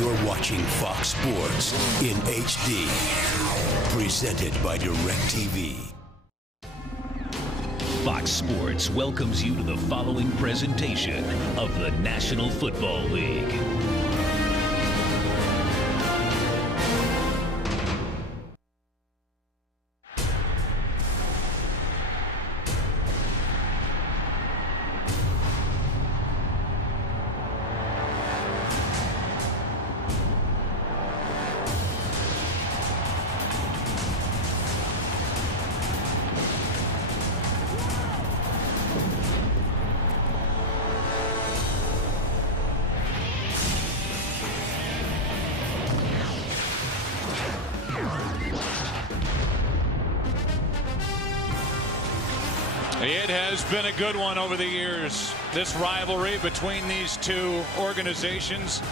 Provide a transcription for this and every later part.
You're watching Fox Sports in HD. Presented by DirecTV. Fox Sports welcomes you to the following presentation of the National Football League. It has been a good one over the years, this rivalry between these two organizations.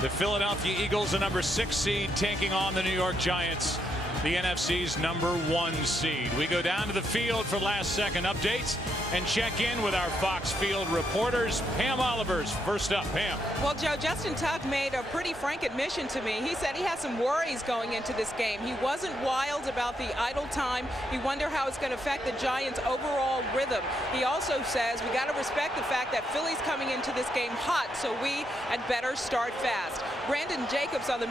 The Philadelphia Eagles, the number 6 seed, taking on the New York Giants, the NFC's number 1 seed. We go down to the field for last-second updates and check in with our Fox Field reporters. Pam Oliver's first up. Pam. Well, Joe, Justin Tuck made a pretty frank admission to me. He said he has some worries going into this game. He wasn't wild about the idle time. He wondered how it's going to affect the Giants' overall rhythm. He also says we got to respect the fact that Philly's coming into this game hot, so we had better start fast. Brandon Jacobs on the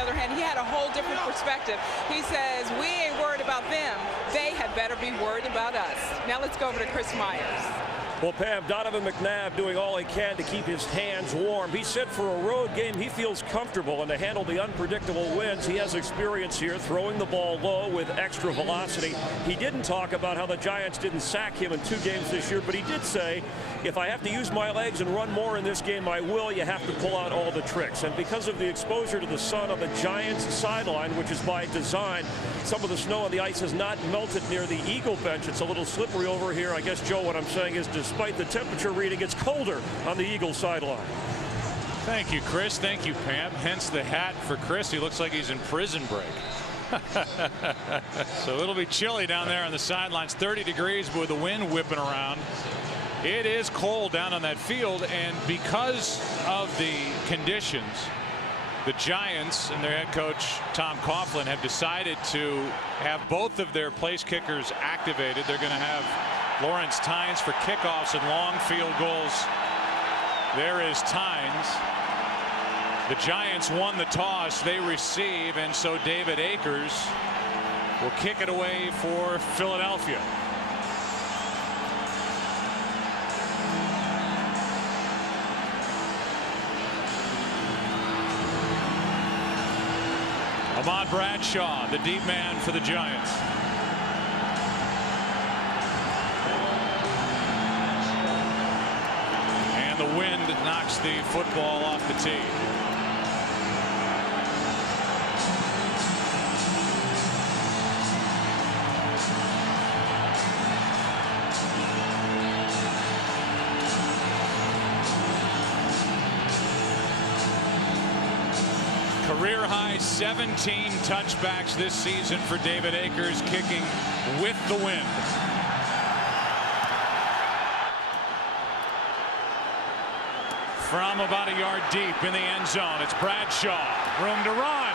other hand, he had a whole different perspective. He says we ain't worried about them. They had better be worried about us. Now let's go over to Chris Myers. Well, Pam, Donovan McNabb doing all he can to keep his hands warm. He said for a road game he feels comfortable, and to handle the unpredictable winds, he has experience here throwing the ball low with extra velocity. He didn't talk about how the Giants didn't sack him in 2 games this year, but he did say, if I have to use my legs and run more in this game, I will. You have to pull out all the tricks. And because of the exposure to the sun on the Giants sideline, which is by design, some of the snow on the ice has not melted near the Eagle bench. It's a little slippery over here. I guess, Joe, what I'm saying is despite the temperature reading, it's colder on the Eagle sideline. Thank you, Chris. Thank you, Pam. Hence the hat for Chris. He looks like he's in prison break. So it'll be chilly down there on the sidelines. 30 degrees with the wind whipping around. It is cold down on that field, and because of the conditions, the Giants and their head coach Tom Coughlin have decided to have both of their place kickers activated. They're going to have Lawrence Tynes for kickoffs and long field goals. There is Tynes. The Giants won the toss. They receive, and so David Akers will kick it away for Philadelphia. Ahmad Bradshaw, the deep man for the Giants. And the wind knocks the football off the tee. Career high 17 touchbacks this season for David Akers, kicking with the wind. From about a yard deep in the end zone, it's Bradshaw. Room to run.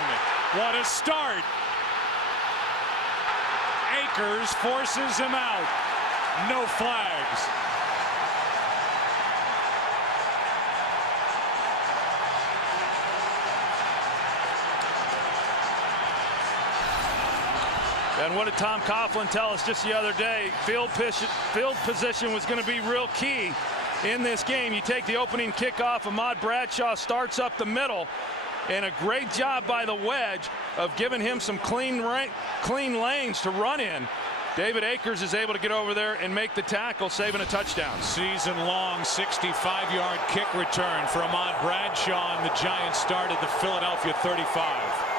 What a start. Akers forces him out. No flags. And what did Tom Coughlin tell us just the other day? Field position was going to be real key in this game. You take the opening kickoff, Ahmad Bradshaw starts up the middle, and a great job by the wedge of giving him some clean lanes to run in. David Akers is able to get over there and make the tackle, saving a touchdown. Season-long 65-yard kick return for Ahmad Bradshaw, and the Giants start at the Philadelphia 35.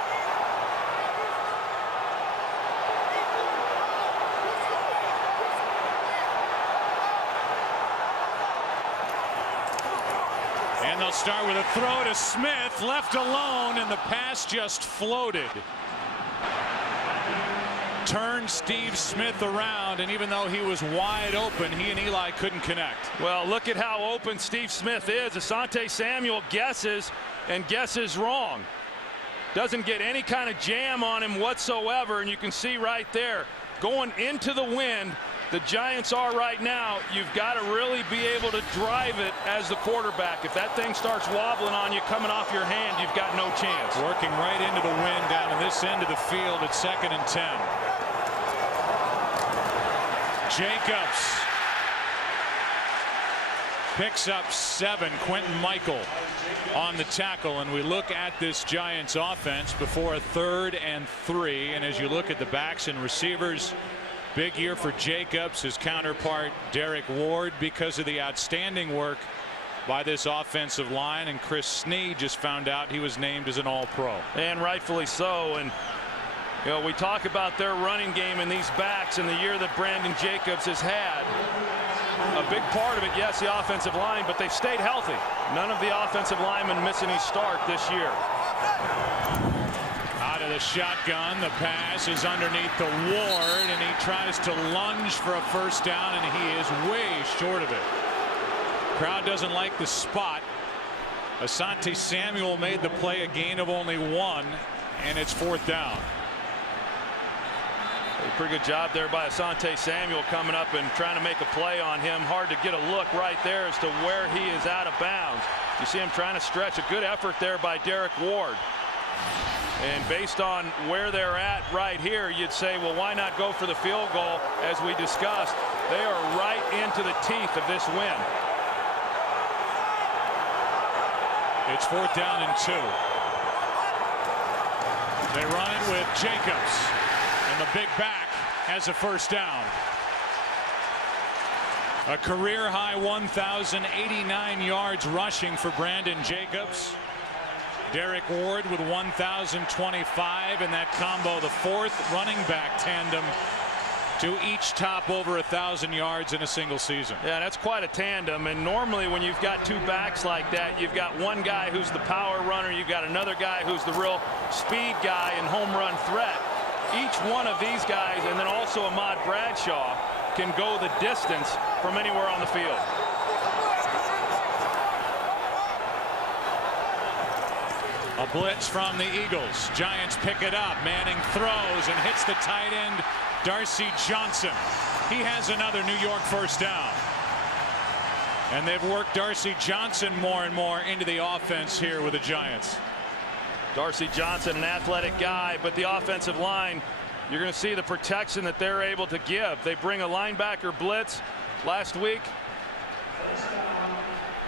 And they'll start with a throw to Smith, left alone, and the pass just floated. turned Steve Smith around, and even though he was wide open, he and Eli couldn't connect. Well, look at how open Steve Smith is. Asante Samuel guesses and guesses wrong. Doesn't get any kind of jam on him whatsoever, and you can see right there, going into the wind, the Giants are right now. You've got to really be able to drive it as the quarterback. If that thing starts wobbling on you, coming off your hand, you've got no chance. Working right into the wind down in this end of the field at 2nd and 10. Jacobs picks up 7. Quentin Michael on the tackle, and we look at this Giants offense before a 3rd and 3. And as you look at the backs and receivers, big year for Jacobs, his counterpart Derek Ward, because of the outstanding work by this offensive line. And Chris Snead just found out he was named as an All-Pro. And rightfully so. And you know, we talk about their running game and these backs and the year that Brandon Jacobs has had. A big part of it, yes, the offensive line, but they've stayed healthy. None of the offensive linemen miss any start this year. Out of the shotgun, the pass is underneath the Ward, and he tries to lunge for a first down, and he is way short of it. Crowd doesn't like the spot. Asante Samuel made the play, a gain of only 1, and it's 4th down. A pretty good job there by Asante Samuel coming up and trying to make a play on him. Hard to get a look right there as to where he is out of bounds. You see him trying to stretch. A good effort there by Derek Ward. And based on where they're at right here, you'd say, well, why not go for the field goal? As we discussed, they are right into the teeth of this win. It's 4th down and 2. They run it with Jacobs, and the big back has a first down. A career high 1,089 yards rushing for Brandon Jacobs. Derek Ward with 1,025, and that combo, the 4th running back tandem to each top over 1,000 yards in a single season. Yeah, that's quite a tandem. And normally when you've got 2 backs like that, you've got one guy who's the power runner, you've got another guy who's the real speed guy and home run threat. Each one of these guys, and then also Ahmad Bradshaw, can go the distance from anywhere on the field. A blitz from the Eagles. Giants pick it up. Manning throws and hits the tight end, Darcy Johnson. He has another New York first down. And they've worked Darcy Johnson more and more into the offense here with the Giants. Darcy Johnson, an athletic guy, but the offensive line, you're going to see the protection that they're able to give. They bring a linebacker blitz last week.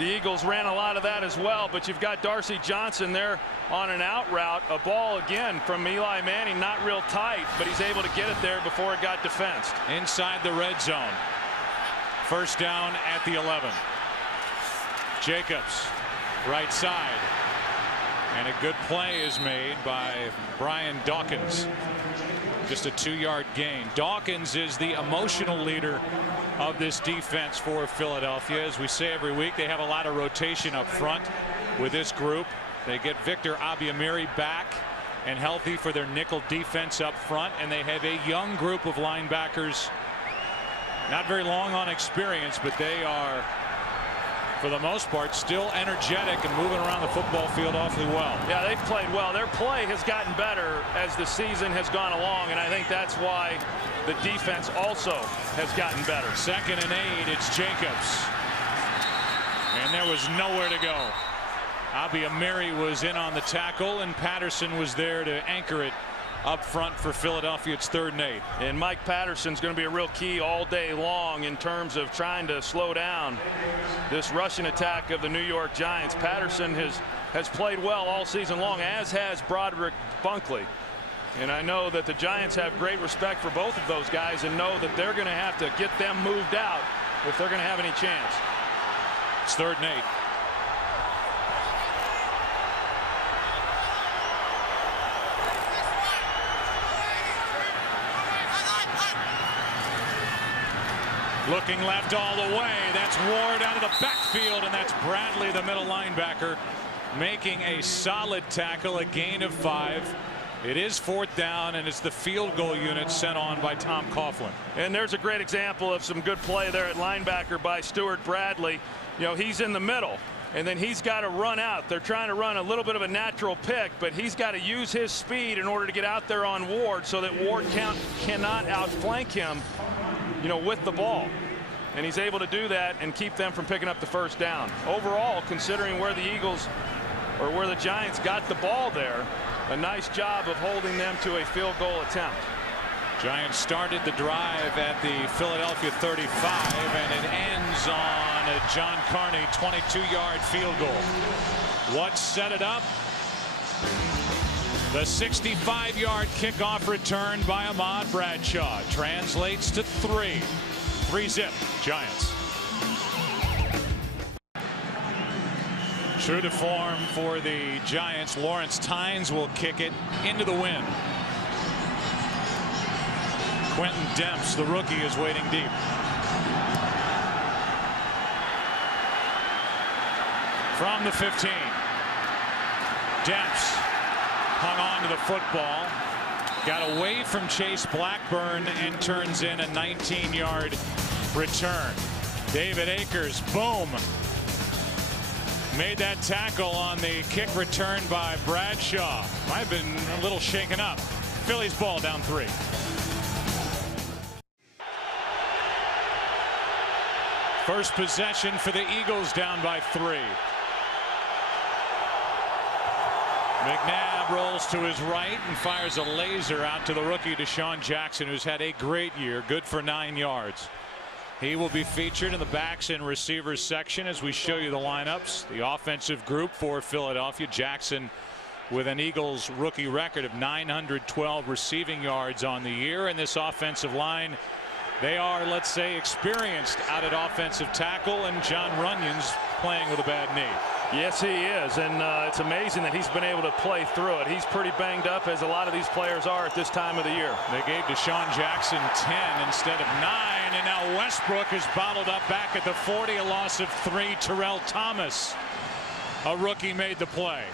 The Eagles ran a lot of that as well, but you've got Darcy Johnson there on an out route. A ball again from Eli Manning, not real tight, but he's able to get it there before it got defensed. Inside the red zone. First down at the 11. Jacobs, right side. And a good play is made by Brian Dawkins. Just a 2-yard gain. Dawkins is the emotional leader of this defense for Philadelphia. As we say every week, they have a lot of rotation up front with this group. They get Victor Abiamiri back and healthy for their nickel defense up front, and they have a young group of linebackers, not very long on experience, but they are, for the most part, still energetic and moving around the football field awfully well. Yeah, they've played well. Their play has gotten better as the season has gone along, and I think that's why the defense also has gotten better. 2nd and 8, it's Jacobs. And there was nowhere to go. Abiamiri was in on the tackle, and Patterson was there to anchor it up front for Philadelphia. It's 3rd and 8. And Mike Patterson's going to be a real key all day long in terms of trying to slow down this rushing attack of the New York Giants. Patterson has played well all season long, as has Broderick Bunkley. And I know that the Giants have great respect for both of those guys and know that they're going to have to get them moved out if they're going to have any chance. It's 3rd and 8. Looking left all the way. That's Ward out of the backfield, and that's Bradley, the middle linebacker, making a solid tackle, a gain of 5. It is 4th down, and it's the field goal unit sent on by Tom Coughlin. And there's a great example of some good play there at linebacker by Stuart Bradley. You know, he's in the middle, and then he's got to run out. They're trying to run a little bit of a natural pick, but he's got to use his speed in order to get out there on Ward so that Ward cannot outflank him, you know, with the ball. And he's able to do that and keep them from picking up the 1st down. Overall, considering where the Eagles or where the Giants got the ball there, a nice job of holding them to a field goal attempt. Giants started the drive at the Philadelphia 35, and it ends on a John Carney 22-yard field goal. What set it up? The 65-yard kickoff return by Ahmad Bradshaw translates to 3-zip Giants. True to form for the Giants, Lawrence Tynes will kick it into the wind. Quentin Demps, the rookie, is waiting deep. From the 15. Demps hung on to the football, got away from Chase Blackburn, and turns in a 19-yard return. David Akers, boom, made that tackle on the kick return by Bradshaw. Might have been a little shaken up. Phillies ball down 3. First possession for the Eagles, down by 3. McNabb rolls to his right and fires a laser out to the rookie Deshaun Jackson, who's had a great year, good for 9 yards. He will be featured in the backs and receivers section as we show you the lineups. The offensive group for Philadelphia, Jackson with an Eagles rookie record of 912 receiving yards on the year. And this offensive line, they are, let's say, experienced out at offensive tackle, and John Runyon's playing with a bad knee. Yes, he is, and it's amazing that he's been able to play through it. He's pretty banged up, as a lot of these players are at this time of the year. They gave Deshaun Jackson 10 instead of 9, and now Westbrook is bottled up back at the 40, a loss of 3. Terrell Thomas, a rookie, made the play.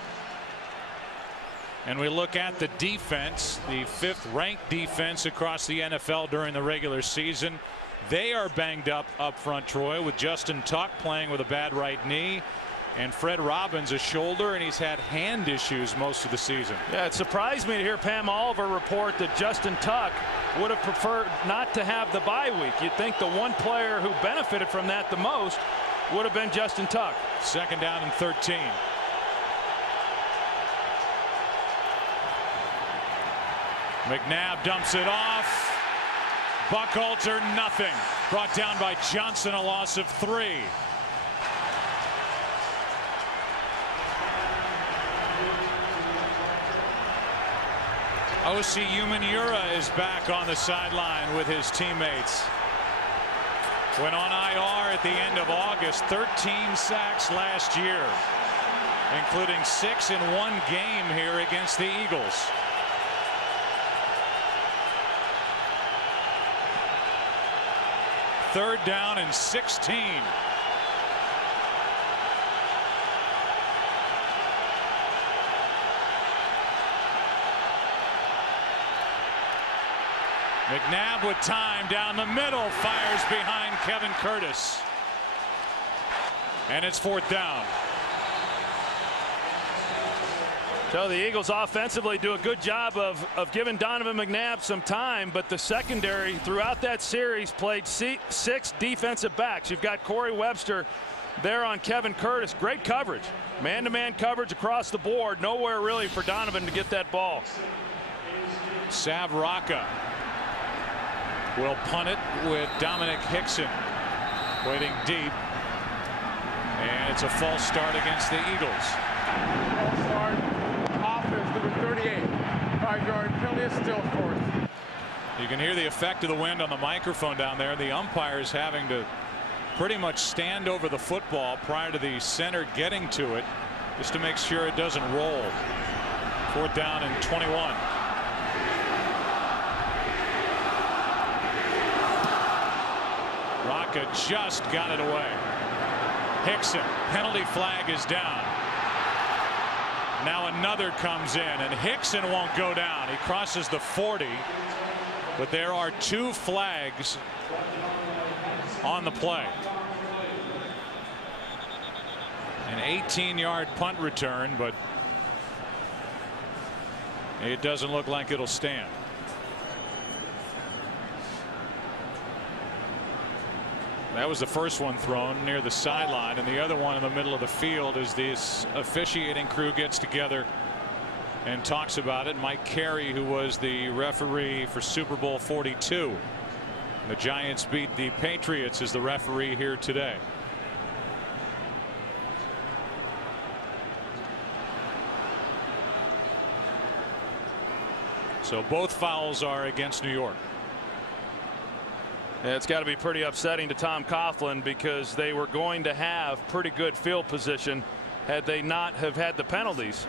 And we look at the defense, the 5th ranked defense across the NFL during the regular season. They are banged up front, Troy, with Justin Tuck playing with a bad right knee, and Fred Robbins a shoulder, and he's had hand issues most of the season. Yeah, it surprised me to hear Pam Oliver report that Justin Tuck would have preferred not to have the bye week. You'd think the one player who benefited from that the most would have been Justin Tuck. 2nd down and 13. McNabb dumps it off. Buckhalter, nothing. Brought down by Johnson, a loss of 3. O.C. Umenyiora is back on the sideline with his teammates. Went on IR at the end of August. 13 sacks last year, including 6 in one game here against the Eagles. Third down and 16. McNabb with time down the middle, fires behind Kevin Curtis. And it's 4th down. So the Eagles offensively do a good job of giving Donovan McNabb some time, but the secondary throughout that series played 6 defensive backs. You've got Corey Webster there on Kevin Curtis. Great coverage. Man-to-man coverage across the board. Nowhere really for Donovan to get that ball. Sav Rocca will punt it with Dominic Hickson waiting deep. And it's a false start against the Eagles. False start. Offense number 38. 5-yard penalty, still 4th. You can hear the effect of the wind on the microphone down there. The umpires having to pretty much stand over the football prior to the center getting to it, just to make sure it doesn't roll. 4th down and 21. Rocca just got it away. Hickson, penalty flag is down. Now another comes in, and Hickson won't go down. He crosses the 40, but there are 2 flags on the play. An 18-yard punt return, but it doesn't look like it'll stand. That was the first one thrown near the sideline, and the other one in the middle of the field as this officiating crew gets together and talks about it. Mike Carey, who was the referee for Super Bowl 42. The Giants beat the Patriots as the referee here today. So both fouls are against New York. Yeah, it's got to be pretty upsetting to Tom Coughlin because they were going to have pretty good field position had they not have had the penalties.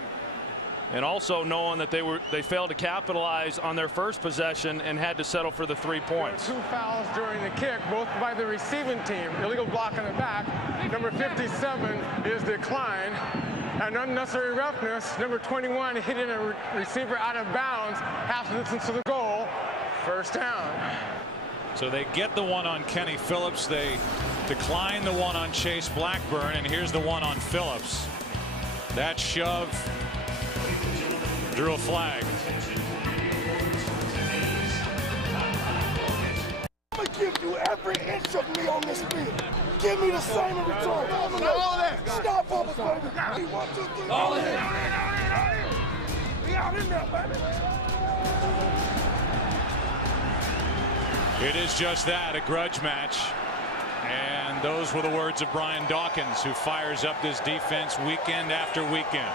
And also knowing that they failed to capitalize on their first possession and had to settle for the 3 points. 2 fouls during the kick, both by the receiving team. Illegal block on the back. Number 57 is declined. And unnecessary roughness. Number 21 hitting a receiver out of bounds. Half the distance to the goal. First down. So they get the one on Kenny Phillips. They decline the one on Chase Blackburn. And here's the one on Phillips. That shove drew a flag. I'm going to give you every inch of me on this field. Give me the same in return. All that. Stop bubbles, baby. 1, 2, 3. All in. We out in there, baby. It is just that, a grudge match. And those were the words of Brian Dawkins, who fires up this defense weekend after weekend.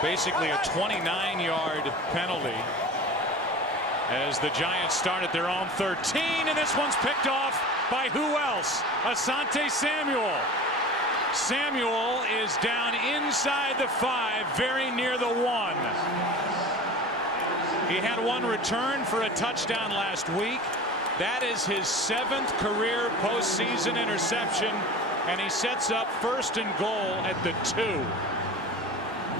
Basically a 29-yard penalty as the Giants start at their own 13, and this one's picked off by who else? Asante Samuel. Samuel is down inside the 5, very near the 1. He had one return for a touchdown last week. That is his 7th career postseason interception, and he sets up 1st and goal at the 2.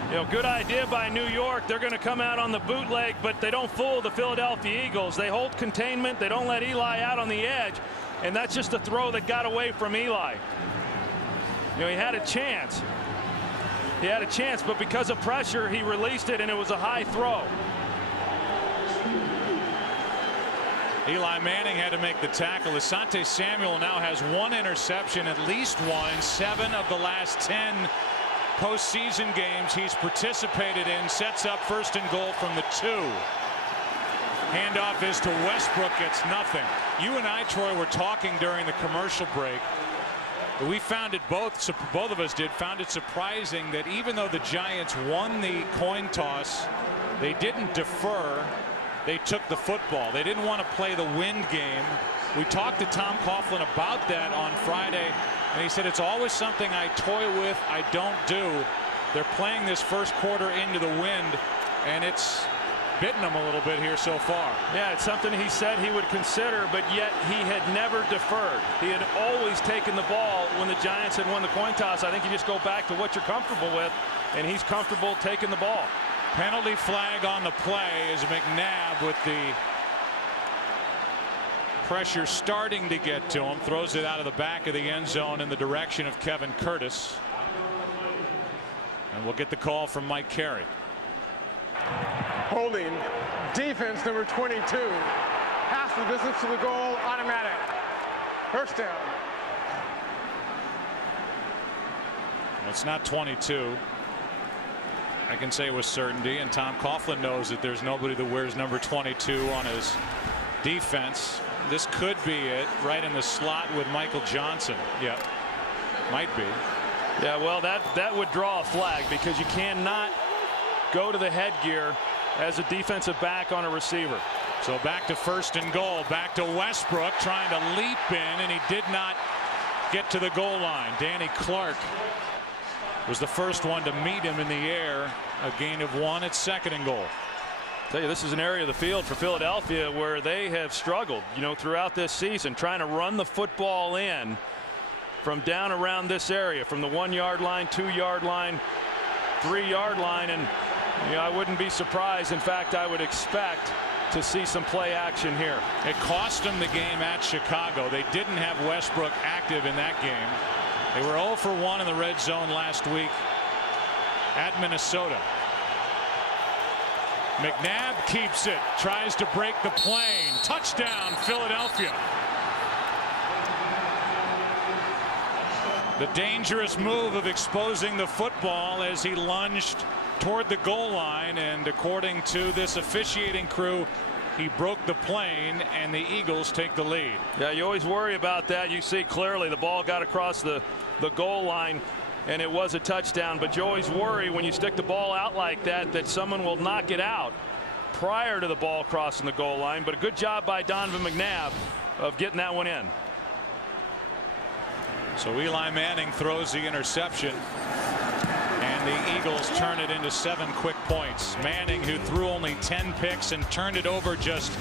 You know, good idea by New York. They're going to come out on the bootleg, but they don't fool the Philadelphia Eagles. They hold containment. They don't let Eli out on the edge, and that's just a throw that got away from Eli. You know, he had a chance. He had a chance, but because of pressure, he released it, and it was a high throw. Eli Manning had to make the tackle. Asante Samuel now has 1 interception, at least 1, in 7 of the last 10 postseason games he's participated in. Sets up 1st and goal from the 2. Handoff is to Westbrook, gets nothing. You and I, Troy, were talking during the commercial break. We found it both of us did, found it surprising that even though the Giants won the coin toss, they didn't defer. They took the football. They didn't want to play the wind game. We talked to Tom Coughlin about that on Friday, and he said it's always something I toy with, I don't do. They're playing this first quarter into the wind, and it's bitten them a little bit here so far. Yeah, it's something he said he would consider, but yet he had never deferred. He had always taken the ball when the Giants had won the coin toss. I think you just go back to what you're comfortable with, and he's comfortable taking the ball. Penalty flag on the play as McNabb, with the pressure starting to get to him, throws it out of the back of the end zone in the direction of Kevin Curtis. And we'll get the call from Mike Carey. Holding. Defense number 22. Half the distance to the goal, automatic. First down. Well, it's not 22. I can say with certainty, and Tom Coughlin knows that there's nobody that wears number 22 on his defense. This could be it, right in the slot with Michael Johnson. Yep, might be. Yeah, well, that would draw a flag because you cannot go to the headgear as a defensive back on a receiver. So back to 1st and goal, back to Westbrook trying to leap in, and he did not get to the goal line. Danny Clark was the first one to meet him in the air. A gain of 1 at 2nd and goal. I tell you, this is an area of the field for Philadelphia where they have struggled, you know, throughout this season, trying to run the football in from down around this area, from the 1-yard line, 2-yard line. 3-yard line, and I wouldn't be surprised. In fact, I would expect to see some play action here. It cost them the game at Chicago. They didn't have Westbrook active in that game. They were 0 for 1 in the red zone last week at Minnesota. McNabb keeps it, tries to break the plane. Touchdown, Philadelphia. The dangerous move of exposing the football as he lunged toward the goal line, and according to this officiating crew, he broke the plane, and the Eagles take the lead. Yeah, you always worry about that. You see clearly the ball got across the goal line, and it was a touchdown, but you always worry when you stick the ball out like that that someone will knock it out prior to the ball crossing the goal line. But a good job by Donovan McNabb of getting that one in. So Eli Manning throws the interception, and the Eagles turn it into 7 quick points. Manning, who threw only 10 picks and turned it over just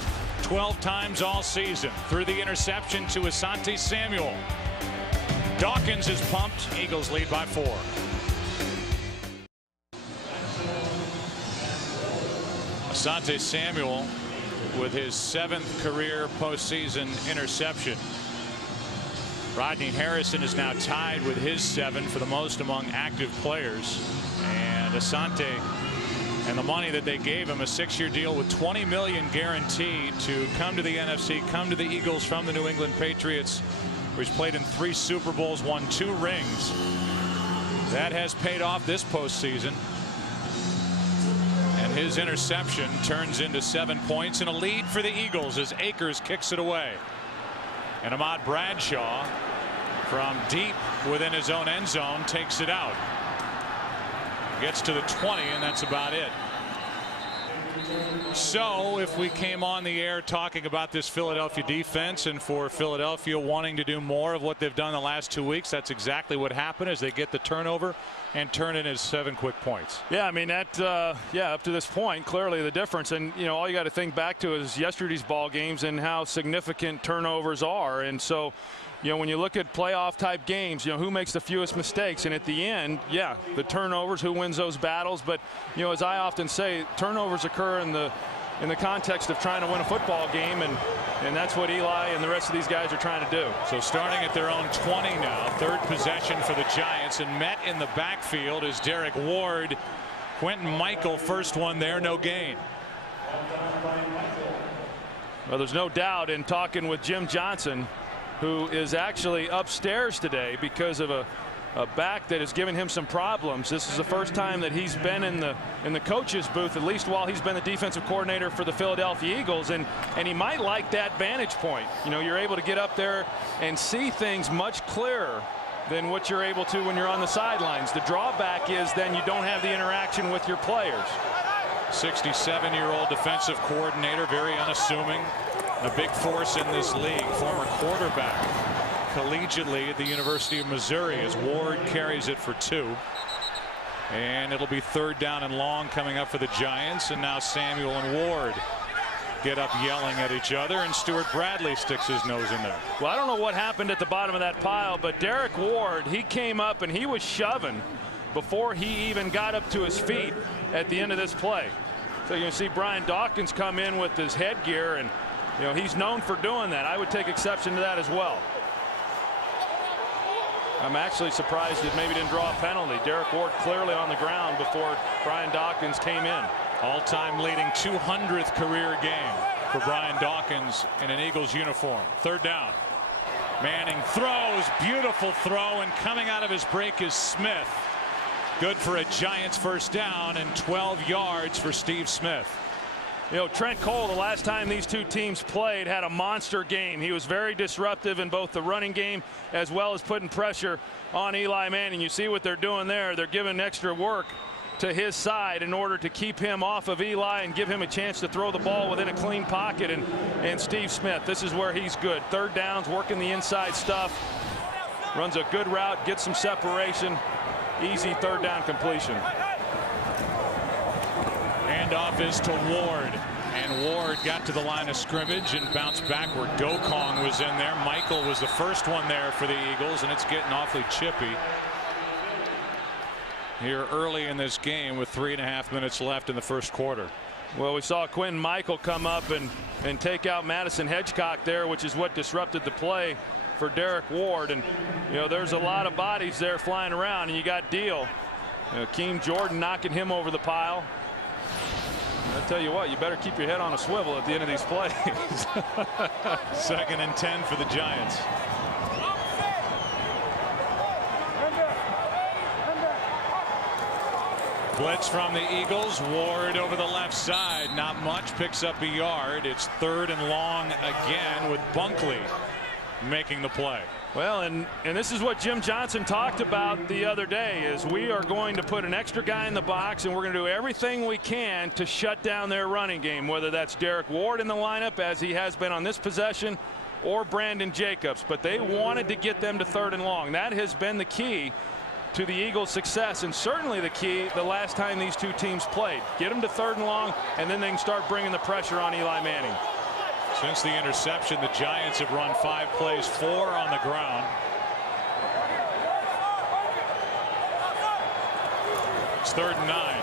12 times all season, threw the interception to Asante Samuel. Dawkins is pumped. Eagles lead by 4. Asante Samuel with his 7th career postseason interception. Rodney Harrison is now tied with his 7 for the most among active players. And Asante, and the money that they gave him, a 6-year deal with $20 million guaranteed to come to the NFC, come to the Eagles from the New England Patriots, where he's played in 3 Super Bowls, won 2 rings. That has paid off this postseason. And his interception turns into 7 points and a lead for the Eagles as Akers kicks it away. And Ahmad Bradshaw from deep within his own end zone takes it out. Gets to the 20, and that's about it. So if we came on the air talking about this Philadelphia defense, and for Philadelphia wanting to do more of what they've done the last 2 weeks, that's exactly what happened as they get the turnover and turn it into 7 quick points. Yeah, I mean, that yeah, up to this point, clearly the difference. And all you got to think back to is yesterday's ball games and how significant turnovers are. And so when you look at playoff type games, who makes the fewest mistakes, and at the end, yeah, the turnovers, who wins those battles. But as I often say, turnovers occur in the context of trying to win a football game, and that's what Eli and the rest of these guys are trying to do. So starting at their own 20 now, 3rd possession for the Giants, and met in the backfield is Derek Ward. Quentin Michael, first one there, no gain. Well, there's no doubt in talking with Jim Johnson, who is actually upstairs today because of a back that has given him some problems. This is the first time that he's been in the coach's booth, at least while he's been the defensive coordinator for the Philadelphia Eagles, and he might like that vantage point. You're able to get up there and see things much clearer than what you're able to when you're on the sidelines. The drawback is then you don't have the interaction with your players. 67-year-old defensive coordinator, very unassuming, a big force in this league, former quarterback collegiately at the University of Missouri, as Ward carries it for 2. And it'll be 3rd down and long coming up for the Giants, and now Samuel and Ward get up yelling at each other, and Stuart Bradley sticks his nose in there. Well, I don't know what happened at the bottom of that pile, but Derek Ward, he came up and he was shoving before he even got up to his feet at the end of this play. So you can see Brian Dawkins come in with his headgear, and he's known for doing that. I would take exception to that as well. I'm actually surprised that maybe didn't draw a penalty. Derek Ward clearly on the ground before Brian Dawkins came in. All-time leading 200th career game for Brian Dawkins in an Eagles uniform. 3rd down. Manning throws, beautiful throw, and coming out of his break is Smith. Good for a Giants 1st down and 12 yards for Steve Smith. Trent Cole, the last time these two teams played, had a monster game. He was very disruptive in both the running game as well as putting pressure on Eli Manning. You see what they're doing there. They're giving extra work to his side in order to keep him off of Eli and give him a chance to throw the ball within a clean pocket. And Steve Smith, this is where he's good. 3rd downs, working the inside stuff. Runs a good route, gets some separation. Easy 3rd down completion. Handoff is to Ward, and Ward got to the line of scrimmage and bounced backward. Gokong was in there. Michael was the first one there for the Eagles, and it's getting awfully chippy. here early in this game with 3.5 minutes left in the first quarter. Well, we saw Quentin Michael come up and take out Madison Hedgecock there, which is what disrupted the play for Derek Ward. And you know, there's a lot of bodies there flying around, and you got Deal, Keem Jordan knocking him over the pile. I tell you what, you better keep your head on a swivel at the end of these plays. 2nd and 10 for the Giants. Blitz from the Eagles. Ward over the left side. Not much. Picks up a yard. It's 3rd and long again with Bunkley making the play. Well, and this is what Jim Johnson talked about the other day, is we are going to put an extra guy in the box, and we're going to do everything we can to shut down their running game, whether that's Derek Ward in the lineup, as he has been on this possession, or Brandon Jacobs. But they wanted to get them to 3rd and long. That has been the key to the Eagles' success, and certainly the key the last time these two teams played. Get them to 3rd and long, and then they can start bringing the pressure on Eli Manning. Since the interception, the Giants have run 5 plays, 4 on the ground. It's 3rd and 9.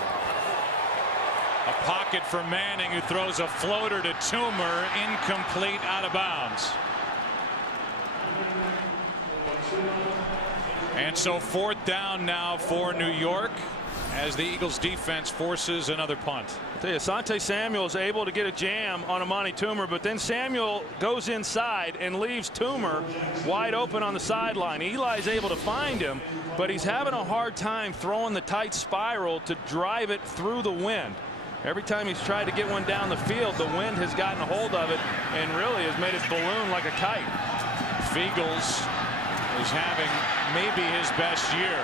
A pocket for Manning, who throws a floater to Toomer, incomplete, out of bounds. And so 4th down now for New York, as the Eagles defense forces another punt. I tell you, Asante Samuel is able to get a jam on Amani Toomer, but then Samuel goes inside and leaves Toomer wide open on the sideline. Eli's able to find him, but he's having a hard time throwing the tight spiral to drive it through the wind. Every time he's tried to get one down the field, the wind has gotten a hold of it and really has made it balloon like a kite. Fiegels is having maybe his best year.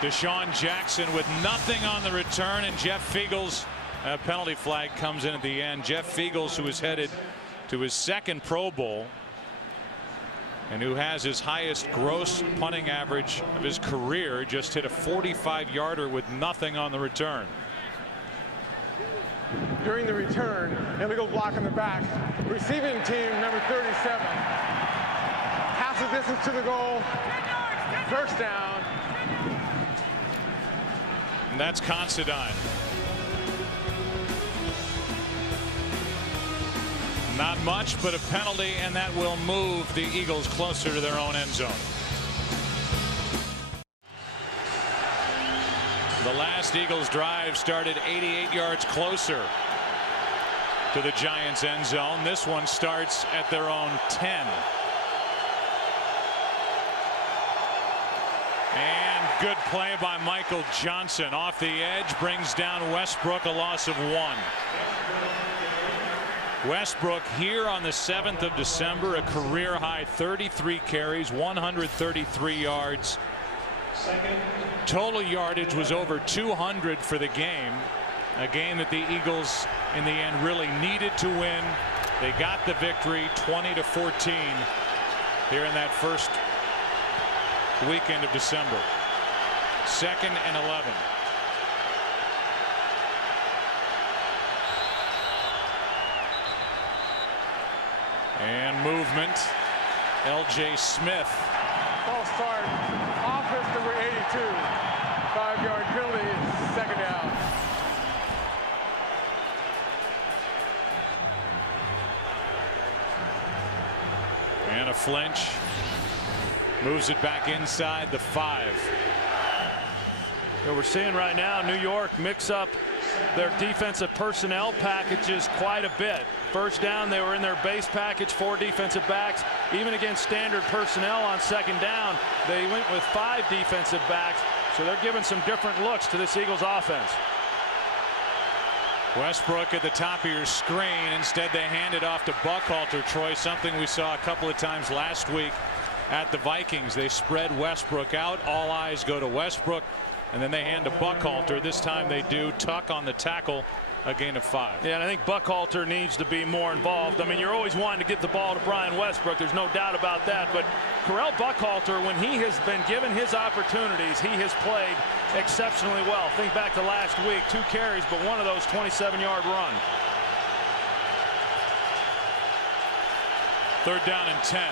Deshaun Jackson with nothing on the return, and Jeff Fiegels, a penalty flag comes in at the end. Jeff Fiegels, who is headed to his 2nd Pro Bowl and who has his highest gross punting average of his career, just hit a 45-yarder with nothing on the return. During the return, illegal block in the back. Receiving team number 37. Half the distance to the goal. 1st down. And that's Considine. Not much, but a penalty, and that will move the Eagles closer to their own end zone. The last Eagles drive started 88 yards closer to the Giants' end zone. This one starts at their own 10. And good play by Michael Johnson off the edge, brings down Westbrook, a loss of 1. Westbrook here on the 7th of December, a career high 33 carries, 133 yards. Total yardage was over 200 for the game. A game that the Eagles in the end really needed to win. They got the victory 20-14 here in that first weekend of December. 2nd and 11. And movement. L.J. Smith. False start. Offense number 82. 5-yard penalty. 2nd down. And a flinch. Moves it back inside the 5. So we're seeing right now New York mix up their defensive personnel packages quite a bit. 1st down, they were in their base package, 4 defensive backs. Even against standard personnel on 2nd down, they went with 5 defensive backs. So they're giving some different looks to this Eagles offense. Westbrook at the top of your screen. Instead, they hand it off to Buckhalter, Troy, something we saw a couple of times last week at the Vikings. They spread Westbrook out. All eyes go to Westbrook, and then they hand to Buckhalter. This time they do. Tuck on the tackle, a gain of 5. Yeah, and I think Buckhalter needs to be more involved. I mean, you're always wanting to get the ball to Brian Westbrook. There's no doubt about that. But Correll Buckhalter, when he has been given his opportunities, he has played exceptionally well. Think back to last week, 2 carries, but one of those 27-yard run. 3rd down and 10.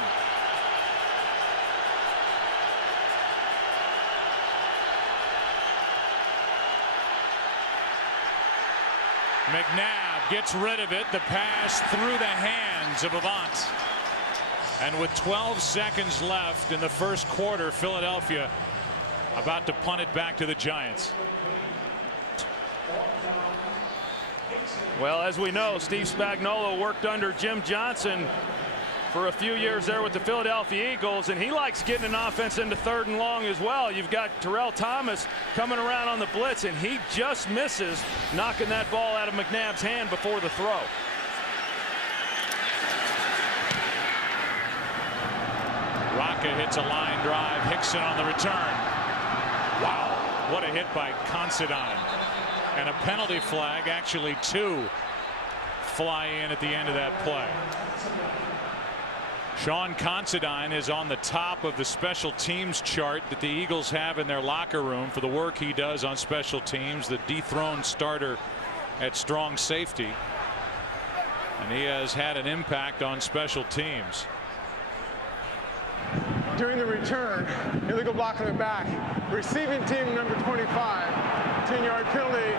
McNabb gets rid of it. The pass through the hands of Avant. And with 12 seconds left in the first quarter, Philadelphia about to punt it back to the Giants. Well, as we know, Steve Spagnuolo worked under Jim Johnson for a few years there with the Philadelphia Eagles, and he likes getting an offense into 3rd and long as well. You've got Terrell Thomas coming around on the blitz, and he just misses knocking that ball out of McNabb's hand before the throw. Rocca hits a line drive. Hickson on the return. Wow, what a hit by Considine. And a penalty flag, actually 2, fly in at the end of that play. Sean Considine is on the top of the special teams chart that the Eagles have in their locker room for the work he does on special teams, the dethroned starter at strong safety. And he has had an impact on special teams. During the return, illegal block in the back. Receiving team number 25, 10-yard penalty,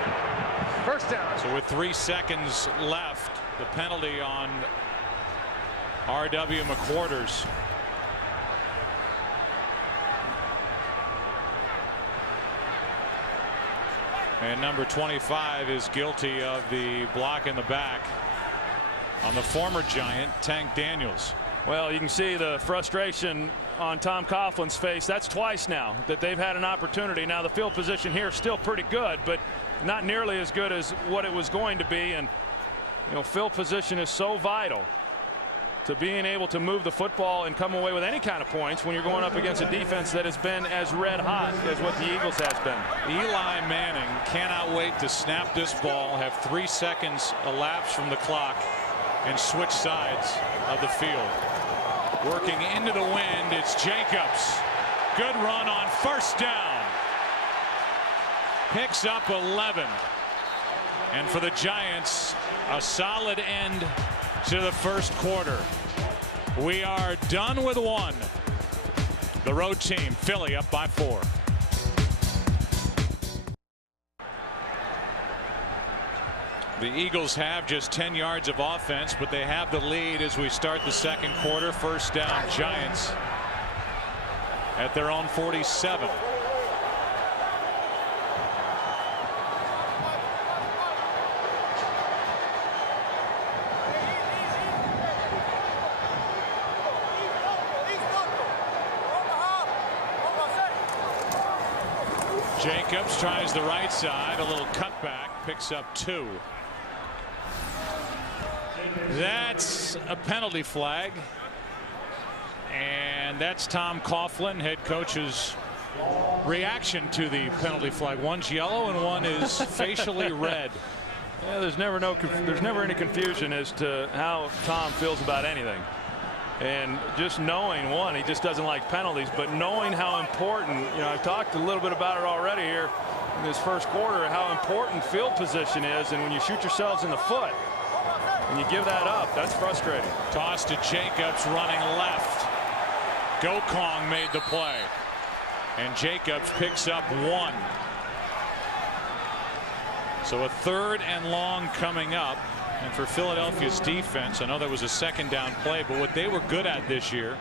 first down. So with 3 seconds left, the penalty on R.W. McQuarters. And number 25 is guilty of the block in the back on the former Giant, Tank Daniels. Well, you can see the frustration on Tom Coughlin's face. That's twice now that they've had an opportunity. Now the field position here is still pretty good, but not nearly as good as what it was going to be. And you know, field position is so vital to being able to move the football and come away with any kind of points when you're going up against a defense that has been as red hot as what the Eagles has been. Eli Manning cannot wait to snap this ball, have 3 seconds elapsed from the clock, and switch sides of the field. Working into the wind, it's Jacobs. Good run on first down. Picks up 11. And for the Giants, a solid end to the first quarter. We are done with 1. The road team, Philly, up by 4. The Eagles have just 10 yards of offense, but they have the lead as we start the second quarter. First down, Giants at their own 47. Jacobs tries the right side, a little cutback, picks up 2. That's a penalty flag, and that's Tom Coughlin, head coach's reaction to the penalty flag. One's yellow and one is facially red. Yeah, there's never any confusion as to how Tom feels about anything. And just knowing, one, he just doesn't like penalties, but knowing how important, you know, I've talked a little bit about it already here in this first quarter, how important field position is, and when you shoot yourselves in the foot and you give that up, that's frustrating. Toss to Jacobs, running left. Gokong made the play, and Jacobs picks up 1. So a 3rd and long coming up. And for Philadelphia's defense, I know that was a second down play, but what they were good at this year,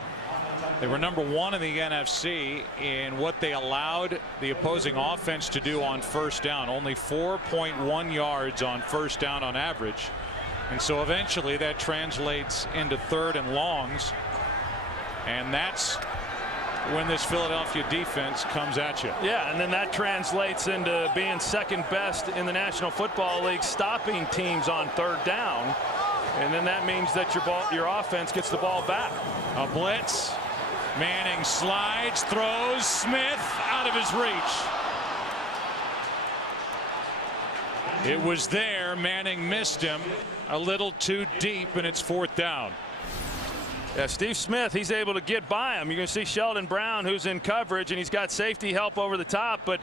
they were number 1 in the NFC in what they allowed the opposing offense to do on first down. Only 4.1 yards on first down on average. And so eventually that translates into 3rd and longs. And that's when this Philadelphia defense comes at you. Yeah, and then that translates into being second best in the National Football League, stopping teams on 3rd down. And then that means that your offense gets the ball back. A blitz. Manning slides, throws, Smith out of his reach. It was there. Manning missed him a little too deep, and it's 4th down. Yeah, Steve Smith, he's able to get by him. You're going to see Sheldon Brown, who's in coverage, and he's got safety help over the top, but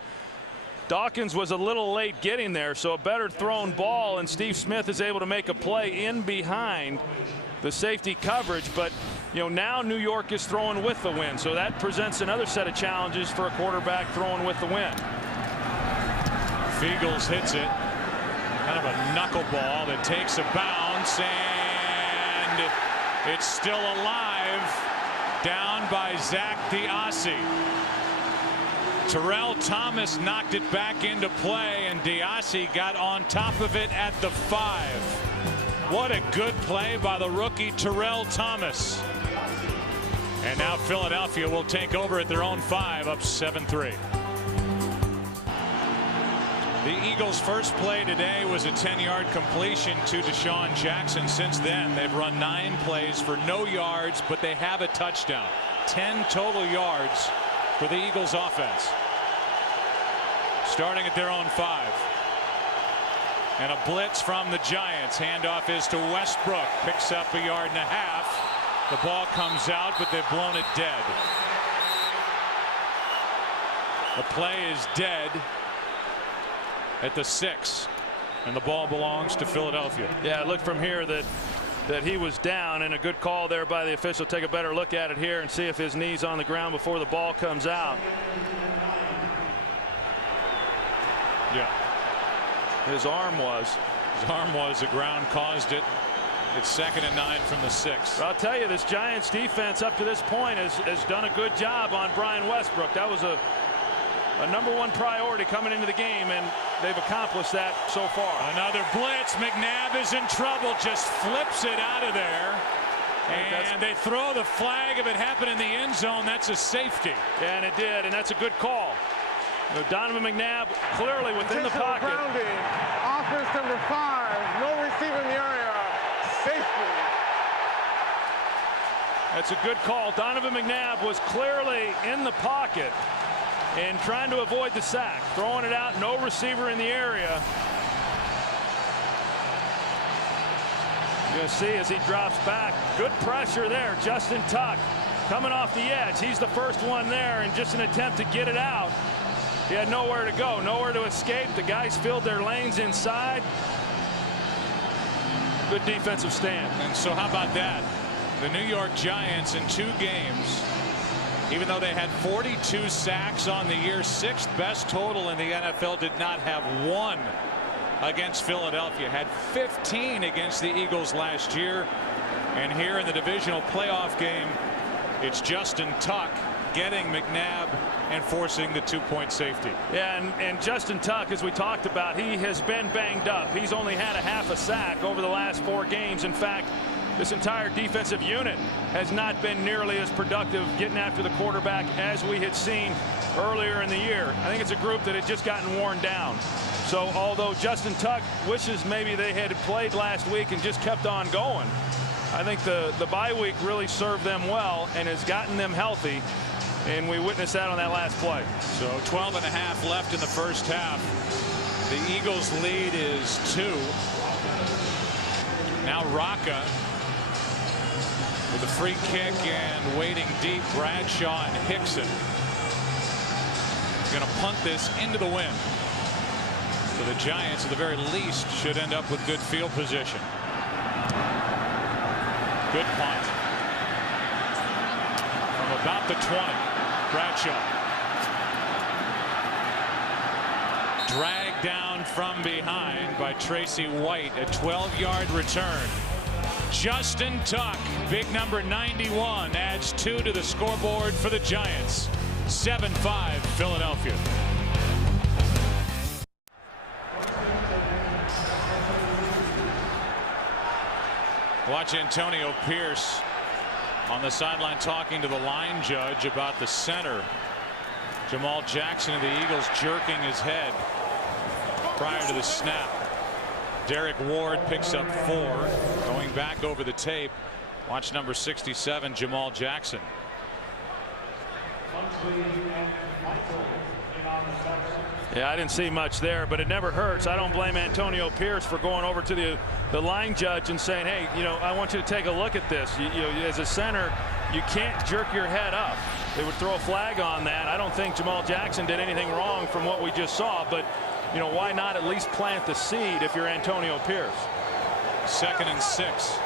Dawkins was a little late getting there, so a better thrown ball, and Steve Smith is able to make a play in behind the safety coverage. But you know, now New York is throwing with the wind, so that presents another set of challenges for a quarterback throwing with the wind. Fiegels hits it. Kind of a knuckleball that takes a bounce, and it's still alive. Down by Zach Diassi. Terrell Thomas knocked it back into play, and Diassi got on top of it at the 5. What a good play by the rookie Terrell Thomas. And now Philadelphia will take over at their own 5, up 7-3. The Eagles' first play today was a 10-yard completion to Deshaun Jackson. Since then, they've run 9 plays for no yards, but they have a touchdown. 10 total yards for the Eagles offense. Starting at their own 5. And a blitz from the Giants. Handoff is to Westbrook. Picks up 1.5 yards. The ball comes out, but they've blown it dead. The play is dead at the 6, and the ball belongs to Philadelphia. Yeah, it looked from here that he was down, and a good call there by the official. Take a better look at it here and see if his knee's on the ground before the ball comes out. Yeah. His arm was. His arm was. The ground caused it. It's 2nd and 9 from the 6. But I'll tell you, this Giants defense up to this point has done a good job on Brian Westbrook. That was a #1 priority coming into the game, and they've accomplished that so far. Another blitz. McNabb is in trouble. Just flips it out of there. And they throw the flag. If it happened in the end zone, that's a safety. Yeah, and it did, and that's a good call. Donovan McNabb clearly within the pocket. Grounding. Offense number 5. No receiver in the area. Safety. That's a good call. Donovan McNabb was clearly in the pocket and trying to avoid the sack. Throwing it out. No receiver in the area. You're going to see as he drops back. Good pressure there. Justin Tuck coming off the edge. He's the first one there, and just an attempt to get it out. He had nowhere to go, nowhere to escape. The guys filled their lanes inside. Good defensive stand. And so how about that? The New York Giants in 2 games, even though they had 42 sacks on the year, 6th best total in the NFL, did not have 1 against Philadelphia. Had 15 against the Eagles last year. And here in the divisional playoff game, it's Justin Tuck getting McNabb and forcing the 2-point safety. Yeah, and Justin Tuck, as we talked about, he has been banged up. He's only had a half a sack over the last 4 games. In fact, this entire defensive unit has not been nearly as productive getting after the quarterback as we had seen earlier in the year. I think it's a group that had just gotten worn down. So although Justin Tuck wishes maybe they had played last week and just kept on going, I think the bye week really served them well and has gotten them healthy. And we witnessed that on that last play. So 12.5 left in the first half. The Eagles lead is 2. Now Rocca with a free kick and waiting deep. Bradshaw and Hickson going to punt this into the wind. So the Giants at the very least should end up with good field position. Good punt from about the 20. Bradshaw dragged down from behind by Tracy White. A 12-yard return. Justin Tuck, big number 91, adds 2 to the scoreboard for the Giants. 7-5 Philadelphia. Watch Antonio Pierce on the sideline talking to the line judge about the center. Jamal Jackson of the Eagles jerking his head prior to the snap. Derek Ward picks up 4. Going back over the tape, watch number 67, Jamal Jackson. Yeah, I didn't see much there, but it never hurts. I don't blame Antonio Pierce for going over to the line judge and saying, hey, you know, I want you to take a look at this. You know, as a center, you can't jerk your head up. They would throw a flag on that. I don't think Jamal Jackson did anything wrong from what we just saw, but, you know, why not at least plant the seed if you're Antonio Pierce? 2nd and 6.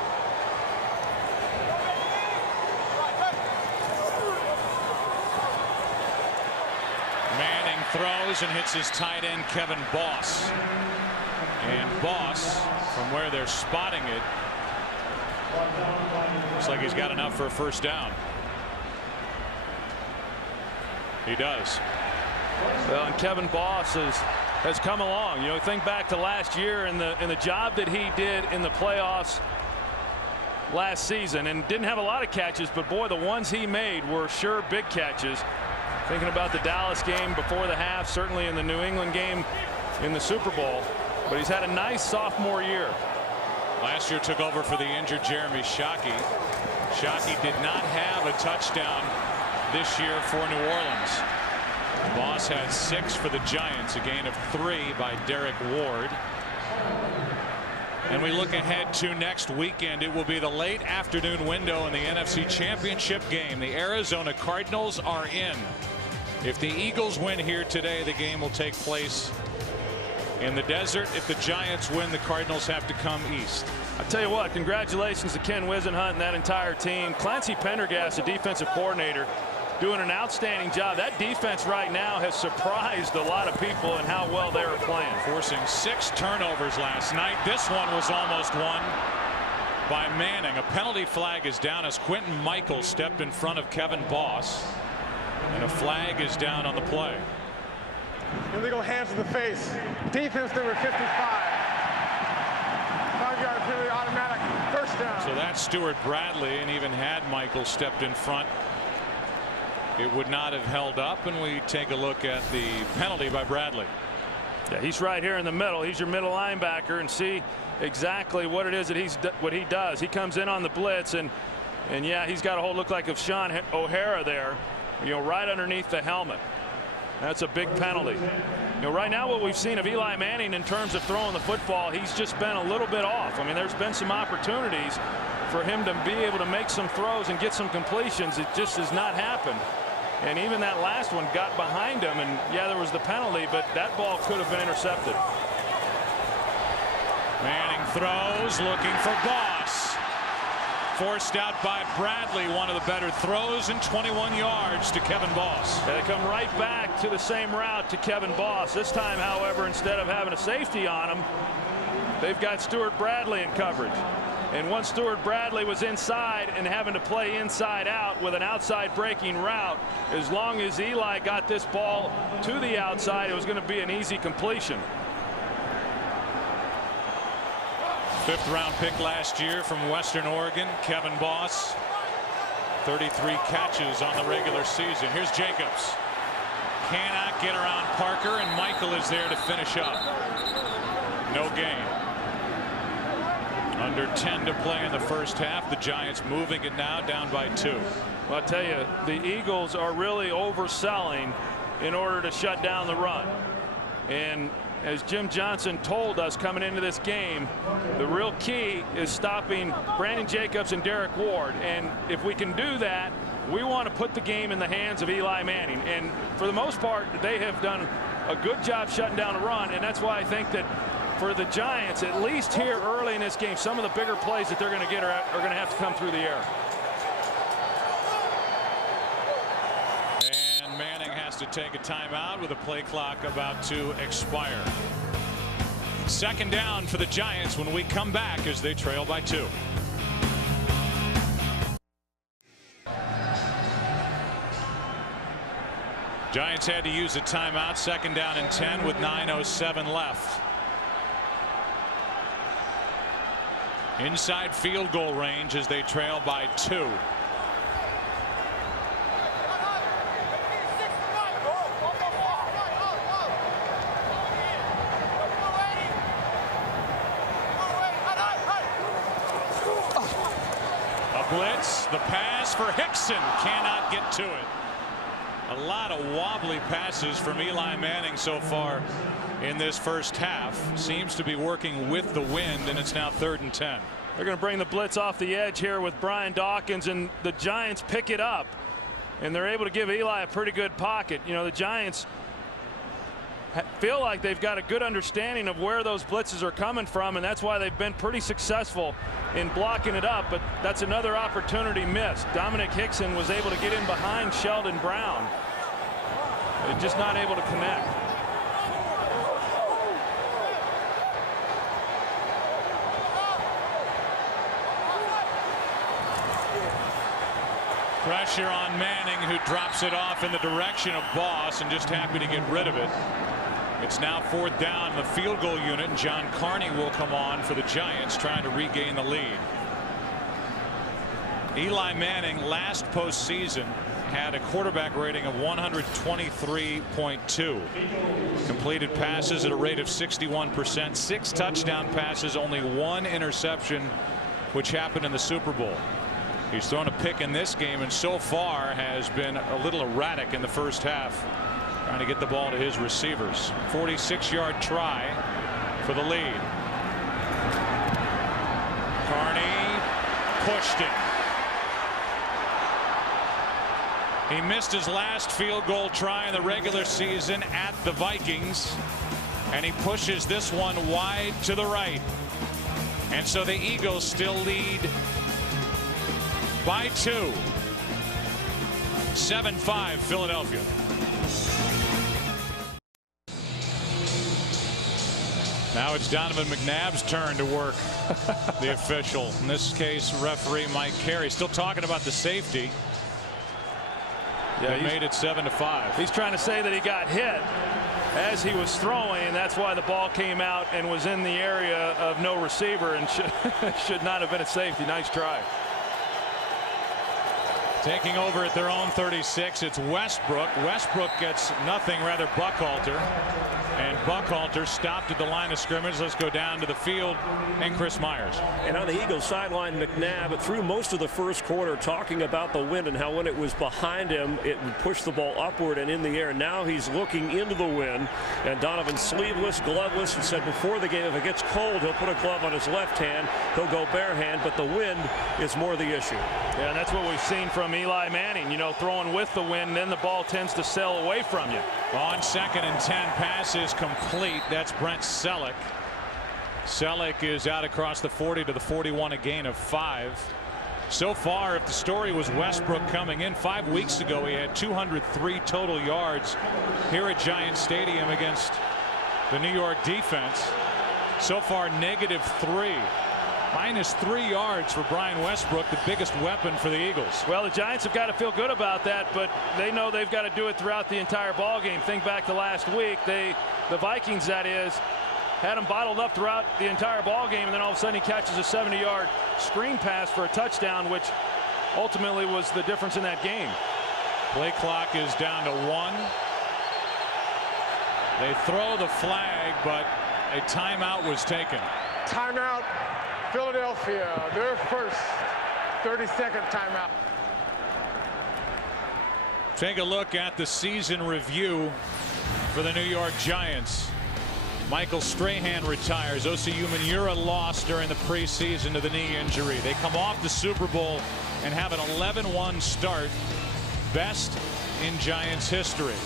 Manning throws and hits his tight end Kevin Boss. And Boss, from where they're spotting it, looks like he's got enough for a first down. He does. Well, and Kevin Boss has come along. You know, think back to last year and the job that he did in the playoffs last season, and didn't have a lot of catches, but boy, the ones he made were sure big catches. Thinking about the Dallas game before the half, certainly in the New England game in the Super Bowl, but he's had a nice sophomore year. Last year took over for the injured Jeremy Shockey. Shockey did not have a touchdown this year for New Orleans. Boss had 6 for the Giants, a gain of 3 by Derek Ward. And we look ahead to next weekend. It will be the late afternoon window in the NFC Championship game. The Arizona Cardinals are in. If the Eagles win here today, the game will take place in the desert. If the Giants win, the Cardinals have to come east. I tell you what, congratulations to Ken Wisenhunt and that entire team. Clancy Pendergast, the defensive coordinator, doing an outstanding job. That defense right now has surprised a lot of people in how well they were playing. Forcing 6 turnovers last night. This one was almost won by Manning. A penalty flag is down as Quentin Michael stepped in front of Kevin Boss. And a flag is down on the play. Illegal hands to the face. Defense number 55. 5-yard penalty, automatic first down. So that's Stuart Bradley, and even had Michael stepped in front, it would not have held up. And we take a look at the penalty by Bradley. Yeah, he's right here in the middle. He's your middle linebacker, and see exactly what it is that he does. He comes in on the blitz, and yeah, he's got a whole look like of Sean O'Hara there, you know, right underneath the helmet. That's a big penalty. You know, right now what we've seen of Eli Manning in terms of throwing the football, he's just been a little bit off. I mean, there's been some opportunities for him to be able to make some throws and get some completions. It just has not happened. And even that last one got behind him, and yeah, there was the penalty, but that ball could have been intercepted. Manning throws, looking for Boss. Forced out by Bradley. One of the better throws, and 21 yards to Kevin Boss. They come right back to the same route to Kevin Boss. This time, however, instead of having a safety on him, they've got Stuart Bradley in coverage. And once Stuart Bradley was inside and having to play inside out with an outside breaking route, as long as Eli got this ball to the outside, it was going to be an easy completion. 5th round pick last year from Western Oregon, Kevin Boss. 33 catches on the regular season. Here's Jacobs. Cannot get around Parker, and Michael is there to finish up. No gain. Under 10 to play in the first half. The Giants moving it now, down by 2. Well, I'll tell you, the Eagles are really overselling in order to shut down the run. And as Jim Johnson told us coming into this game, the real key is stopping Brandon Jacobs and Derek Ward. And if we can do that, we want to put the game in the hands of Eli Manning. And for the most part, they have done a good job shutting down a run. And that's why I think that for the Giants, at least here early in this game, some of the bigger plays that they're going to get are going to have to come through the air. And Manning has to take a timeout with a play clock about to expire. 2nd down for the Giants when we come back as they trail by 2. Giants had to use a timeout. 2nd down and 10 with 9:07 left. Inside field goal range as they trail by 2. A blitz, the pass for Hickson, cannot get to it. A lot of wobbly passes from Eli Manning so far in this first half. Seems to be working with the wind, and it's now 3rd and 10. They're going to bring the blitz off the edge here with Brian Dawkins, and the Giants pick it up, and they're able to give Eli a pretty good pocket. You know, the Giants feel like they've got a good understanding of where those blitzes are coming from, and that's why they've been pretty successful in blocking it up. But that's another opportunity missed. Dominic Hickson was able to get in behind Sheldon Brown. They're just not able to connect. Pressure on Manning, who drops it off in the direction of Boss and just happy to get rid of it. It's now 4th down in the field goal unit, and John Carney will come on for the Giants, trying to regain the lead. Eli Manning last postseason had a quarterback rating of 123.2. Completed passes at a rate of 61%, 6 touchdown passes, only 1 interception, which happened in the Super Bowl. He's thrown a pick in this game, and so far has been a little erratic in the first half, trying to get the ball to his receivers. 46-yard try for the lead. Carney pushed it. He missed his last field goal try in the regular season at the Vikings, and he pushes this one wide to the right. And so the Eagles still lead by 2. 7-5 Philadelphia. Now it's Donovan McNabb's turn to work the official. In this case, referee Mike Carey. Still talking about the safety. Yeah, he made it 7-5. He's trying to say that he got hit as he was throwing, and that's why the ball came out and was in the area of no receiver and should not have been a safety. Nice try. Taking over at their own 36, it's Westbrook. Westbrook gets nothing, rather Buckhalter. And Buckhalter stopped at the line of scrimmage. Let's go down to the field and Chris Myers. And on the Eagles sideline, McNabb through most of the first quarter talking about the wind and how when it was behind him, it would push the ball upward and in the air. Now he's looking into the wind, and Donovan sleeveless, gloveless, and said before the game if it gets cold, he'll put a glove on his left hand. He'll go bare hand, but the wind is more the issue. Yeah, and that's what we've seen from Eli Manning, you know, throwing with the wind, then the ball tends to sail away from you. On 2nd and 10, pass is complete. That's Brent Selleck. Selleck is out across the 40 to the 41, a gain of 5. So far, if the story was Westbrook coming in 5 weeks ago, he had 203 total yards here at Giant Stadium against the New York defense. So far, -3. -3 yards for Brian Westbrook, the biggest weapon for the Eagles. Well, the Giants have got to feel good about that, but they know they've got to do it throughout the entire ball game. Think back to last week. The Vikings, that is, had him bottled up throughout the entire ball game, and then all of a sudden he catches a 70-yard screen pass for a touchdown, which ultimately was the difference in that game. Play clock is down to 1. They throw the flag, but a timeout was taken. Timeout. Philadelphia, their first 30-second timeout. Take a look at the season review for the New York Giants. Michael Strahan retires. Osi Umenyiora lost during the preseason to the knee injury. They come off the Super Bowl and have an 11-1 start, best in Giants history.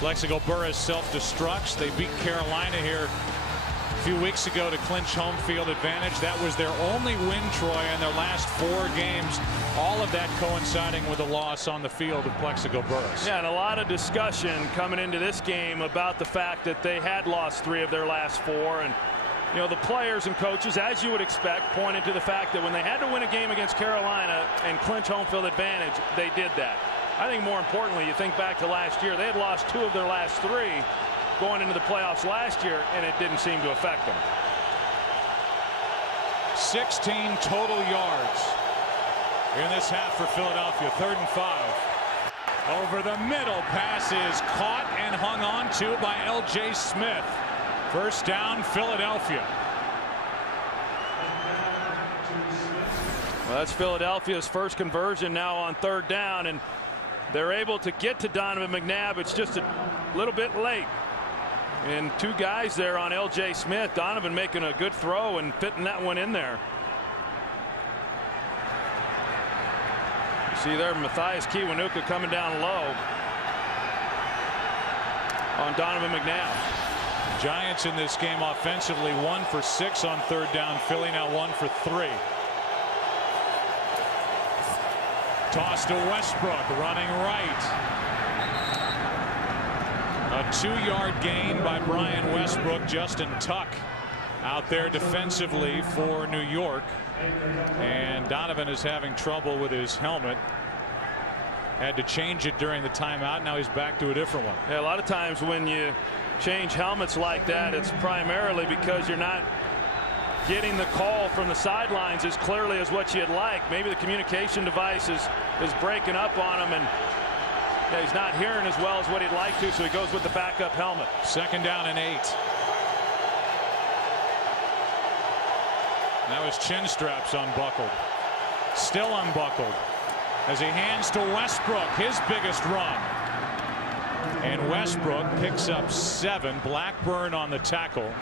Plexico Burress self-destructs. They beat Carolina here a few weeks ago to clinch home field advantage. That was their only win, Troy, in their last 4 games. All of that coinciding with a loss on the field of Plexico Burress. Yeah, and a lot of discussion coming into this game about the fact that they had lost 3 of their last 4. And, you know, the players and coaches, as you would expect, pointed to the fact that when they had to win a game against Carolina and clinch home field advantage, they did that. I think more importantly, you think back to last year, they had lost 2 of their last 3 going into the playoffs last year, and it didn't seem to affect them. 16 total yards in this half for Philadelphia. 3rd and 5. Over the middle, pass is caught and hung on to by L.J. Smith. First down, Philadelphia. Well, that's Philadelphia's first conversion now on 3rd down, and they're able to get to Donovan McNabb. It's just a little bit late. And 2 guys there on L.J. Smith. Donovan making a good throw and fitting that one in there. You see there Matthias Kiwanuka coming down low on Donovan McNabb. Giants in this game offensively 1 for 6 on 3rd down. Philly now 1 for 3. Toss to Westbrook, running right. A 2-yard gain by Brian Westbrook. Justin Tuck out there defensively for New York. And Donovan is having trouble with his helmet. Had to change it during the timeout. Now he's back to a different one. Yeah, a lot of times when you change helmets like that, it's primarily because you're not getting the call from the sidelines as clearly as what you'd like. Maybe the communication device is breaking up on him, and he's not hearing as well as what he'd like to, so he goes with the backup helmet. 2nd down and 8. Now his chin strap's unbuckled. Still unbuckled as he hands to Westbrook, his biggest run. And Westbrook picks up 7. Blackburn on the tackle.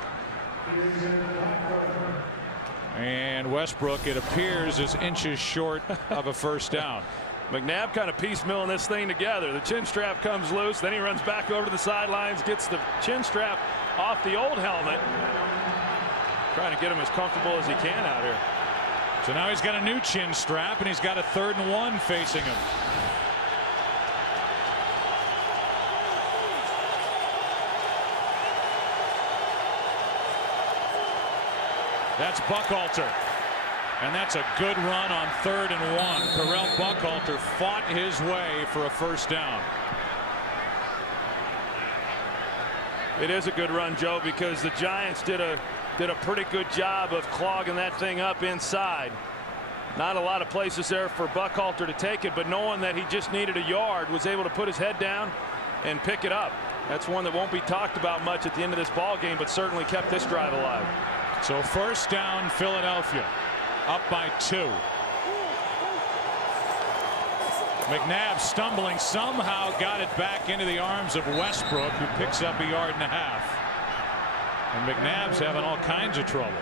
And Westbrook, it appears, is inches short of a 1st down. McNabb kind of piecemealing this thing together. The chin strap comes loose, then he runs back over to the sidelines, gets the chin strap off the old helmet, trying to get him as comfortable as he can out here. So now he's got a new chin strap, and he's got a 3rd and 1 facing him. That's Buckhalter. And that's a good run on 3rd and 1. Correll Buckhalter fought his way for a 1st down. It is a good run, Joe, because the Giants did a pretty good job of clogging that thing up inside. Not a lot of places there for Buckhalter to take it, but knowing that he just needed a yard, was able to put his head down and pick it up. That's one that won't be talked about much at the end of this ball game, but certainly kept this drive alive. So 1st down, Philadelphia, up by 2. McNabb stumbling, somehow got it back into the arms of Westbrook, who picks up a 1.5 yards. And McNabb's having all kinds of trouble.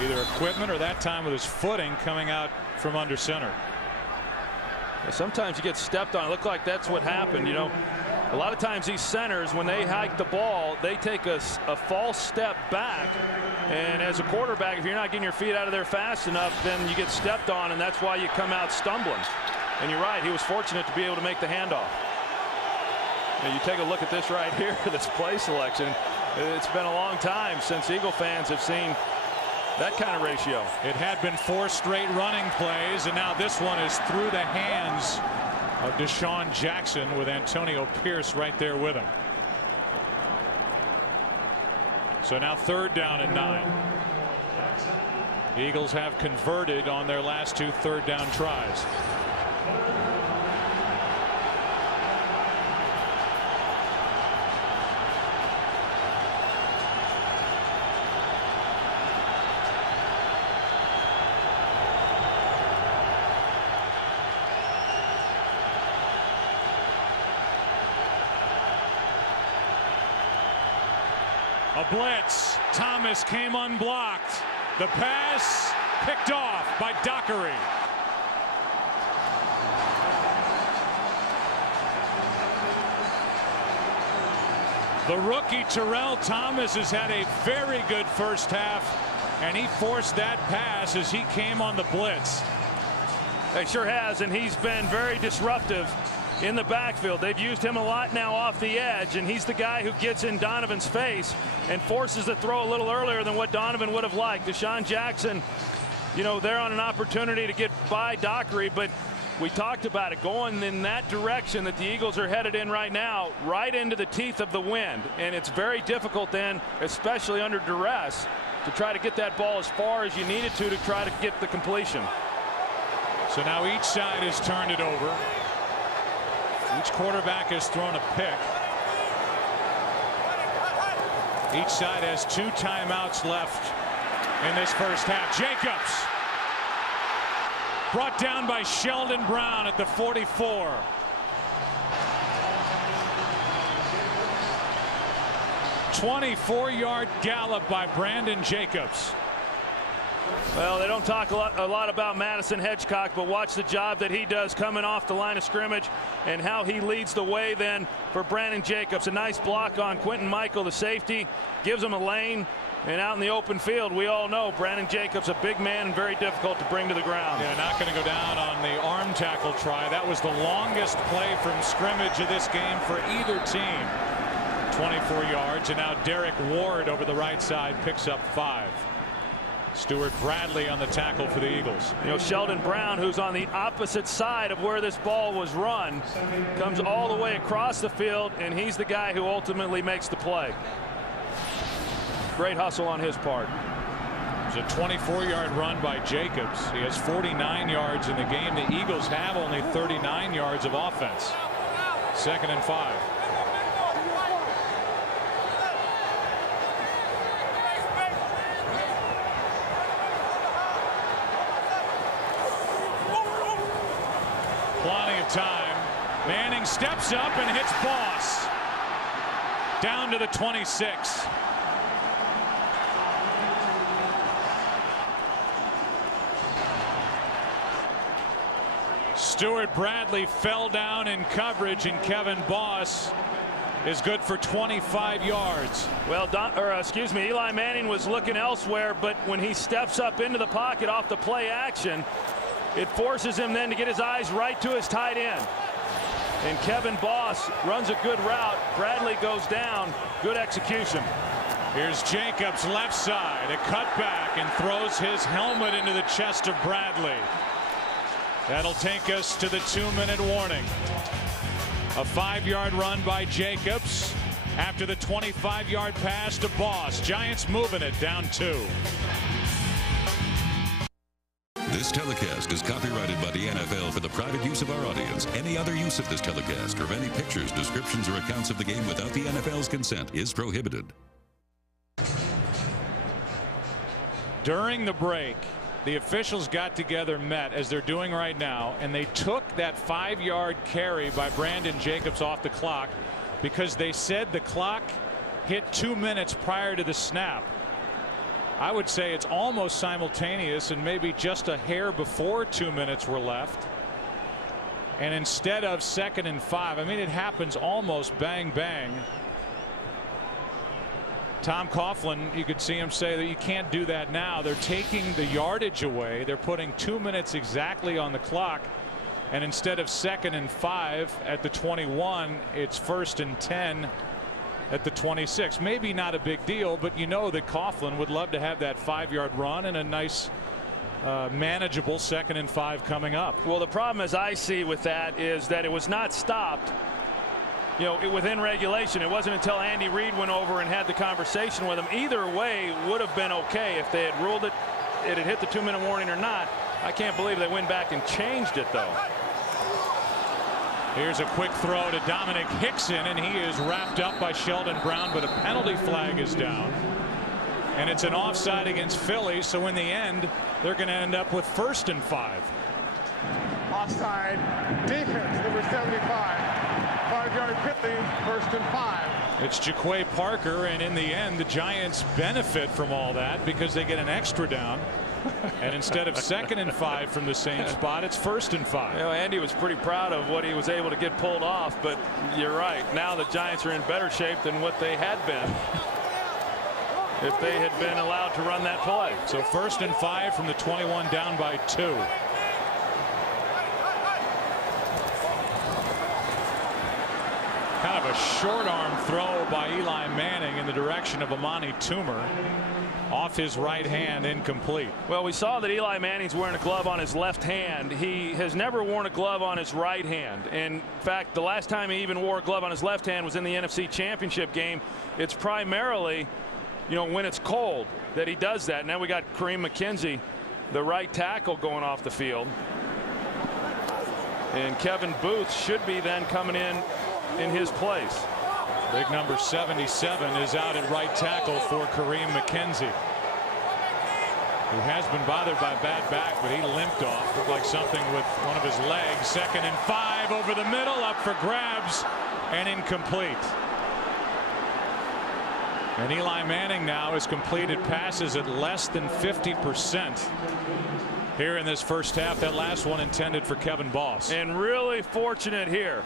Either equipment or that time with his footing coming out from under center. Sometimes you get stepped on. It looked like that's what happened. You know, a lot of times these centers, when they hike the ball, they take a false step back. And as a quarterback, if you're not getting your feet out of there fast enough, then you get stepped on, and that's why you come out stumbling. And you're right, he was fortunate to be able to make the handoff. And you take a look at this right here, this play selection. It's been a long time since Eagle fans have seen that kind of ratio. It had been 4 straight running plays, and now this one is through the hands of Deshaun Jackson, with Antonio Pierce right there with him. So now 3rd down and 9. The Eagles have converted on their last 2 3rd down tries. A blitz. Thomas came unblocked. The pass picked off by Dockery. The rookie Terrell Thomas has had a very good 1st half, and he forced that pass as he came on the blitz. He sure has, and he's been very disruptive in the backfield. They've used him a lot now off the edge, and he's the guy who gets in Donovan's face and forces the throw a little earlier than what Donovan would have liked. Deshaun Jackson, you know, they're on an opportunity to get by Dockery, but we talked about it, going in that direction that the Eagles are headed in right now, right into the teeth of the wind. And it's very difficult then, especially under duress, to try to get that ball as far as you needed to try to get the completion. So now each side has turned it over. Each quarterback has thrown a pick. Each side has 2 timeouts left in this 1st half. Jacobs brought down by Sheldon Brown at the 44. A 24-yard gallop by Brandon Jacobs. Well, they don't talk a lot about Madison Hedgecock, but watch the job that he does coming off the line of scrimmage and how he leads the way then for Brandon Jacobs. A nice block on Quentin Michael, the safety, gives him a lane, and out in the open field, we all know Brandon Jacobs, a big man and very difficult to bring to the ground. Yeah, not going to go down on the arm tackle try. That was the longest play from scrimmage of this game for either team. 24 yards, and now Derek Ward over the right side picks up 5. Stewart Bradley on the tackle for the Eagles. You know, Sheldon Brown, who's on the opposite side of where this ball was run, comes all the way across the field, and he's the guy who ultimately makes the play. Great hustle on his part. It's a 24-yard run by Jacobs. He has 49 yards in the game. The Eagles have only 39 yards of offense. 2nd and 5. Plenty of time. Manning steps up and hits Boss down to the 26. Stewart Bradley fell down in coverage, and Kevin Boss is good for 25 yards. Well, Eli Manning was looking elsewhere, but when he steps up into the pocket off the play action, it forces him then to get his eyes right to his tight end. And Kevin Boss runs a good route. Bradley goes down. Good execution. Here's Jacobs left side, a cutback, and throws his helmet into the chest of Bradley. That'll take us to the 2-minute warning. A 5-yard run by Jacobs after the 25-yard pass to Boss. Giants moving it down 2. This telecast is copyrighted by the NFL for the private use of our audience. Any other use of this telecast or of any pictures, descriptions, or accounts of the game without the NFL's consent is prohibited. During the break, the officials got together, met as they're doing right now, and they took that 5-yard carry by Brandon Jacobs off the clock because they said the clock hit 2 minutes prior to the snap. I would say it's almost simultaneous and maybe just a hair before 2 minutes were left. And instead of 2nd and 5, I mean, it happens almost bang bang. Tom Coughlin, you could see him say that you can't do that now. They're taking the yardage away. They're putting 2 minutes exactly on the clock. And instead of 2nd and 5 at the 21, it's 1st and 10 at the 26. Maybe not a big deal, but you know that Coughlin would love to have that 5-yard run and a nice manageable 2nd and 5 coming up. Well, the problem as I see with that is that it was not stopped, you know, within regulation. It wasn't until Andy Reid went over and had the conversation with him. Either way would have been okay if they had ruled it had hit the 2-minute warning or not. I can't believe they went back and changed it, though. Here's a quick throw to Dominic Hickson, and he is wrapped up by Sheldon Brown, but a penalty flag is down. And it's an offside against Philly, so in the end, they're going to end up with 1st and 5. Offside, defense, number 75. 5-yard penalty, 1st and 5. It's Jaquay Parker, and in the end, the Giants benefit from all that because they get an extra down. And instead of 2nd and 5 from the same spot, it's 1st and 5. You know, Andy was pretty proud of what he was able to get pulled off, but you're right. Now the Giants are in better shape than what they had been if they had been allowed to run that play. So 1st and 5 from the 21, down by 2. Kind of a short arm throw by Eli Manning in the direction of Amani Toomer. Off his right hand, incomplete. Well, we saw that Eli Manning's wearing a glove on his left hand. He has never worn a glove on his right hand. In fact, the last time he even wore a glove on his left hand was in the NFC Championship game. It's primarily, you know, when it's cold that he does that. Now we got Kareem McKenzie, the right tackle, going off the field. And Kevin Booth should be then coming in his place. Big number 77 is out at right tackle for Kareem McKenzie, who has been bothered by a bad back, but he limped off. Looked like something with one of his legs. 2nd and 5 over the middle, up for grabs and incomplete. And Eli Manning now has completed passes at less than 50% here in this first half. That last one intended for Kevin Boss. And really fortunate here.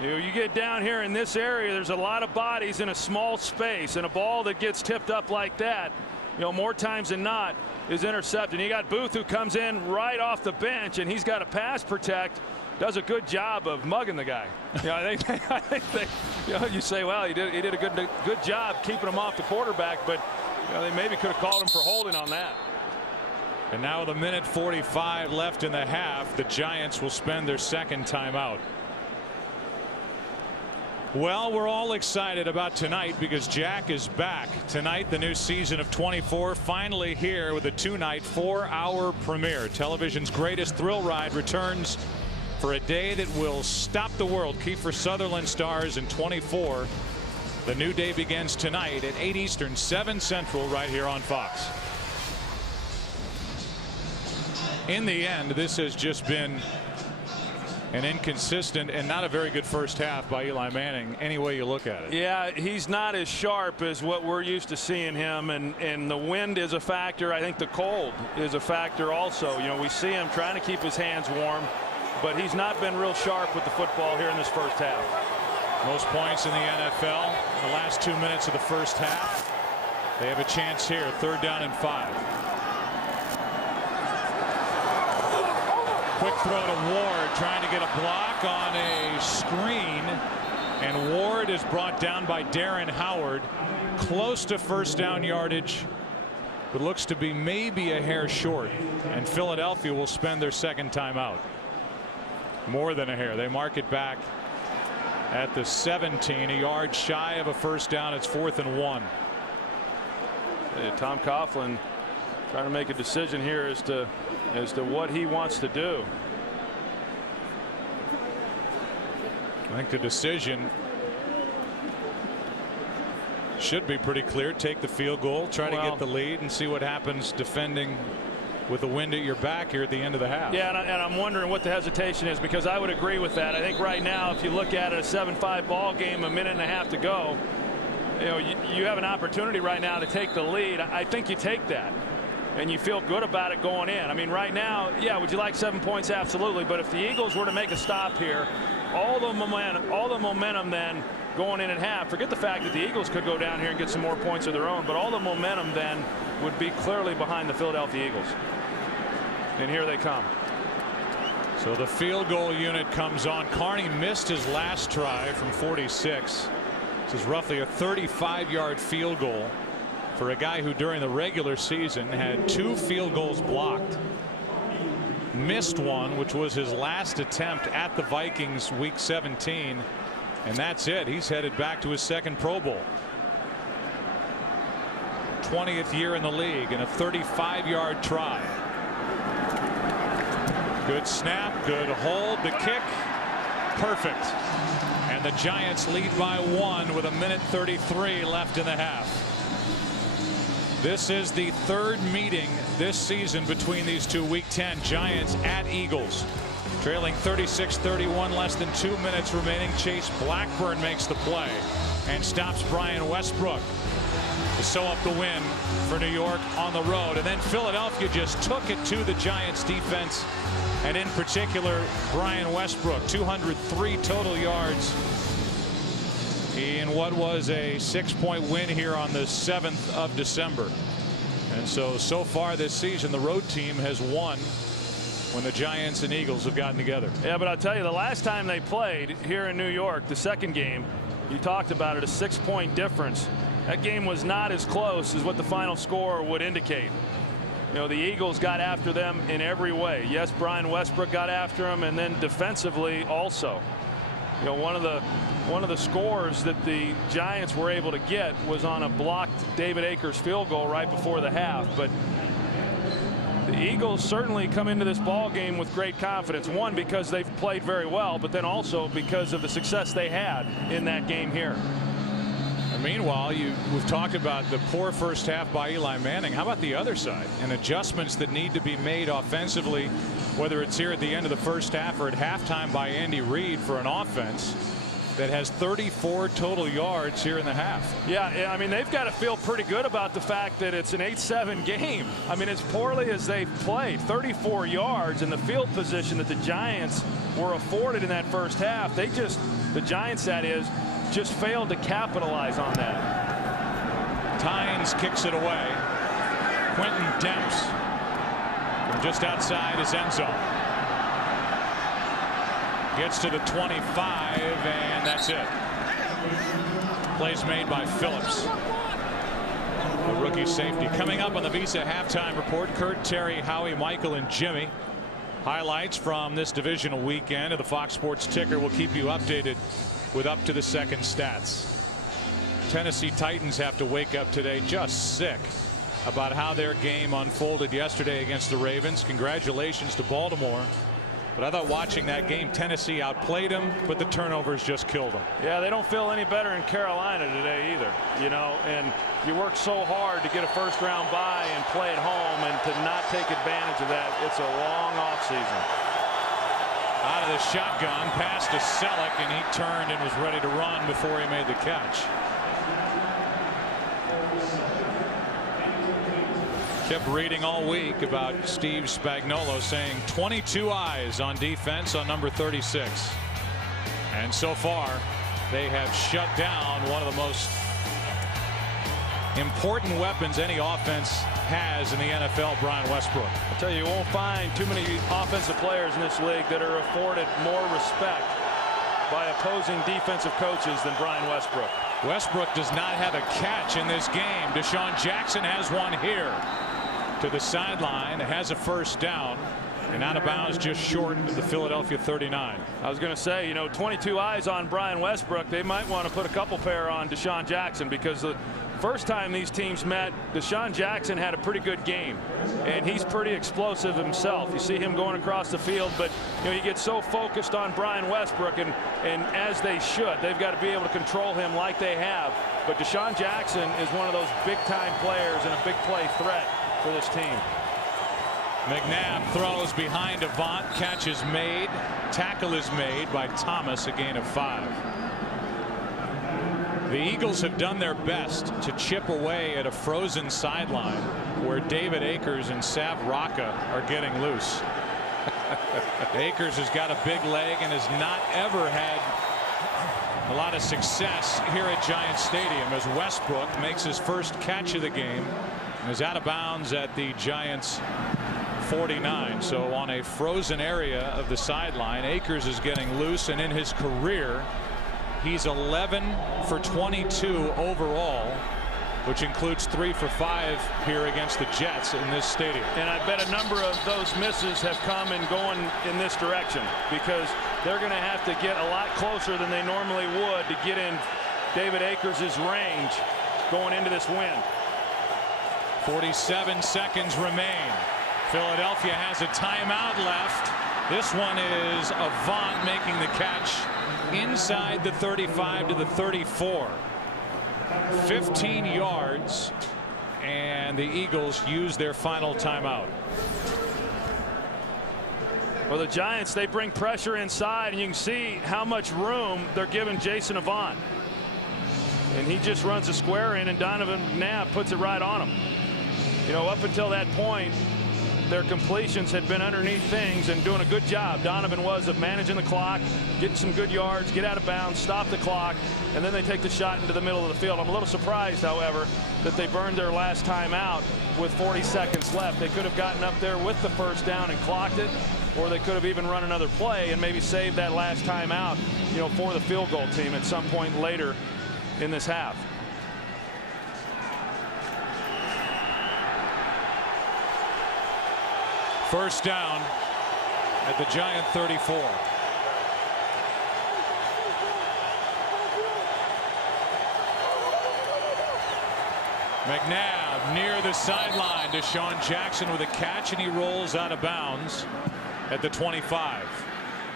You get down here in this area, there's a lot of bodies in a small space, and a ball that gets tipped up like that, you know, more times than not is intercepted. And you got Booth, who comes in right off the bench, and he's got a pass protect. Does a good job of mugging the guy. You know, I think they, you know, you say, well, he did a good job keeping him off the quarterback, but you know, they maybe could have called him for holding on that. And now with a minute 45 left in the half, the Giants will spend their second timeout. Well, we're all excited about tonight because Jack is back. Tonight, the new season of 24 finally here with a 2-night, 4-hour premiere. Television's greatest thrill ride returns for a day that will stop the world. Kiefer Sutherland stars in 24. The new day begins tonight at 8 Eastern, 7 Central, right here on Fox. In the end, this has just been an inconsistent and not a very good first half by Eli Manning, any way you look at it. Yeah, he's not as sharp as what we're used to seeing him, and the wind is a factor. I think the cold is a factor also. You know, we see him trying to keep his hands warm, but he's not been real sharp with the football here in this first half. Most points in the NFL in the last 2 minutes of the first half. They have a chance here, 3rd down and 5. Quick throw to Ward, trying to get a block on a screen, and Ward is brought down by Darren Howard, close to first down yardage, but looks to be maybe a hair short, and Philadelphia will spend their second timeout. More than a hair. They mark it back at the 17, a yard shy of a first down. It's 4th and 1. Tom Coughlin trying to make a decision here as to what he wants to do. I think the decision should be pretty clear. Take the field goal, try to get the lead, and see what happens defending with the wind at your back here at the end of the half. Yeah, and I'm wondering what the hesitation is, because I would agree with that. I think right now, if you look at it, a 7-5 ball game, a minute and a half to go, you know, you have an opportunity right now to take the lead. I think you take that, and you feel good about it going in. I mean, right now, yeah, would you like 7 points? Absolutely. But if the Eagles were to make a stop here, all the momentum then going in at half, forget the fact that the Eagles could go down here and get some more points of their own, but all the momentum then would be clearly behind the Philadelphia Eagles. And here they come. So the field goal unit comes on. Carney missed his last try from 46. This is roughly a 35-yard field goal for a guy who during the regular season had 2 field goals blocked. Missed one, which was his last attempt at the Vikings week 17, and that's it. He's headed back to his second Pro Bowl. 20th year in the league, and a 35-yard try. Good snap, good hold, the kick, perfect. And the Giants lead by 1 with a minute 33 left in the half. This is the 3rd meeting this season between these two. Week 10, Giants at Eagles. Trailing 36-31, less than 2 minutes remaining. Chase Blackburn makes the play and stops Brian Westbrook to sew up the win for New York on the road. And then Philadelphia just took it to the Giants defense, and in particular Brian Westbrook, 203 total yards in what was a 6-point win here on the 7th of December. And so far this season, the road team has won when the Giants and Eagles have gotten together. Yeah, but I'll tell you, the last time they played here in New York, the second game, you talked about it, a 6-point difference. That game was not as close as what the final score would indicate. You know, the Eagles got after them in every way. Yes, Brian Westbrook got after him, and then defensively also. You know, one of the scores that the Giants were able to get was on a blocked David Akers field goal right before the half. But the Eagles certainly come into this ball game with great confidence. One, because they've played very well, but then also because of the success they had in that game here. And meanwhile, we've talked about the poor first half by Eli Manning. How about the other side and adjustments that need to be made offensively, whether it's here at the end of the first half or at halftime by Andy Reid for an offense that has 34 total yards here in the half. Yeah, I mean, they've got to feel pretty good about the fact that it's an 8-7 game. I mean, as poorly as they've played, 34 yards, and the field position that the Giants were afforded in that first half, the Giants, that is, just failed to capitalize on that. Tynes kicks it away. Quentin Demps from just outside his end zone. Gets to the 25, and that's it. Plays made by Phillips. the rookie safety. Coming up on the Visa halftime report, Kurt, Terry, Howie, Michael, and Jimmy. Highlights from this divisional weekend of the Fox Sports Ticker will keep you updated with up to the second stats. Tennessee Titans have to wake up today just sick about how their game unfolded yesterday against the Ravens. Congratulations to Baltimore. But I thought watching that game, Tennessee outplayed them, but the turnovers just killed them. Yeah, they don't feel any better in Carolina today either. You know, and you work so hard to get a first-round bye and play at home, and to not take advantage of that, it's a long offseason. Out of the shotgun, pass to Selleck, and he turned and was ready to run before he made the catch. Kept reading all week about Steve Spagnuolo saying 22 eyes on defense on number 36. And so far, they have shut down one of the most important weapons any offense has in the NFL, Brian Westbrook. I tell you, you won't find too many offensive players in this league that are afforded more respect by opposing defensive coaches than Brian Westbrook. Westbrook does not have a catch in this game. Deshaun Jackson has one here. To the sideline, has a first down, and out of bounds just short of the Philadelphia 39. I was going to say, you know, 22 eyes on Brian Westbrook. They might want to put a couple pair on Deshaun Jackson, because the first time these teams met, Deshaun Jackson had a pretty good game, and he's pretty explosive himself. You see him going across the field, but you know, you get so focused on Brian Westbrook, and as they should, they've got to be able to control him like they have. But Deshaun Jackson is one of those big-time players and a big play threat for this team. McNabb throws behind Avant. Catch is made. Tackle is made by Thomas. A gain of 5. The Eagles have done their best to chip away at a frozen sideline where David Akers and Sav Rocca are getting loose. Akers has got a big leg and has not ever had a lot of success here at Giant Stadium, as Westbrook makes his first catch of the game and is out of bounds at the Giants 49. So on a frozen area of the sideline, Akers is getting loose, and in his career he's 11 for 22 overall, which includes 3 for 5 here against the Jets in this stadium. And I bet a number of those misses have come and going in this direction, because they're going to have to get a lot closer than they normally would to get in David Akers' range going into this win. 47 seconds remain. Philadelphia has a timeout left. This one is Avant making the catch inside the 35 to the 34. 15 yards, and the Eagles use their final timeout. Well, the Giants, they bring pressure inside, and you can see how much room they're giving Jason Avant. And he just runs a square in, and Donovan McNabb puts it right on him. You know, up until that point, their completions had been underneath things and doing a good job. Donovan was of managing the clock, getting some good yards, get out of bounds, stop the clock, and then they take the shot into the middle of the field. I'm a little surprised, however, that they burned their last time out with 40 seconds left. They could have gotten up there with the first down and clocked it, or they could have even run another play and maybe saved that last time out, you know, for the field goal team at some point later in this half. First down at the Giant 34. McNabb near the sideline. Deshaun Jackson with a catch, and he rolls out of bounds at the 25.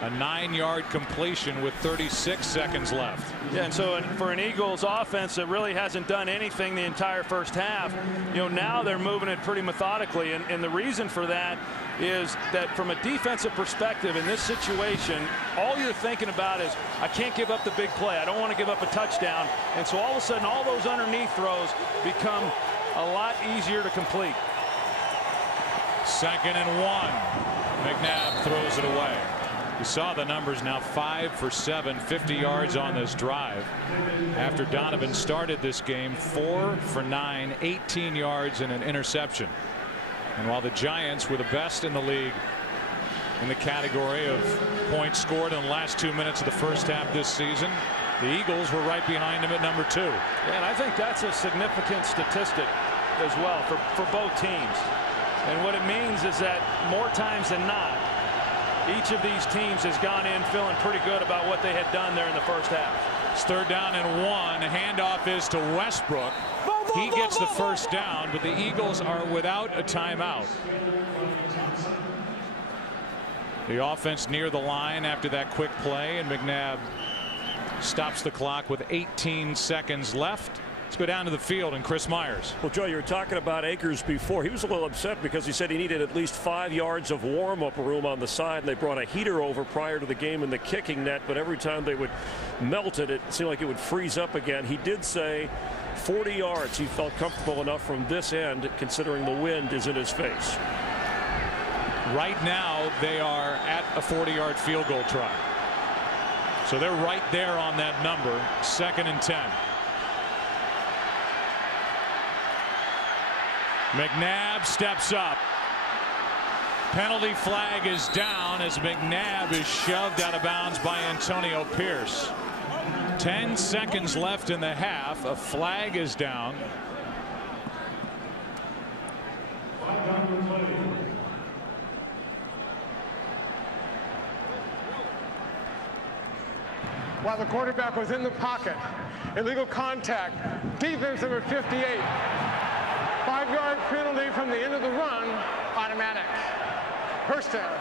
A 9-yard completion with 36 seconds left. Yeah, and so for an Eagles offense that really hasn't done anything the entire first half, you know, now they're moving it pretty methodically, and the reason for that is that from a defensive perspective in this situation, all you're thinking about is, I can't give up the big play. I don't want to give up a touchdown. And so all of a sudden, all those underneath throws become a lot easier to complete. 2nd and 1. McNabb throws it away. You saw the numbers now, 5 for 7, 50 yards on this drive. After Donovan started this game, 4 for 9, 18 yards and an interception. And while the Giants were the best in the league in the category of points scored in the last 2 minutes of the first half this season, the Eagles were right behind them at number 2. And I think that's a significant statistic. as well for both teams. And what it means is that more times than not, each of these teams has gone in feeling pretty good about what they had done there in the first half. It's 3rd down and 1. Handoff is to Westbrook. He gets the first down, but the Eagles are without a timeout. The offense near the line after that quick play, and McNabb stops the clock with 18 seconds left. Let's go down to the field and Chris Myers. Well, Joe, you were talking about Akers before. He was a little upset because he said he needed at least 5 yards of warm-up room on the side, and they brought a heater over prior to the game in the kicking net, but every time they would melt it, it seemed like it would freeze up again. He did say 40 yards. He felt comfortable enough from this end, considering the wind is in his face. Right now, they are at a 40-yard field goal try. So they're right there on that number, 2nd and 10. McNabb steps up. Penalty flag is down as McNabb is shoved out of bounds by Antonio Pierce. 10 seconds left in the half. A flag is down. While the quarterback was in the pocket, illegal contact, defense number 58. 5-yard penalty from the end of the run, automatic. First down.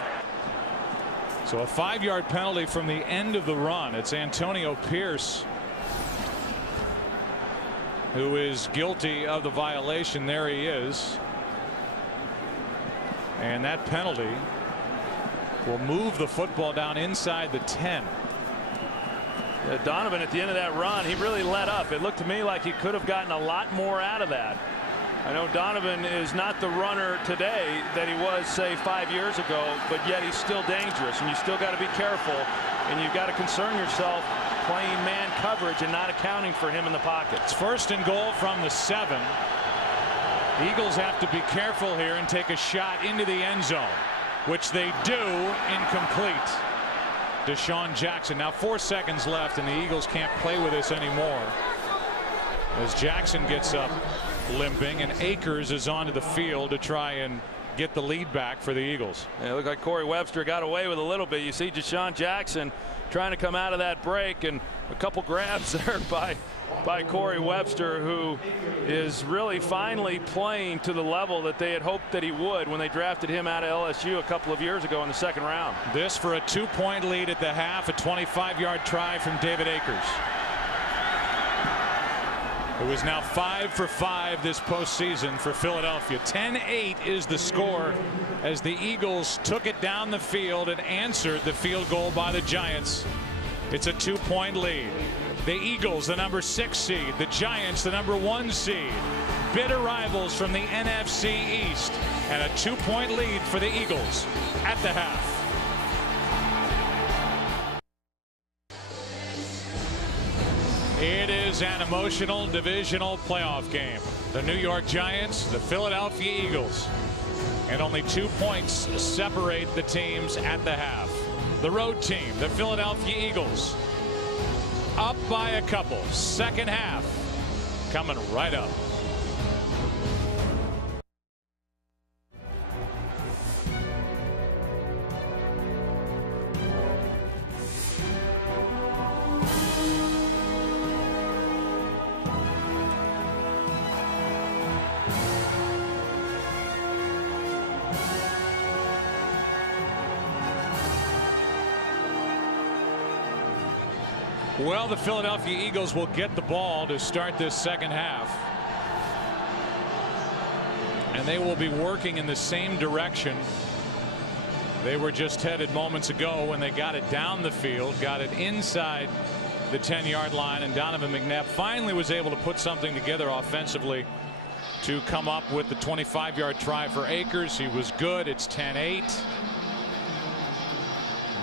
So a 5-yard penalty from the end of the run. It's Antonio Pierce who is guilty of the violation. There he is. And that penalty will move the football down inside the 10. Yeah, Donovan at the end of that run, he really let up. It looked to me like he could have gotten a lot more out of that. I know Donovan is not the runner today that he was, say, 5 years ago, but yet he's still dangerous, and you still got to be careful, and you've got to concern yourself playing man coverage and not accounting for him in the pocket. It's 1st and goal from the 7. The Eagles have to be careful here and take a shot into the end zone, which they do. Incomplete. Deshaun Jackson. Now 4 seconds left, and the Eagles can't play with this anymore as Jackson gets up limping, and Akers is onto the field to try and get the lead back for the Eagles. Yeah, it looked like Corey Webster got away with a little bit. You see Deshaun Jackson trying to come out of that break, and a couple grabs there by Corey Webster, who is really finally playing to the level that they had hoped that he would when they drafted him out of LSU a couple of years ago in the 2nd round. This for a 2-point lead at the half. A 25-yard try from David Akers, who is now 5 for 5 this postseason for Philadelphia. 10-8 is the score as the Eagles took it down the field and answered the field goal by the Giants. It's a 2-point lead. The Eagles, the number 6 seed. The Giants, the number 1 seed. Bitter rivals from the NFC East. And a 2-point lead for the Eagles at the half. It is an emotional divisional playoff game. The New York Giants, the Philadelphia Eagles. And only 2 points separate the teams at the half. The road team, the Philadelphia Eagles, up by a couple. 2nd half coming right up. Well, the Philadelphia Eagles will get the ball to start this 2nd half. And they will be working in the same direction they were just headed moments ago when they got it down the field, got it inside the 10-yard line, and Donovan McNabb finally was able to put something together offensively to come up with the 25-yard try for Akers. He was good. It's 10-8.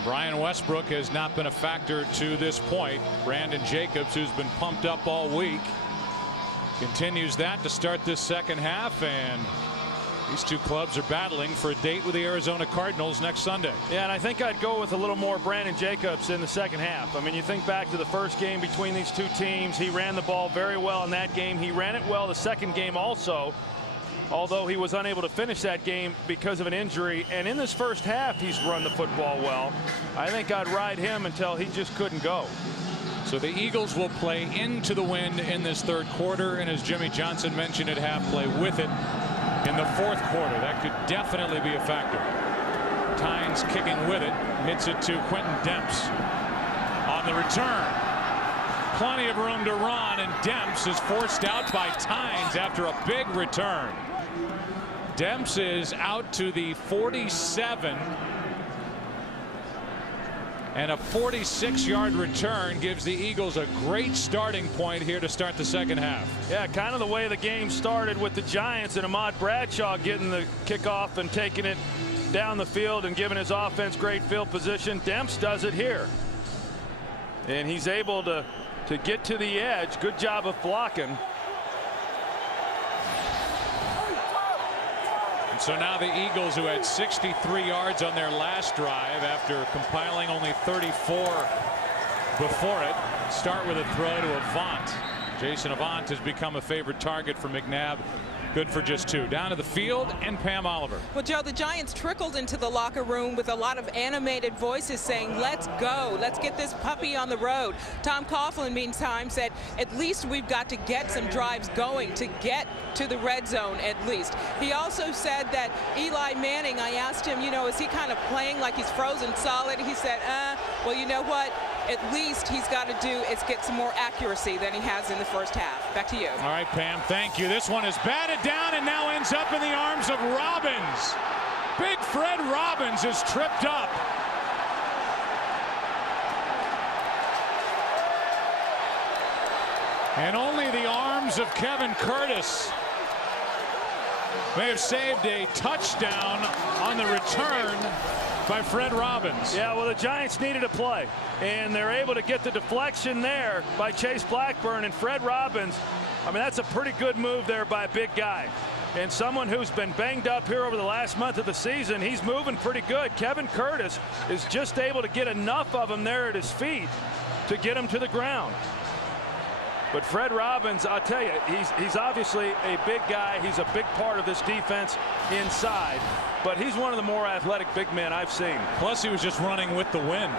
Brian Westbrook has not been a factor to this point. Brandon Jacobs, who's been pumped up all week, continues that to start this 2nd half, and these two clubs are battling for a date with the Arizona Cardinals next Sunday. Yeah, and I think I'd go with a little more Brandon Jacobs in the 2nd half. I mean, you think back to the first game between these two teams. He ran the ball very well in that game. He ran it well the second game also. although he was unable to finish that game because of an injury. And in this first half, he's run the football well. I think I'd ride him until he just couldn't go. So the Eagles will play into the wind in this third quarter, and as Jimmy Johnson mentioned at half, play with it in the fourth quarter. That could definitely be a factor. Tynes kicking with it, hits it to Quentin Demps on the return. Plenty of room to run, and Demps is forced out by Tynes after a big return. Demps is out to the 47. And a 46-yard return gives the Eagles a great starting point here to start the second half. Yeah, kind of the way the game started with the Giants and Ahmad Bradshaw getting the kickoff and taking it down the field and giving his offense great field position. Demps does it here. And he's able to get to the edge. Good job of blocking. So now the Eagles, who had 63 yards on their last drive after compiling only 34 before it, start with a throw to Avant. Jason Avant has become a favorite target for McNabb. Good for just 2. Down to the field, and Pam Oliver. Well, Joe, the Giants trickled into the locker room with a lot of animated voices saying, let's go. Let's get this puppy on the road. Tom Coughlin, meantime, said, at least we've got to get some drives going to get to the red zone at least. He also said that Eli Manning, I asked him, you know, is he kind of playing like he's frozen solid? He said, well, you know what? At least he's got to do is get some more accuracy than he has in the first half. Back to you. All right, Pam, thank you. This one is batted down and now ends up in the arms of Robbins. Big Fred Robbins is tripped up. And only the arms of Kevin Curtis may have saved a touchdown on the return by Fred Robbins. Yeah, well, the Giants needed a play, and they're able to get the deflection there by Chase Blackburn, and Fred Robbins. I mean, that's a pretty good move there by a big guy. And someone who's been banged up here over the last month of the season, he's moving pretty good. Kevin Curtis is just able to get enough of him there at his feet to get him to the ground. But Fred Robbins, I'll tell you, he's obviously a big guy. He's a big part of this defense inside. But he's one of the more athletic big men I've seen. Plus, he was just running with the wind.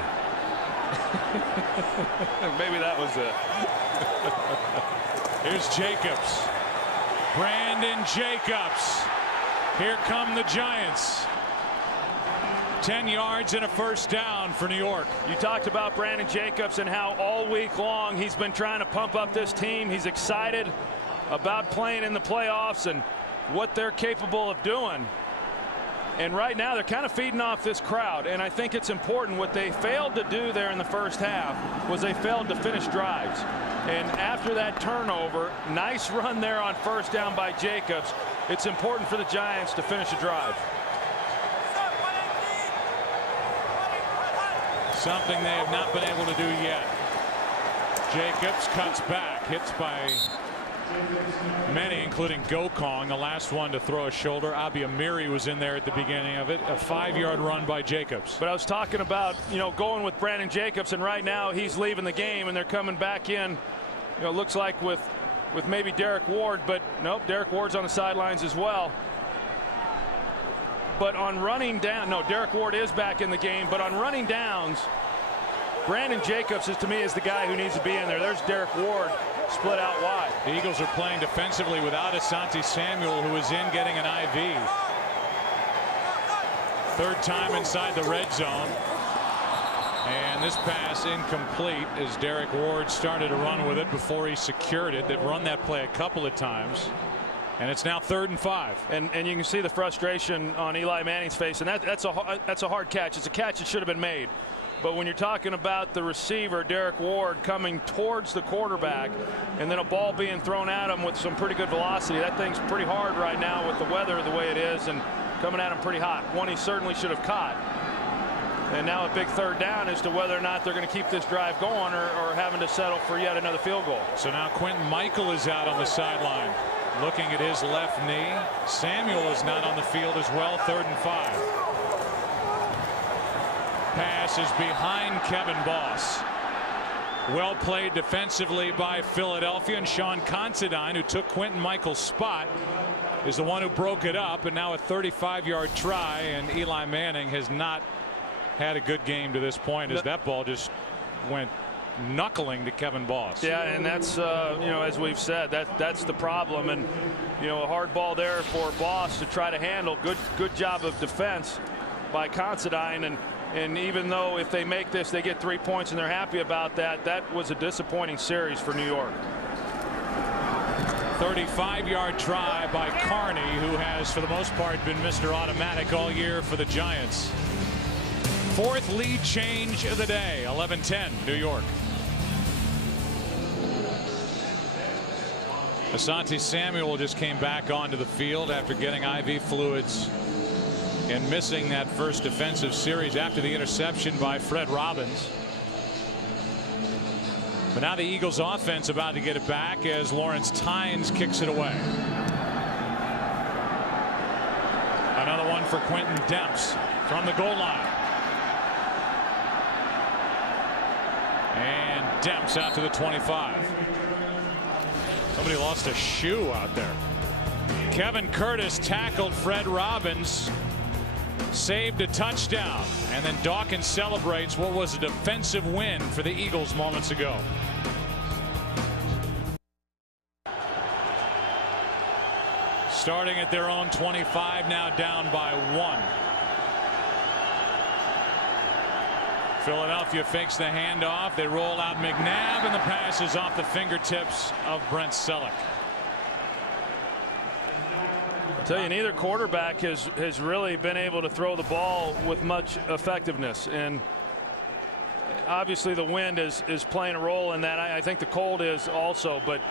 Maybe that was it. Here's Jacobs. Brandon Jacobs. Here come the Giants. 10 yards and a first down for New York. You talked about Brandon Jacobs and how all week long he's been trying to pump up this team. He's excited about playing in the playoffs and what they're capable of doing. And right now they're kind of feeding off this crowd, and I think it's important. What they failed to do there in the first half was they failed to finish drives. And after that turnover, nice run there on first down by Jacobs. It's important for the Giants to finish a drive. Something they have not been able to do yet. Jacobs cuts back, hits by many, including Gokong, the last one to throw a shoulder. Abi Amiri was in there at the beginning of it. A 5-yard run by Jacobs. But I was talking about, you know, going with Brandon Jacobs, and right now he's leaving the game, and they're coming back in. You know, looks like with maybe Derek Ward, but nope, Derek Ward's on the sidelines as well. But on running down, no, Derek Ward is back in the game, but on running downs, Brandon Jacobs is, to me, is the guy who needs to be in there. There's Derek Ward split out wide. The Eagles are playing defensively without Asante Samuel, who is in getting an IV. Third time inside the red zone. And this pass incomplete as Derek Ward started to run with it before he secured it. They've run that play a couple of times. And it's now 3rd and 5. And you can see the frustration on Eli Manning's face, and that's a hard catch. It's a catch that should have been made. But when you're talking about the receiver, Derek Ward, coming towards the quarterback, and then a ball being thrown at him with some pretty good velocity, that thing's pretty hard right now with the weather the way it is, and coming at him pretty hot. One he certainly should have caught. And now a big third down as to whether or not they're going to keep this drive going or having to settle for yet another field goal. So now Quentin Michael is out on the sideline, looking at his left knee. Samuel is not on the field as well. 3rd and 5. Pass is behind Kevin Boss. Well played defensively by Philadelphia, and Sean Considine, who took Quentin Michael's spot, is the one who broke it up, and now a 35-yard try, and Eli Manning has not had a good game to this point as that ball just went knuckling to Kevin Boss. Yeah, and that's as we've said, that's the problem, and a hard ball there for Boss to try to handle. Good job of defense by Considine, and even though if they make this they get 3 points and they're happy about that, that was a disappointing series for New York. 35-yard try by Carney, who has for the most part been Mr. Automatic all year for the Giants. Fourth lead change of the day. 11-10 New York. Asante Samuel just came back onto the field after getting IV fluids and missing that first defensive series after the interception by Fred Robbins. But now the Eagles offense about to get it back as Lawrence Tynes kicks it away. Another one for Quentin Demps from the goal line. And Demps out to the 25. Somebody lost a shoe out there. Kevin Curtis tackled Fred Robbins, saved a touchdown, and then Dawkins celebrates what was a defensive win for the Eagles moments ago. Starting at their own 25, now down by 1. Philadelphia fakes the handoff. They roll out McNabb, and the pass is off the fingertips of Brent Selleck. I'll tell you, neither quarterback has really been able to throw the ball with much effectiveness, and obviously the wind is playing a role in that. I think the cold is also, but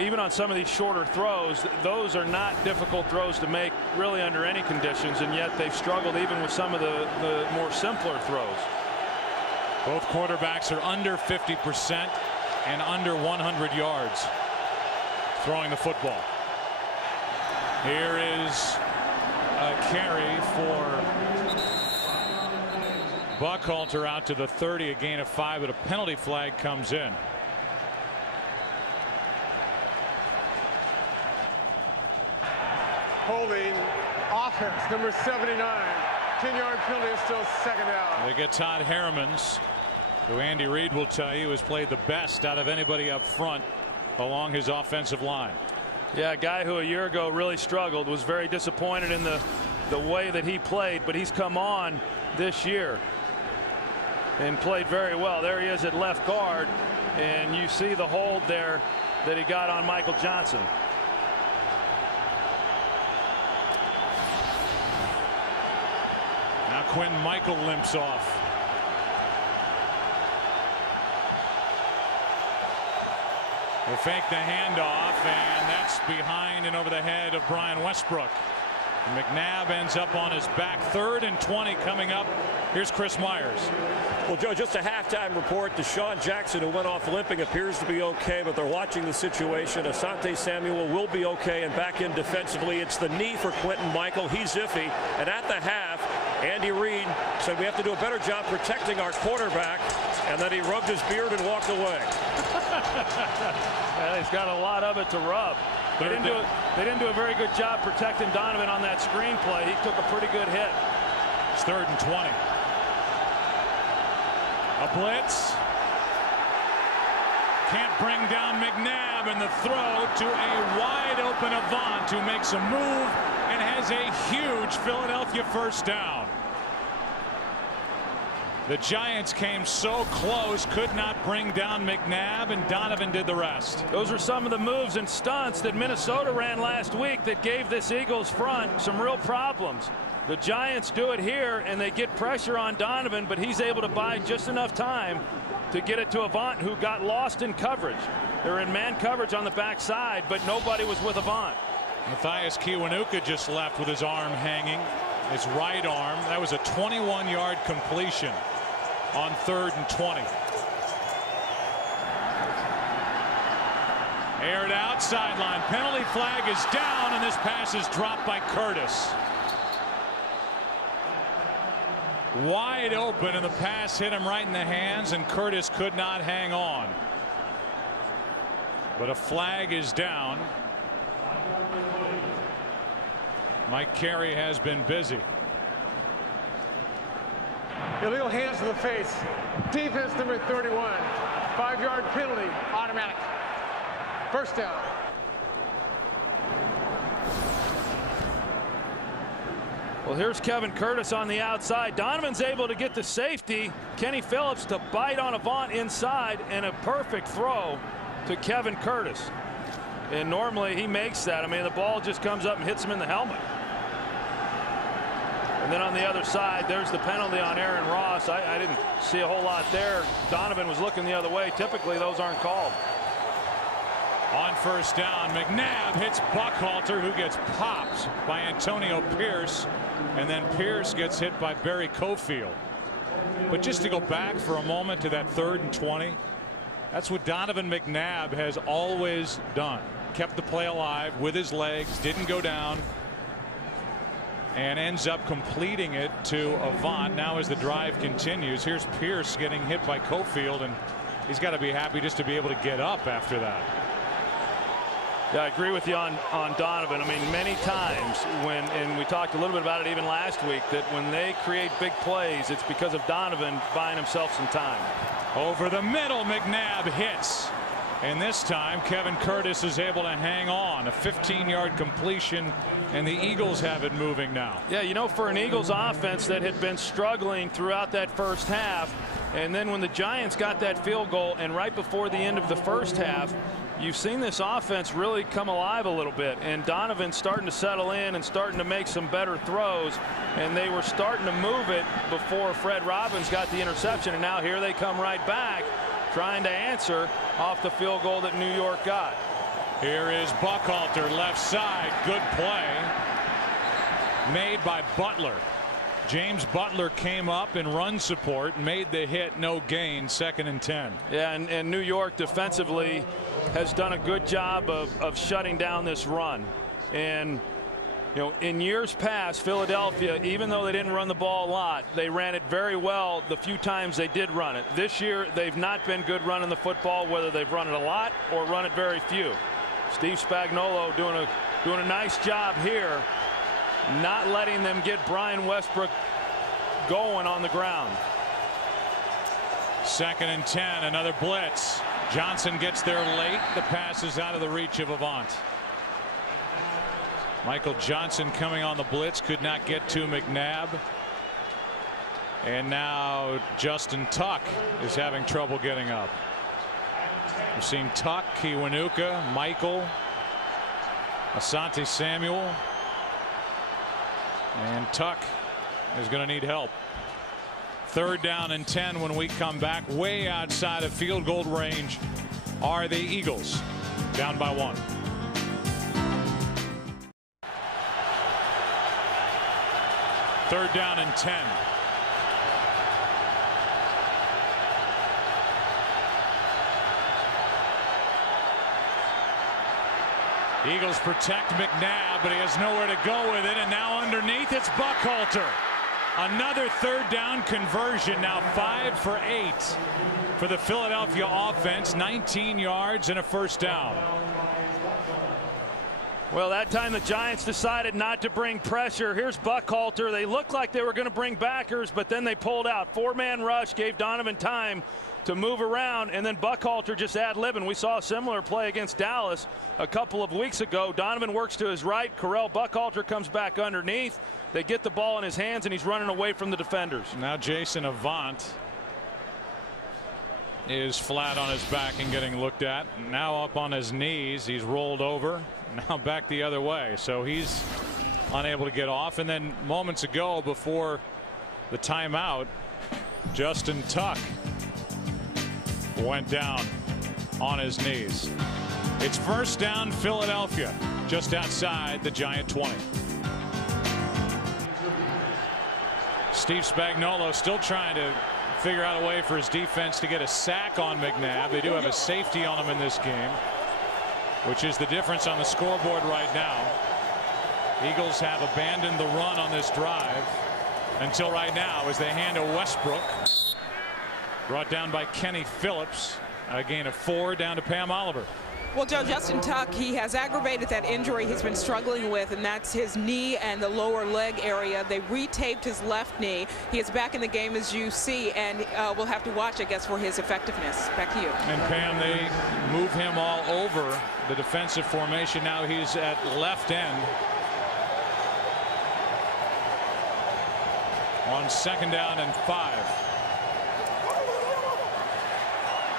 even on some of these shorter throws, those are not difficult throws to make really under any conditions, and yet they've struggled even with some of the more simpler throws. Both quarterbacks are under 50% and under 100 yards throwing the football. Here is a carry for Buckhalter out to the 30, a gain of 5, but a penalty flag comes in. Holding offense, number 79. 10-yard penalty is still second down. They get Todd Hermans, who Andy Reid will tell you has played the best out of anybody up front along his offensive line. Yeah, a guy who a year ago really struggled, was very disappointed in the way that he played, but he's come on this year and played very well. There he is at left guard, and you see the hold there that he got on Michael Johnson. Now Quentin Michael limps off. They fake the handoff, and that's behind and over the head of Brian Westbrook. McNabb ends up on his back. 3rd and 20 coming up. Here's Chris Myers. Well, Joe, just a halftime report. Deshaun Jackson, who went off limping, appears to be okay, but they're watching the situation. Asante Samuel will be okay and back in defensively. It's the knee for Quentin Michael. He's iffy. And at the half, Andy Reid said we have to do a better job protecting our quarterback, and then he rubbed his beard and walked away. Yeah, he's got a lot of it to rub. They didn't do a very good job protecting Donovan on that screen play. He took a pretty good hit. It's 3rd and 20. A blitz. Can't bring down McNabb, and the throw to a wide open Avant, who makes a move and has a huge Philadelphia first down. The Giants came so close, could not bring down McNabb, and Donovan did the rest. Those are some of the moves and stunts that Minnesota ran last week that gave this Eagles front some real problems. The Giants do it here, and they get pressure on Donovan, but he's able to buy just enough time to get it to Avant, who got lost in coverage. They're in man coverage on the backside, but nobody was with Avant. Matthias Kiwanuka just left with his arm hanging, his right arm. That was a 21-yard completion on 3rd and 20. Aired out, sideline. Penalty flag is down, and this pass is dropped by Curtis. wide open, and the pass hit him right in the hands, and Curtis could not hang on. But a flag is down. Mike Carey has been busy. Illegal hands to the face. Defense number 31. 5-yard penalty. Automatic. First down. Well, here's Kevin Curtis on the outside. Donovan's able to get the safety. Kenny Phillips to bite on Avant inside, and a perfect throw to Kevin Curtis. And normally he makes that. I mean, the ball just comes up and hits him in the helmet. And then on the other side, there's the penalty on Aaron Ross. I didn't see a whole lot there. Donovan was looking the other way. Typically, those aren't called. On first down, McNabb hits Buckhalter, who gets popped by Antonio Pierce, and then Pierce gets hit by Barry Cofield. But just to go back for a moment to that 3rd and 20, that's what Donovan McNabb has always done. Kept the play alive with his legs, didn't go down, and ends up completing it to Avant. Now as the drive continues, here's Pierce getting hit by Cofield, and he's got to be happy just to be able to get up after that. Yeah, I agree with you on Donovan. I mean, many times when, and we talked a little bit about it even last week, that when they create big plays, it's because of Donovan buying himself some time. Over the middle, McNabb hits. And this time, Kevin Curtis is able to hang on. A 15-yard completion, and the Eagles have it moving now. Yeah, you know, for an Eagles offense that had been struggling throughout that first half, and then when the Giants got that field goal, and right before the end of the first half, you've seen this offense really come alive a little bit, and Donovan's starting to settle in and starting to make some better throws, and they were starting to move it before Fred Robbins got the interception, and now here they come right back trying to answer off the field goal that New York got. Here is Buckhalter, left side. Good play made by Butler. James Butler came up in run support, made the hit, no gain, 2nd and 10. Yeah, and New York defensively has done a good job of shutting down this run. And you know, in years past, Philadelphia, even though they didn't run the ball a lot, they ran it very well the few times they did run it. This year, they've not been good running the football, whether they've run it a lot or run it very few. Steve Spagnuolo doing a nice job here, not letting them get Brian Westbrook going on the ground. 2nd and 10, another blitz. Johnson gets there late. The pass is out of the reach of Avant. Michael Johnson coming on the blitz, could not get to McNabb. And now Justin Tuck is having trouble getting up. We've seen Tuck, Kiwanuka, Michael, Asante Samuel. And Tuck is going to need help. 3rd down and 10 when we come back. Way outside of field goal range are the Eagles, down by 1. Third down and 10. Eagles protect McNabb, but he has nowhere to go with it, and now underneath it's Buckhalter. Another 3rd down conversion, now 5 for 8 for the Philadelphia offense. 19 yards and a first down. Well, that time the Giants decided not to bring pressure. Here's Buckhalter. They looked like they were going to bring backers, but then they pulled out. 4-man rush gave Donovan time to move around, and then Buckhalter just ad-libbing. We saw a similar play against Dallas a couple of weeks ago. Donovan works to his right. Correll Buckhalter comes back underneath. They get the ball in his hands, and he's running away from the defenders. Now Jason Avant is flat on his back and getting looked at. Now up on his knees. He's rolled over. Now back the other way. So he's unable to get off. And then moments ago, before the timeout, Justin Tuck went down on his knees. It's first down Philadelphia, just outside the Giant 20. Steve Spagnuolo still trying to figure out a way for his defense to get a sack on McNabb. They do have a safety on him in this game, which is the difference on the scoreboard right now. Eagles have abandoned the run on this drive. until right now as they hand to Westbrook. Brought down by Kenny Phillips. A gain of 4 down to Pam Oliver. Well, Joe, Justin Tuck, he has aggravated that injury he's been struggling with, and that's his knee and the lower leg area. They retaped his left knee. He is back in the game, as you see, and we'll have to watch, I guess, for his effectiveness. Back to you. And Pam, they move him all over the defensive formation. Now he's at left end. On 2nd down and 5.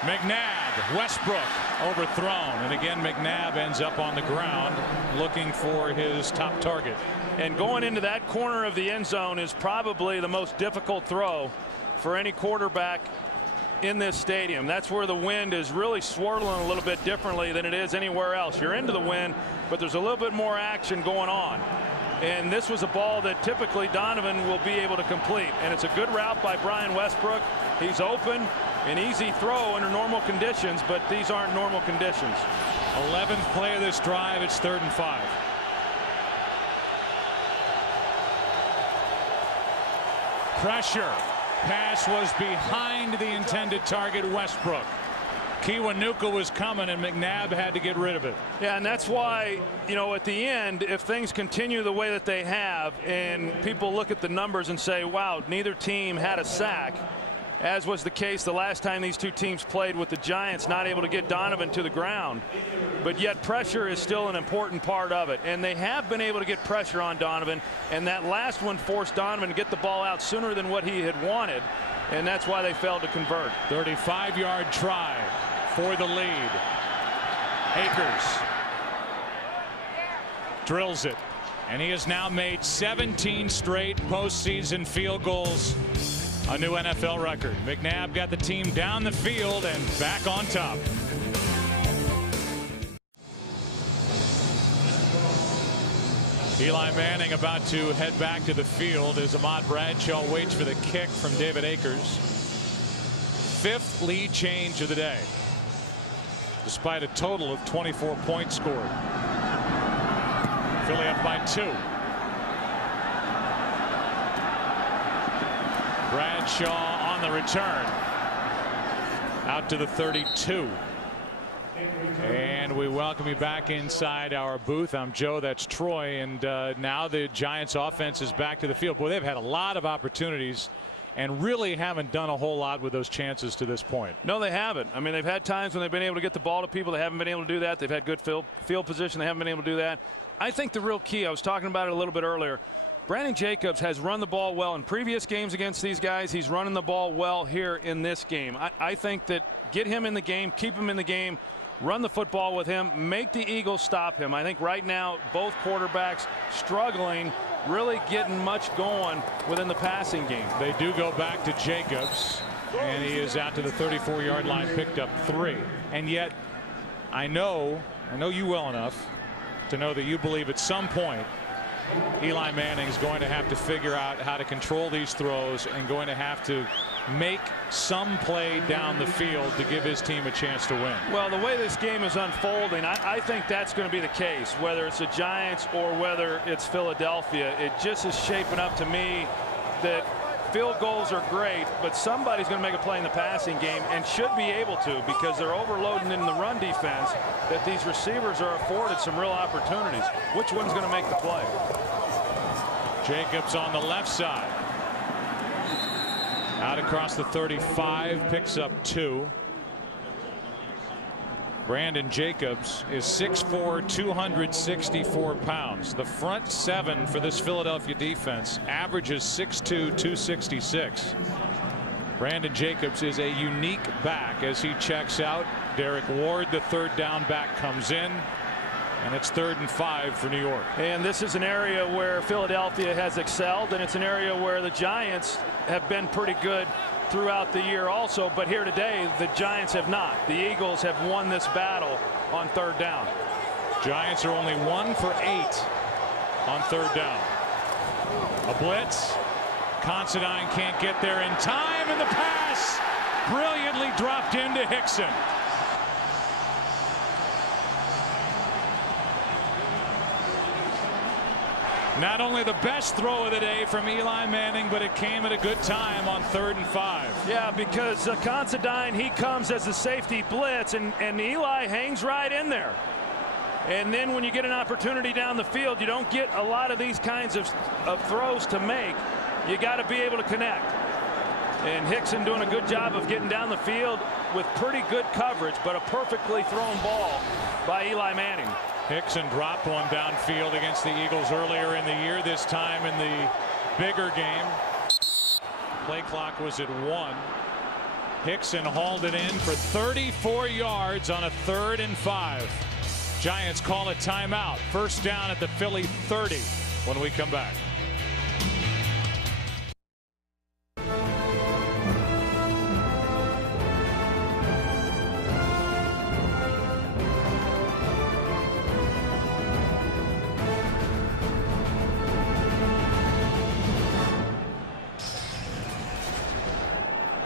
McNabb, Westbrook overthrown, and again McNabb ends up on the ground looking for his top target. And going into that corner of the end zone is probably the most difficult throw for any quarterback in this stadium. That's where the wind is really swirling a little bit differently than it is anywhere else. You're into the wind, but there's a little bit more action going on. And this was a ball that typically Donovan will be able to complete. And it's a good route by Brian Westbrook. He's open, an easy throw under normal conditions, but these aren't normal conditions. 11th play of this drive. It's 3rd and 5. Pressure. Pass was behind the intended target, Westbrook. Kiwanuka was coming, and McNabb had to get rid of it. Yeah, and that's why, you know, at the end, if things continue the way that they have, and people look at the numbers and say, wow, neither team had a sack, as was the case the last time these two teams played with the Giants, not able to get Donovan to the ground. But yet pressure is still an important part of it. And they have been able to get pressure on Donovan, and that last one forced Donovan to get the ball out sooner than what he had wanted, and that's why they failed to convert. 35-yard try for the lead. Akers drills it, and he has now made 17 straight postseason field goals, a new NFL record. McNabb got the team down the field and back on top. Eli Manning about to head back to the field as Ahmad Bradshaw waits for the kick from David Akers. 5th lead change of the day, despite a total of 24 points scored. Philly up by 2. Bradshaw on the return out to the 32. And we welcome you back inside our booth. I'm Joe, that's Troy, and now the Giants offense is back to the field. Boy, they've had a lot of opportunities and really haven't done a whole lot with those chances to this point. No, they haven't. I mean, they've had times when they've been able to get the ball to people. They haven't been able to do that. They've had good field position. They haven't been able to do that. I think the real key, I was talking about it a little bit earlier, Brandon Jacobs has run the ball well in previous games against these guys. He's running the ball well here in this game. I think that get him in the game, keep him in the game, run the football with him, make the Eagles stop him. I think right now both quarterbacks struggling, really getting much going within the passing game. They do go back to Jacobs, and he is out to the 34-yard line, picked up 3. And yet I know you well enough to know that you believe at some point Eli Manning is going to have to figure out how to control these throws and going to have to make some play down the field to give his team a chance to win. Well, the way this game is unfolding, I think that's going to be the case, whether it's the Giants or whether it's Philadelphia. It just is shaping up to me that field goals are great, but somebody's going to make a play in the passing game and should be able to, because they're overloading in the run defense, that these receivers are afforded some real opportunities. Which one's going to make the play? Jacobs on the left side. Out across the 35, picks up 2. Brandon Jacobs is 6'4", 264 pounds. The front 7 for this Philadelphia defense averages 6'2", 266. Brandon Jacobs is a unique back as he checks out. Derek Ward, the 3rd down back, comes in. And it's 3rd and 5 for New York. And this is an area where Philadelphia has excelled, and it's an area where the Giants have been pretty good throughout the year also. But here today, the Giants have not. The Eagles have won this battle on 3rd down. Giants are only 1 for 8 on 3rd down. A blitz. Considine can't get there in time, and the pass brilliantly dropped into Hickson. Not only the best throw of the day from Eli Manning, but it came at a good time on 3rd and 5. Yeah, because Considine, he comes as a safety blitz, and Eli hangs right in there. And then when you get an opportunity down the field, you don't get a lot of these kinds of throws to make. You got to be able to connect. And Hickson doing a good job of getting down the field with pretty good coverage, but a perfectly thrown ball by Eli Manning. Hickson dropped one downfield against the Eagles earlier in the year, this time in the bigger game. Play clock was at 1. Hickson hauled it in for 34 yards on a 3rd and 5. Giants call a timeout. First down at the Philly 30 when we come back.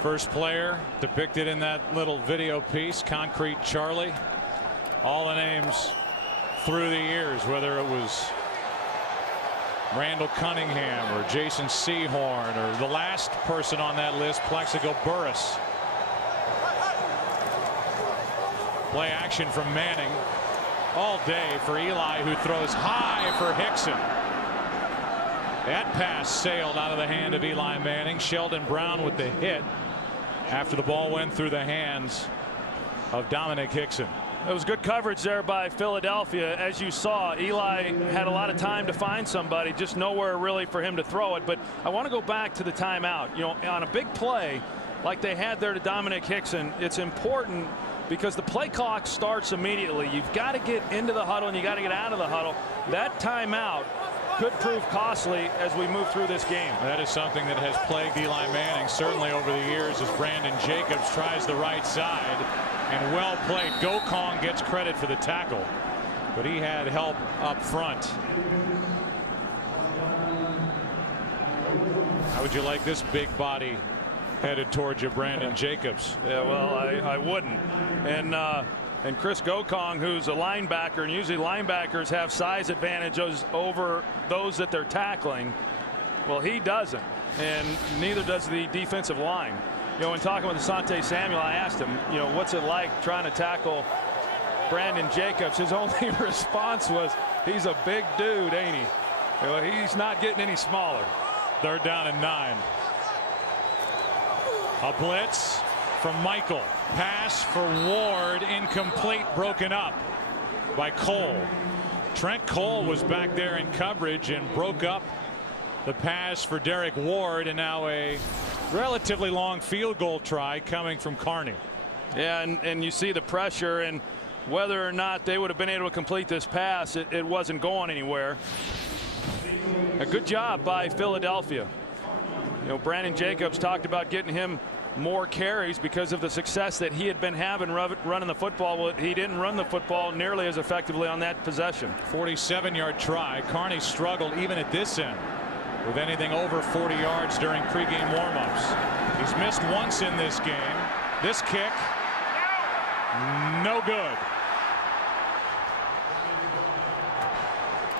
First player depicted in that little video piece, Concrete Charlie. All the names through the years, whether it was Randall Cunningham or Jason Sehorn or the last person on that list, Plexico Burris. Play action from Manning all day for Eli, who throws high for Hickson. That pass sailed out of the hand of Eli Manning. Sheldon Brown with the hit after the ball went through the hands of Dominic Hickson. It was good coverage there by Philadelphia. As you saw, Eli had a lot of time to find somebody, just nowhere really for him to throw it. But I want to go back to the timeout. You know, on a big play like they had there to Dominic Hickson, it's important because the play clock starts immediately. You've got to get into the huddle and you got to get out of the huddle. That timeout could prove costly as we move through this game. That is something that has plagued Eli Manning certainly over the years as Brandon Jacobs tries the right side, and well played. Gokong gets credit for the tackle, but he had help up front. How would you like this big body headed towards you, Brandon Jacobs? Yeah, well, I wouldn't. And Chris Gokong, who's a linebacker, and usually linebackers have size advantages over those that they're tackling. Well, he doesn't, and neither does the defensive line. You know, when talking with Asante Samuel, I asked him, you know, what's it like trying to tackle Brandon Jacobs? His only response was, he's a big dude, ain't he? You know, he's not getting any smaller. 3rd down and 9. A blitz from Michael. Pass for Ward, incomplete, broken up by Cole. Trent Cole was back there in coverage and broke up the pass for Derek Ward, and now a relatively long field goal try coming from Carney. Yeah, and you see the pressure, and whether or not they would have been able to complete this pass, it wasn't going anywhere. A good job by Philadelphia. You know, Brandon Jacobs talked about getting him more carries because of the success that he had been having running the football. Well, he didn't run the football nearly as effectively on that possession. 47-yard try. Carney struggled even at this end with anything over 40 yards during pregame warmups. He's missed once in this game. This kick, no good.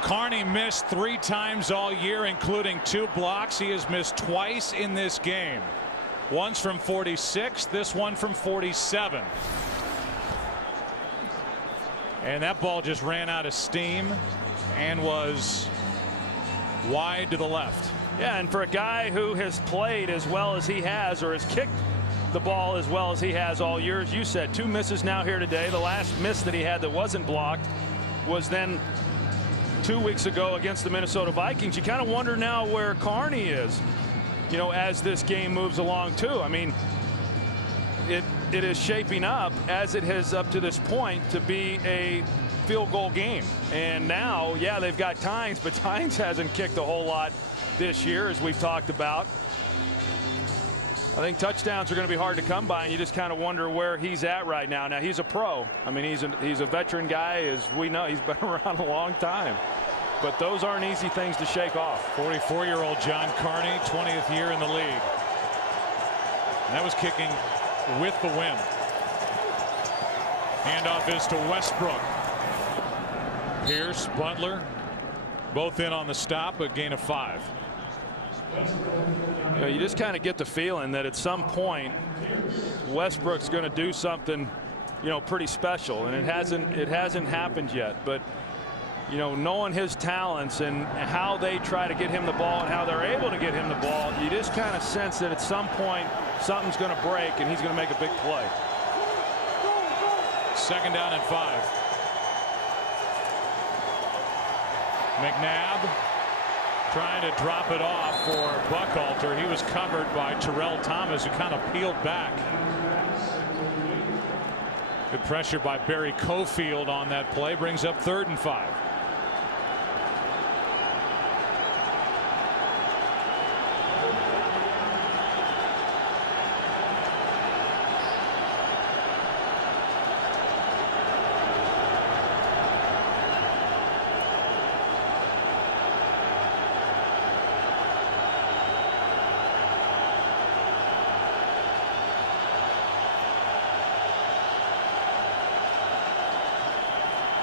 Carney missed 3 times all year, including 2 blocks. He has missed twice in this game. Once from 46, this one from 47. And that ball just ran out of steam and was wide to the left. Yeah, and for a guy who has played as well as he has, or has kicked the ball as well as he has all year, as you said, 2 misses now here today. The last miss that he had that wasn't blocked was then 2 weeks ago against the Minnesota Vikings. You kind of wonder now where Carney is, you know, as this game moves along too. I mean, it is shaping up, as it has up to this point, to be a field goal game. And now, yeah, they've got Tynes, but Tynes hasn't kicked a whole lot this year, as we've talked about. I think touchdowns are going to be hard to come by, and you just kind of wonder where he's at right now. Now, he's a pro. I mean, he's a veteran guy, as we know. He's been around a long time. But those aren't easy things to shake off. 44-year-old John Carney, 20th year in the league. And that was kicking with the wind. Handoff is to Westbrook. Pierce, Butler, Both in on the stop, a gain of 5. You know, you just kind of get the feeling that at some point Westbrook's going to do something, you know, pretty special, and it hasn't happened yet. But you know, knowing his talents and how they try to get him the ball and how they're able to get him the ball, you just kind of sense that at some point something's going to break and he's going to make a big play. 2nd down and 5. McNabb trying to drop it off for Buckhalter. He was covered by Terrell Thomas, who kind of peeled back. Good pressure by Barry Cofield on that play. Brings up 3rd and 5.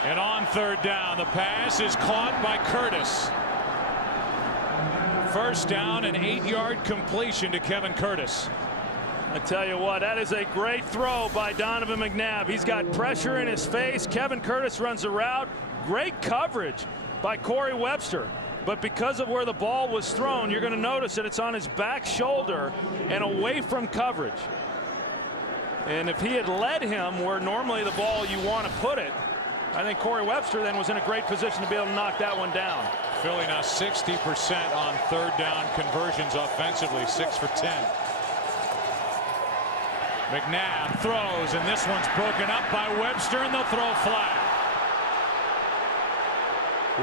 And on 3rd down, the pass is caught by Curtis. 1st down, an 8-yard completion to Kevin Curtis. I tell you what, that is a great throw by Donovan McNabb. He's got pressure in his face. Kevin Curtis runs a route. Great coverage by Corey Webster. But because of where the ball was thrown, you're going to notice that it's on his back shoulder and away from coverage. And if he had led him where normally the ball you want to put it, I think Corey Webster then was in a great position to be able to knock that one down. Philly now 60% on 3rd down conversions offensively, 6 for 10. McNabb throws, and this one's broken up by Webster, and they'll throw a flag.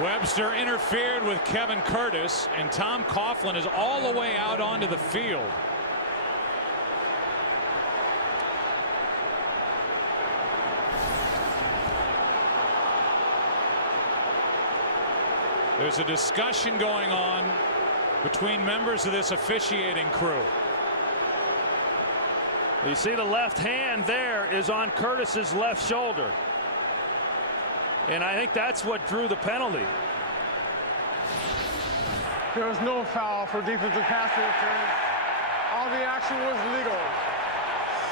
Webster interfered with Kevin Curtis, and Tom Coughlin is all the way out onto the field. There's a discussion going on between members of this officiating crew. You see the left hand there is on Curtis's left shoulder. And I think that's what drew the penalty. There was no foul for defensive pass interference. All the action was legal.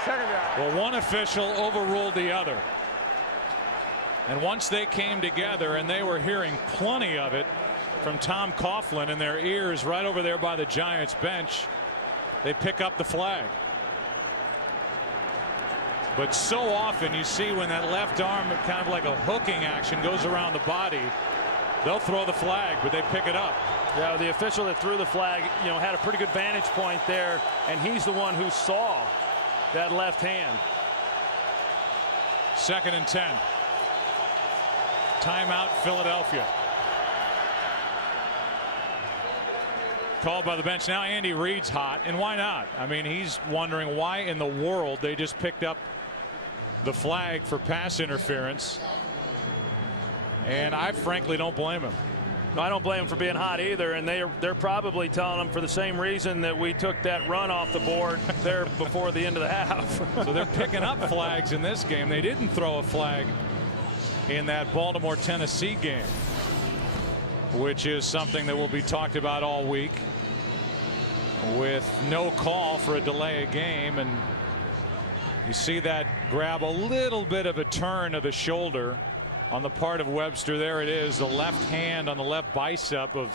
2nd down. Well, one official overruled the other. And once they came together, and they were hearing plenty of it from Tom Coughlin in their ears right over there by the Giants bench, they pick up the flag. But so often you see when that left arm, kind of like a hooking action, goes around the body, they'll throw the flag, but they pick it up. Yeah, the official that threw the flag, you know, had a pretty good vantage point there, and he's the one who saw that left hand. 2nd and 10. Timeout, Philadelphia. Called by the bench. Now Andy Reid's hot, and why not? I mean, he's wondering why in the world they just picked up the flag for pass interference, and I frankly don't blame him. No, I don't blame him for being hot either, and they're probably telling him for the same reason that we took that run off the board there before the end of the half. So they're picking up flags in this game. They didn't throw a flag in that Baltimore-Tennessee game, which is something that will be talked about all week, with no call for a delay of game. And you see that grab, a little bit of a turn of the shoulder on the part of Webster. There it is, the left hand on the left bicep of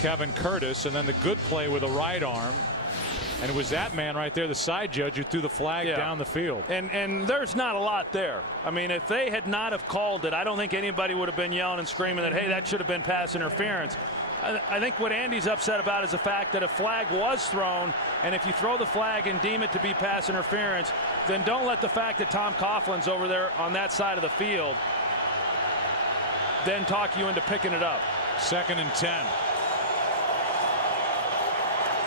Kevin Curtis, and then the good play with the right arm. And it was that man right there, the side judge, who threw the flag down the field. And there's not a lot there. I mean, if they had not have called it, I don't think anybody would have been yelling and screaming that, hey, that should have been pass interference. I think what Andy's upset about is the fact that a flag was thrown, and if you throw the flag and deem it to be pass interference, then don't let the fact that Tom Coughlin's over there on that side of the field then talk you into picking it up. 2nd and 10.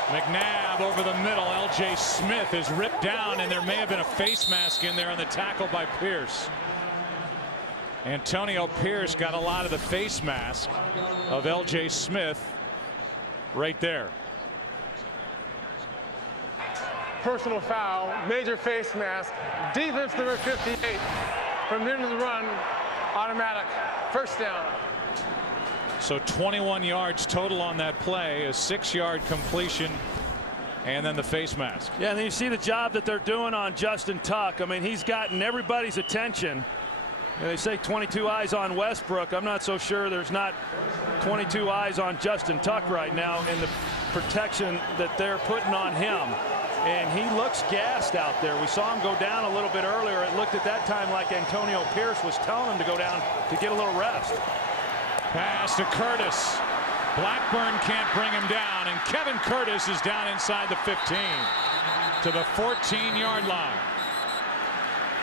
McNabb over the middle. L.J. Smith is ripped down, and there may have been a face mask in there on the tackle by Pierce. Antonio Pierce got a lot of the face mask of L.J. Smith right there. Personal foul, major face mask, defense number 58. From the end of the run, automatic, 1st down. So 21 yards total on that play, a 6-yard completion, and then the face mask. Yeah, and then you see the job that they're doing on Justin Tuck. I mean, he's gotten everybody's attention. And they say 22 eyes on Westbrook. I'm not so sure there's not 22 eyes on Justin Tuck right now in the protection that they're putting on him. And he looks gassed out there. We saw him go down a little bit earlier. It looked at that time like Antonio Pierce was telling him to go down to get a little rest. Pass to Curtis. Blackburn can't bring him down, and Kevin Curtis is down inside the 15 to the 14-yard line.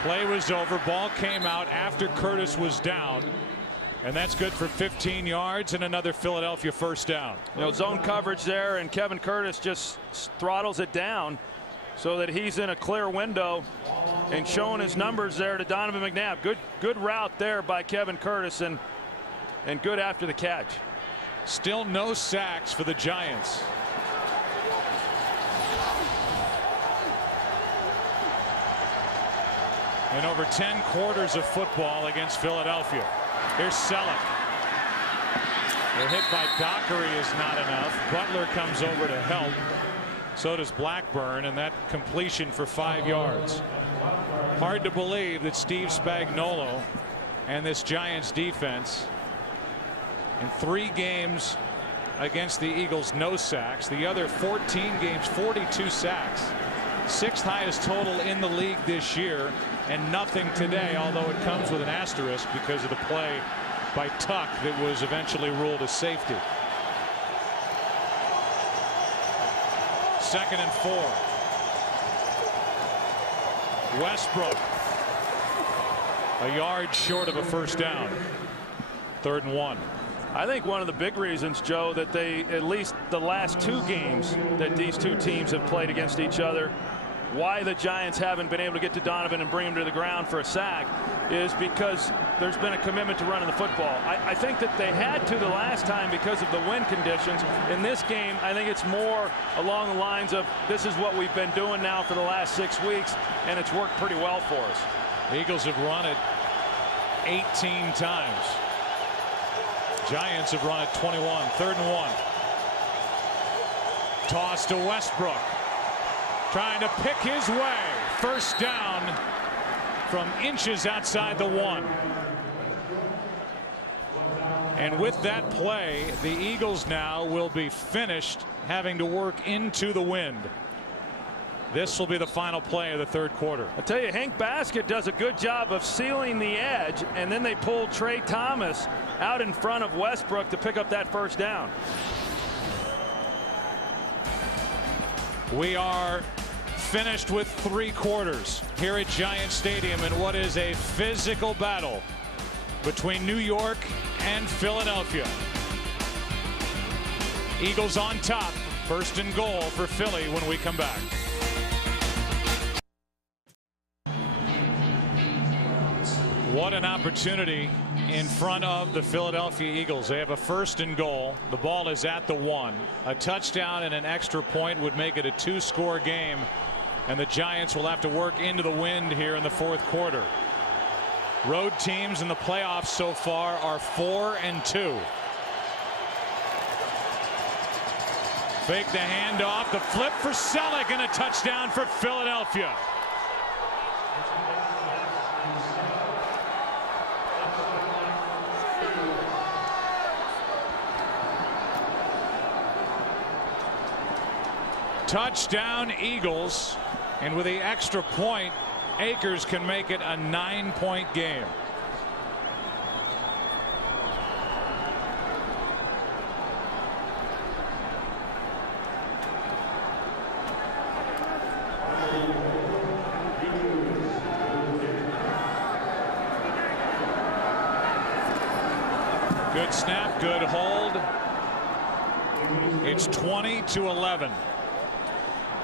Play was over. Ball came out after Curtis was down, and that's good for 15 yards and another Philadelphia first down. You know, zone coverage there, and Kevin Curtis just throttles it down so that he's in a clear window and showing his numbers there to Donovan McNabb. Good route there by Kevin Curtis, and good after the catch. Still no sacks for the Giants. In over 10 quarters of football against Philadelphia. Here's Selleck. The hit by Dockery is not enough. Butler comes over to help. So does Blackburn, and that completion for 5 yards. Hard to believe that Steve Spagnuolo and this Giants defense, in 3 games against the Eagles, no sacks. The other 14 games, 42 sacks. 6th highest total in the league this year, and nothing today, although it comes with an asterisk because of the play by Tuck that was eventually ruled a safety. 2nd and 4. Westbrook a yard short of a first down. 3rd and 1. I think one of the big reasons, Joe, that they, at least the last 2 games that these 2 teams have played against each other, why the Giants haven't been able to get to Donovan and bring him to the ground for a sack is because there's been a commitment to running the football. I think that they had to the last time because of the wind conditions. In this game, I think it's more along the lines of this is what we've been doing now for the last 6 weeks, and it's worked pretty well for us. The Eagles have run it 18 times. Giants have run it 21. 3rd and 1. Toss to Westbrook. Trying to pick his way. First down from inches outside the 1. And with that play, the Eagles now will be finished having to work into the wind. This will be the final play of the 3rd quarter. I tell you, Hank Baskett does a good job of sealing the edge, and then they pull Trey Thomas out in front of Westbrook to pick up that first down. We are finished with 3 quarters here at Giant Stadium in what is a physical battle between New York and Philadelphia. Eagles on top. 1st and goal for Philly when we come back. What an opportunity in front of the Philadelphia Eagles. They have a 1st and goal. The ball is at the 1. A touchdown and an extra point would make it a 2-score game, and the Giants will have to work into the wind here in the 4th quarter. Road teams in the playoffs so far are 4-2. Fake the handoff, the flip for Selleck, and a touchdown for Philadelphia. Touchdown Eagles, and with the extra point, Akers can make it a 9-point game. Good snap, good hold. It's 20-11.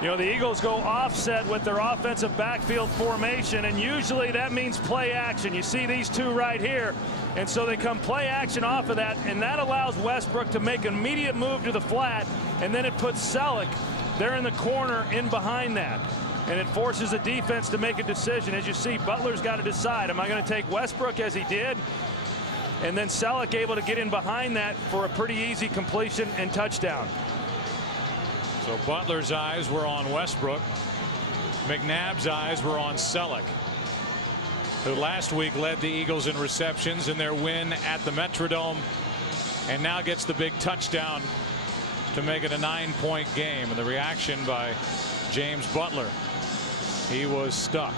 You know, the Eagles go offset with their offensive backfield formation, and usually that means play action. You see these 2 right here, and so they come play action off of that, and that allows Westbrook to make an immediate move to the flat, and then it puts Selleck there in the corner in behind that, and it forces the defense to make a decision. As you see, Butler's got to decide, am I going to take Westbrook as he did, and then Selleck able to get in behind that for a pretty easy completion and touchdown. So Butler's eyes were on Westbrook. McNabb's eyes were on Selleck, who last week led the Eagles in receptions in their win at the Metrodome, and now gets the big touchdown to make it a 9-point game. And the reaction by James Butler, he was stuck.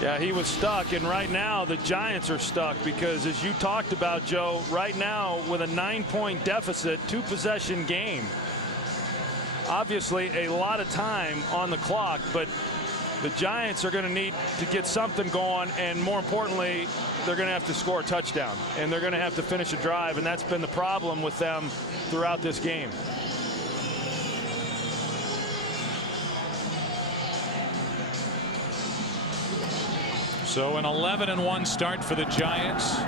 Yeah, he was stuck, and right now the Giants are stuck because, as you talked about, Joe, right now with a 9-point deficit, 2-possession game. Obviously a lot of time on the clock, but the Giants are going to need to get something going, and more importantly, they're going to have to score a touchdown, and they're going to have to finish a drive, and that's been the problem with them throughout this game. So an 11-1 start for the Giants.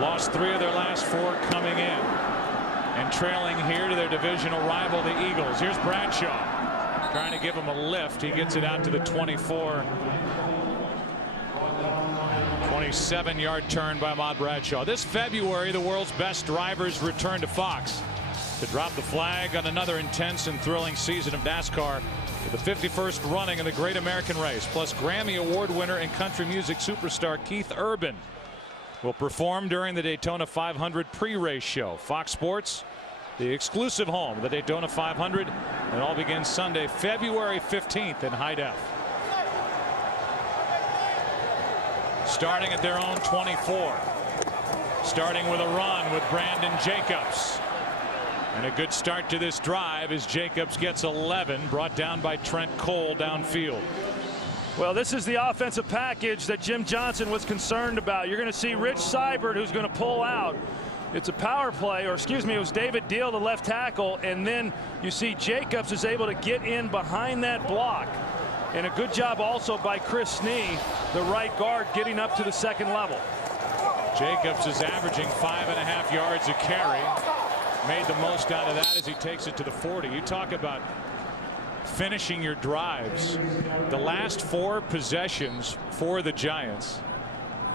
Lost 3 of their last 4 coming in, and trailing here to their divisional rival, the Eagles. Here's Bradshaw trying to give him a lift. He gets it out to the 24. 27-yard turn by Ahmad Bradshaw. This February, the world's best drivers return to Fox to drop the flag on another intense and thrilling season of NASCAR with the 51st running of the Great American Race. Plus, Grammy Award winner and country music superstar Keith Urban will perform during the Daytona 500 pre-race show. Fox Sports, the exclusive home of the Daytona 500. It all begins Sunday, February 15th in high def. Starting at their own 24. Starting with a run with Brandon Jacobs. And a good start to this drive as Jacobs gets 11, brought down by Trent Cole downfield. Well, this is the offensive package that Jim Johnson was concerned about. You're going to see Rich Seibert, who's going to pull out. It's a power play, or excuse me, it was David Deal, the left tackle, and then you see Jacobs is able to get in behind that block. And a good job also by Chris Snee, the right guard, getting up to the second level. Jacobs is averaging 5.5 yards a carry. Made the most out of that as he takes it to the 40. You talk about finishing your drives. The last 4 possessions for the Giants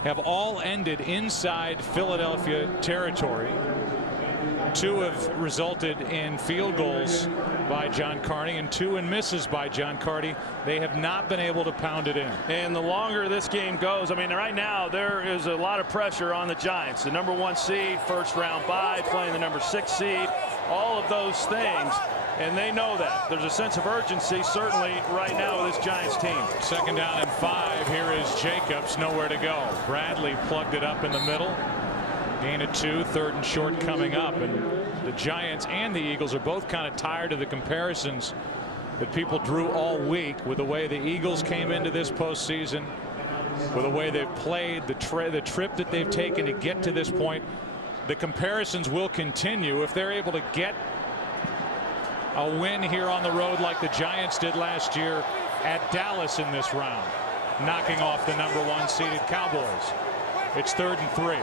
have all ended inside Philadelphia territory. 2 have resulted in field goals by John Carney and 2 in misses by John Carney. They have not been able to pound it in. And the longer this game goes, I mean, right now there is a lot of pressure on the Giants. The number 1 seed, first round bye, playing the number 6 seed, all of those things. And they know that. There's a sense of urgency, certainly, right now with this Giants team. 2nd down and 5. Here is Jacobs, nowhere to go. Bradley plugged it up in the middle. Gain of 2, 3rd and short coming up. And the Giants and the Eagles are both kind of tired of the comparisons that people drew all week with the way the Eagles came into this postseason, with the way they've played, the trip that they've taken to get to this point. The comparisons will continue if they're able to get a win here on the road like the Giants did last year at Dallas in this round, knocking off the number 1 seeded Cowboys. It's 3rd and 3.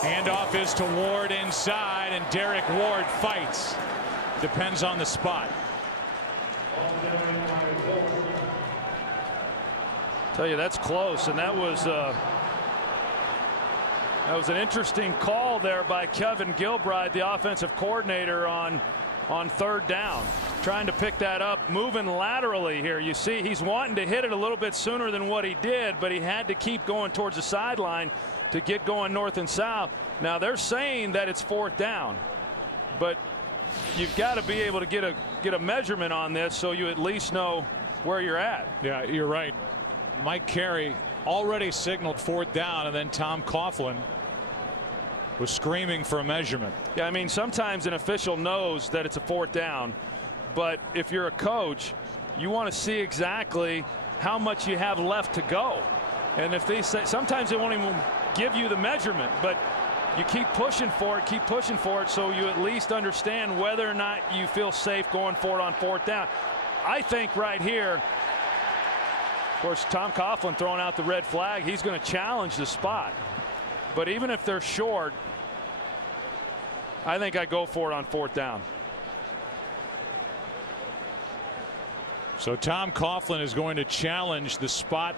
Handoff is to Ward inside, and Derek Ward fights. Depends on the spot. Tell you, that's close, and that was an interesting call there by Kevin Gilbride, the offensive coordinator, on 3rd down, trying to pick that up, moving laterally here. You see he's wanting to hit it a little bit sooner than what he did, but he had to keep going towards the sideline to get going north and south. Now they're saying that it's 4th down, but you've got to be able to get a measurement on this so you at least know where you're at. Yeah, you're right. Mike Carey already signaled 4th down, and then Tom Coughlin was screaming for a measurement. Yeah, I mean, sometimes an official knows that it's a 4th down, but if you're a coach, you want to see exactly how much you have left to go. And if they say, sometimes they won't even give you the measurement, but you keep pushing for it, so you at least understand whether or not you feel safe going for it on 4th down. I think right here, of course, Tom Coughlin throwing out the red flag. He's going to challenge the spot. But even if they're short, I think I go for it on 4th down. So Tom Coughlin is going to challenge the spot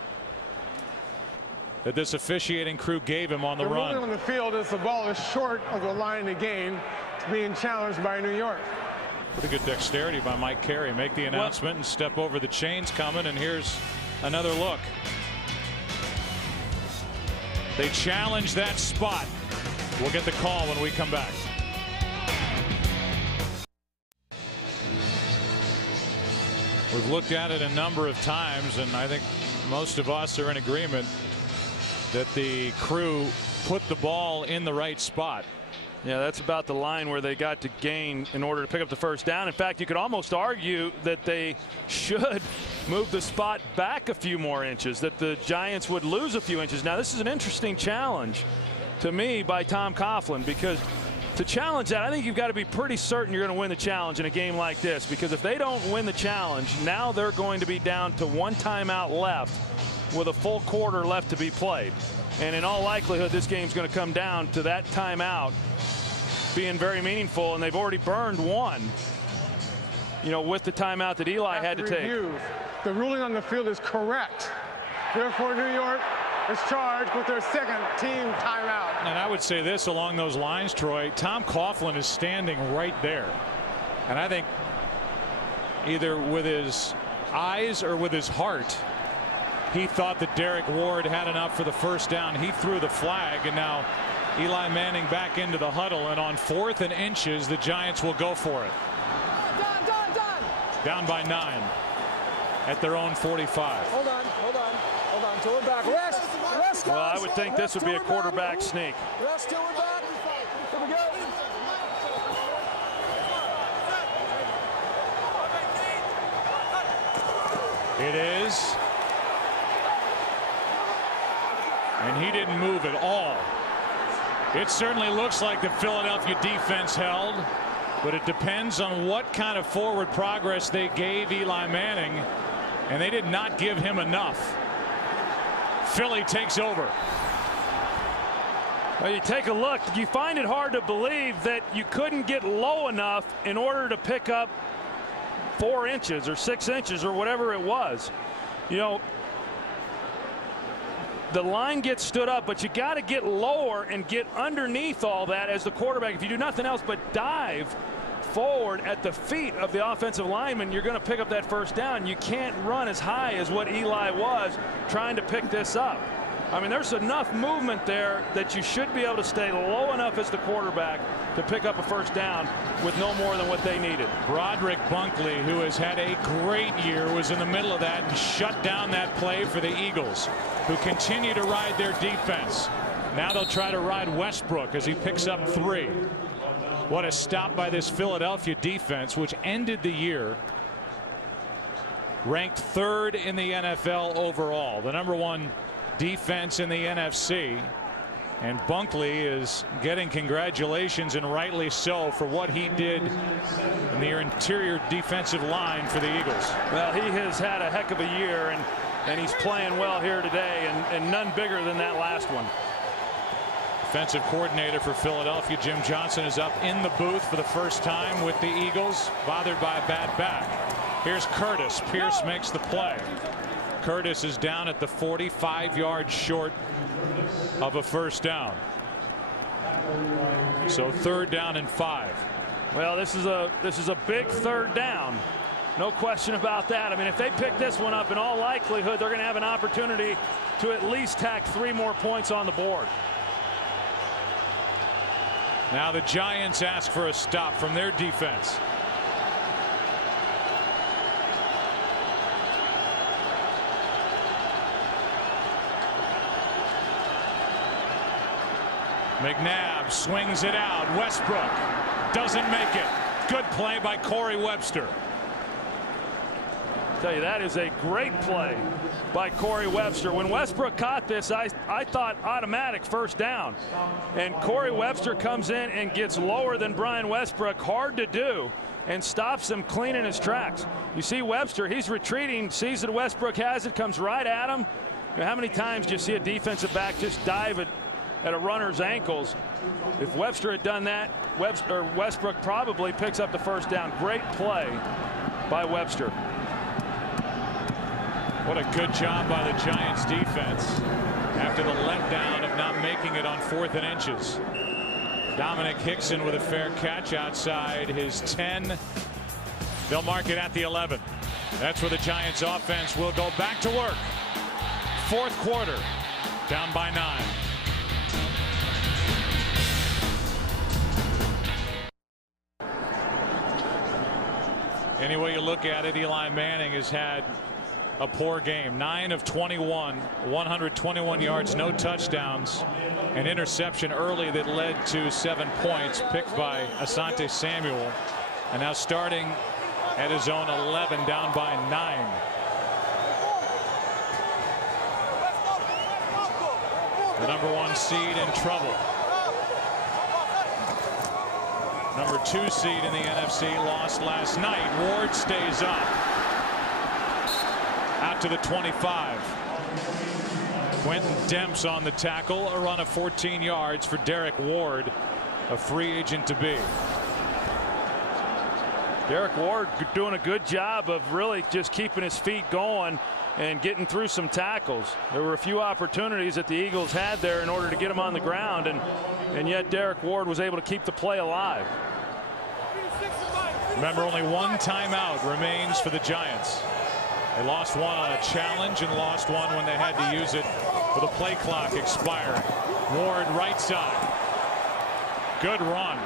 that this officiating crew gave him on the run. The ruling on the field is the ball is short of the line to gain. It's being challenged by New York. Pretty good dexterity by Mike Carey. Make the announcement and step over the chains coming, and here's another look. They challenge that spot. We'll get the call when we come back. We've looked at it a number of times, and I think most of us are in agreement that the crew put the ball in the right spot. Yeah, that's about the line where they got to gain in order to pick up the first down. In fact, you could almost argue that they should move the spot back a few more inches, that the Giants would lose a few inches. Now, this is an interesting challenge to me by Tom Coughlin, because to challenge that, I think you've got to be pretty certain you're going to win the challenge in a game like this, because if they don't win the challenge, now they're going to be down to one timeout left with a full quarter left to be played. And in all likelihood, this game's going to come down to that timeout being very meaningful, and they've already burned one, you know, with the timeout that Eli had to take. The ruling on the field is correct. Therefore, New York is charged with their second team timeout. And I would say this along those lines, Troy. Tom Coughlin is standing right there. And I think either with his eyes or with his heart, he thought that Derek Ward had enough for the first down. He threw the flag, and now Eli Manning back into the huddle, and on 4th and inches, the Giants will go for it. Down by 9 at their own 45. Hold on. Till we're back. Rest, well, I would think this would be a quarterback sneak. Rest till we're back. Here we go. It is. And he didn't move at all. It certainly looks like the Philadelphia defense held, but it depends on what kind of forward progress they gave Eli Manning, and they did not give him enough. Philly takes over. Well, you take a look, you find it hard to believe that you couldn't get low enough in order to pick up 4 inches or 6 inches or whatever it was. You know, the line gets stood up, but you got to get lower and get underneath all that as the quarterback. If you do nothing else but dive forward at the feet of the offensive lineman, you're going to pick up that first down. You can't run as high as what Eli was trying to pick this up. I mean, there's enough movement there that you should be able to stay low enough as the quarterback to pick up a first down with no more than what they needed. Broderick Bunkley, who has had a great year, was in the middle of that and shut down that play for the Eagles, who continue to ride their defense. Now they'll try to ride Westbrook as he picks up 3. What a stop by this Philadelphia defense, which ended the year ranked 3rd in the NFL overall, the #1 defense in the NFC. And Bunkley is getting congratulations, and rightly so, for what he did in the interior defensive line for the Eagles. Well, he has had a heck of a year, and he's playing well here today, and none bigger than that last one. Defensive coordinator for Philadelphia, Jim Johnson, is up in the booth for the first time with the Eagles, bothered by a bad back. Here's Curtis. Pierce makes the play. Curtis is down at the 45 yards short of a first down. So 3rd down and 5. Well, this is a big 3rd down. No question about that. I mean, if they pick this one up, in all likelihood, they're going to have an opportunity to at least tack 3 more points on the board. Now the Giants ask for a stop from their defense. McNabb swings it out. Westbrook doesn't make it. Good play by Corey Webster. I tell you, that is a great play by Corey Webster. When Westbrook caught this, I thought automatic first down. And Corey Webster comes in and gets lower than Brian Westbrook, hard to do, and stops him clean in his tracks. You see Webster, he's retreating, sees that Westbrook has it, comes right at him. You know, how many times do you see a defensive back just dive at a runner's ankles? If Webster had done that, Westbrook probably picks up the first down. Great play by Webster. What a good job by the Giants defense after the letdown of not making it on 4th and inches. Dominic Hickson with a fair catch outside his 10. They'll mark it at the 11. That's where the Giants offense will go back to work. 4th quarter, down by 9. Any way you look at it, Eli Manning has had a poor game. 9 of 21, 121 yards, no touchdowns. An interception early that led to 7 points picked by Asante Samuel. And now starting at his own 11, down by 9. The number 1 seed in trouble. Number 2 seed in the NFC lost last night. Ward stays up. Out to the 25. Quentin Demps on the tackle. A run of 14 yards for Derek Ward, a free agent to be. Derek Ward doing a good job of really just keeping his feet going and getting through some tackles. There were a few opportunities that the Eagles had there in order to get him on the ground, and yet Derek Ward was able to keep the play alive. Remember, only 1 timeout remains for the Giants. They lost 1 on a challenge and lost 1 when they had to use it with a play clock expiring. Ward right side. Good run.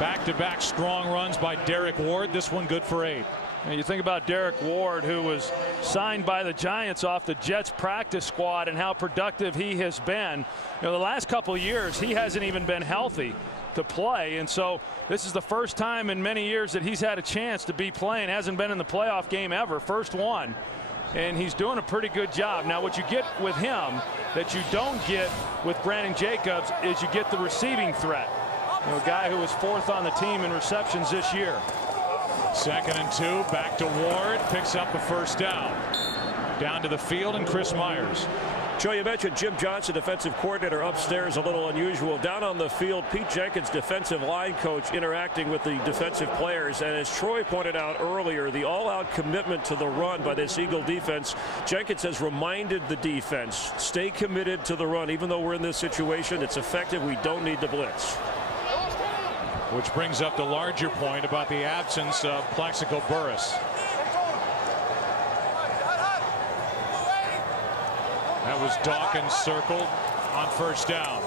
Back-to-back strong runs by Derek Ward. This one good for 8. And you think about Derek Ward, who was signed by the Giants off the Jets practice squad, and how productive he has been. You know, the last couple of years he hasn't even been healthy to play, and so this is the first time in many years that he's had a chance to be playing. Hasn't been in the playoff game ever, first one, and he's doing a pretty good job. Now what you get with him that you don't get with Brandon Jacobs is you get the receiving threat. You know, a guy who was 4th on the team in receptions this year. 2nd and 2, back to Ward, picks up a first down. Down to the field and Chris Myers. Joe, you mentioned Jim Johnson, defensive coordinator, upstairs, a little unusual. Down on the field, Pete Jenkins, defensive line coach, interacting with the defensive players. And as Troy pointed out earlier, the all-out commitment to the run by this Eagle defense. Jenkins has reminded the defense, stay committed to the run. Even though we're in this situation, it's effective. We don't need to blitz. Which brings up the larger point about the absence of Plaxico Burress. That was Dawkins circled on first down.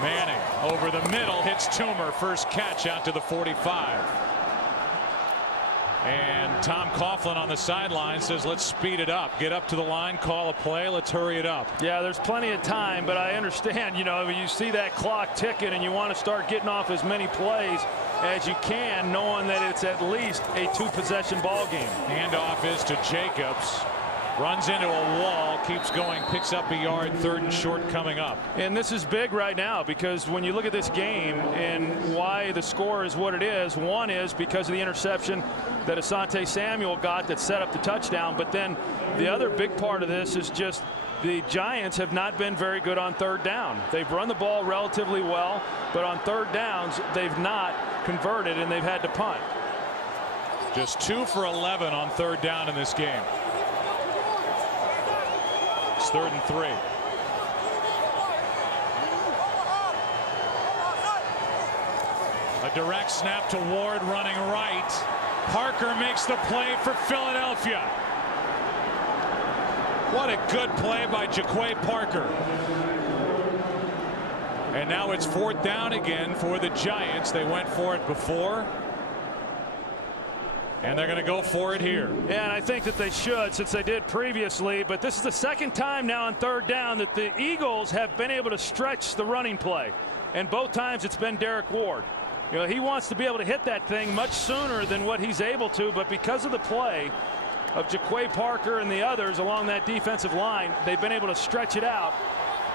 Manning over the middle, hits Toomer, first catch out to the 45. And Tom Coughlin on the sideline says, let's speed it up, get up to the line, call a play, let's hurry it up. Yeah, there's plenty of time, but I understand, you know, you see that clock ticking and you want to start getting off as many plays as you can, knowing that it's at least a 2-possession ball game. Handoff is to Jacobs. Runs into a wall, keeps going, picks up a yard, 3rd and short coming up. And this is big right now, because when you look at this game and why the score is what it is, one is because of the interception that Asante Samuel got that set up the touchdown. But then the other big part of this is just the Giants have not been very good on 3rd down. They've run the ball relatively well, but on 3rd downs, they've not converted and they've had to punt. Just 2 for 11 on 3rd down in this game. It's 3rd and 3. A direct snap to Ward running right. Parker makes the play for Philadelphia. What a good play by Jaquay Parker. And now it's 4th down again for the Giants. They went for it before. And they're going to go for it here. Yeah, and I think that they should, since they did previously. But this is the 2nd time now on 3rd down that the Eagles have been able to stretch the running play. And both times it's been Derek Ward. You know, he wants to be able to hit that thing much sooner than what he's able to. But because of the play of Jaquay Parker and the others along that defensive line, they've been able to stretch it out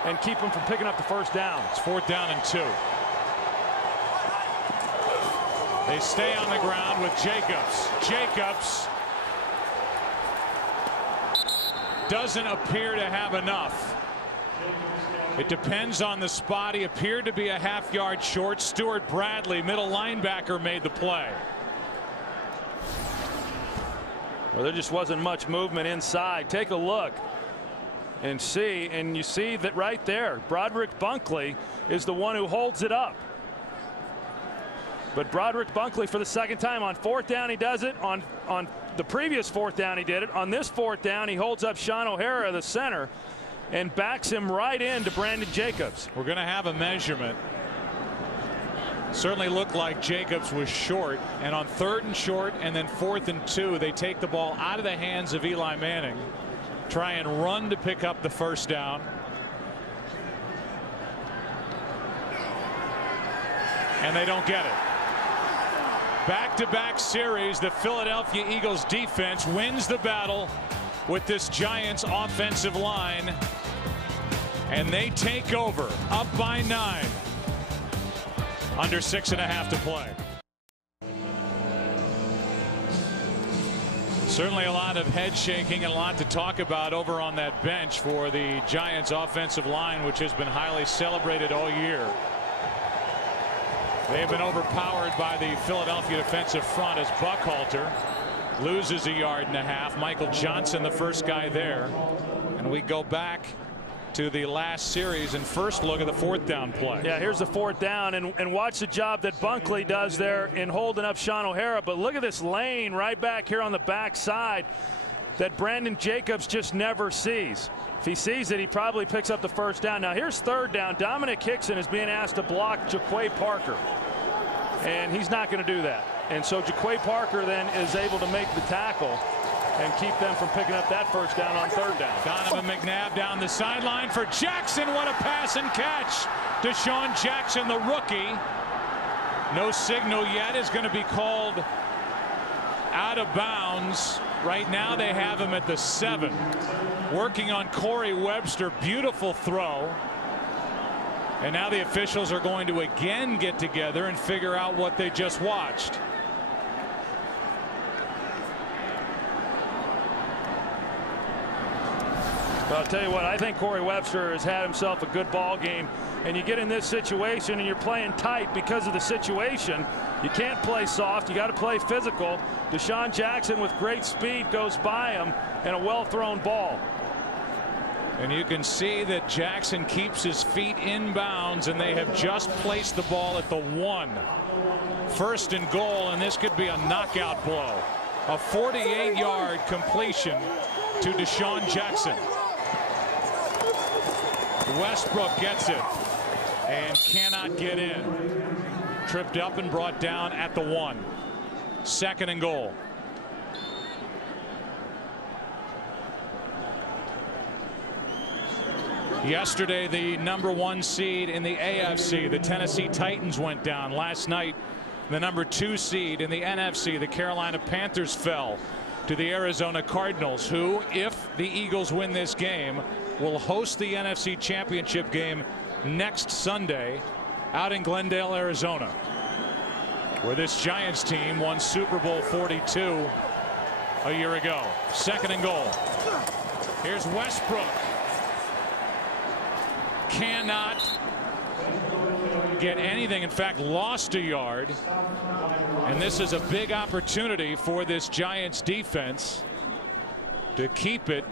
and keep them from picking up the first down. It's 4th down and 2. They stay on the ground with Jacobs. Jacobs doesn't appear to have enough. It depends on the spot. He appeared to be a half-yard short. Stuart Bradley, middle linebacker, made the play. Well, there just wasn't much movement inside. Take a look and see, and you see that right there, Broderick Bunkley is the one who holds it up. But Broderick Bunkley, for the second time on 4th down, he does it. On the previous 4th down, he did it. On this 4th down, he holds up Sean O'Hara, the center, and backs him right into Brandon Jacobs. We're going to have a measurement. Certainly looked like Jacobs was short, and on 3rd and short and then 4th and 2, they take the ball out of the hands of Eli Manning, try and run to pick up the 1st down. And they don't get it. Back-to-back series, the Philadelphia Eagles defense wins the battle with this Giants offensive line, and they take over up by 9. Under 6.5 to play. Certainly a lot of head shaking and a lot to talk about over on that bench for the Giants offensive line, which has been highly celebrated all year. They've been overpowered by the Philadelphia defensive front as Buckhalter loses 1.5 yards. Michael Johnson, the first guy there. And we go back to the last series and first look at the 4th down play. Yeah, here's the 4th down, and watch the job that Bunkley does there in holding up Sean O'Hara. But look at this lane right back here on the backside that Brandon Jacobs just never sees. If he sees it, he probably picks up the 1st down. Now here's 3rd down. Dominic Hickson is being asked to block Jaquay Parker, and he's not going to do that. And so Jaquay Parker then is able to make the tackle and keep them from picking up that 1st down on 3rd down. Donovan McNabb down the sideline for Jackson. What a pass and catch. Deshaun Jackson, the rookie. No signal yet, is going to be called out of bounds. Right now they have him at the 7. Working on Corey Webster. Beautiful throw. And now the officials are going to again get together and figure out what they just watched. Well, I'll tell you what, I think Corey Webster has had himself a good ball game, and you get in this situation and you're playing tight because of the situation. You can't play soft. You got to play physical. Deshaun Jackson with great speed goes by him, and a well-thrown ball. And you can see that Jackson keeps his feet in bounds, and they have just placed the ball at the 1. 1st and goal, and this could be a knockout blow. A 48-yard completion to Deshaun Jackson. Westbrook gets it and cannot get in. Tripped up and brought down at the 1. 2nd and goal. Yesterday, the #1 seed in the AFC, the Tennessee Titans, went down. Last night, the #2 seed in the NFC, the Carolina Panthers, fell to the Arizona Cardinals, who, if the Eagles win this game, will host the NFC Championship game next Sunday out in Glendale, Arizona, where this Giants team won Super Bowl 42 a year ago. 2nd and goal. Here's Westbrook. Cannot get anything. In fact, lost 1 yard. And this is a big opportunity for this Giants defense to keep it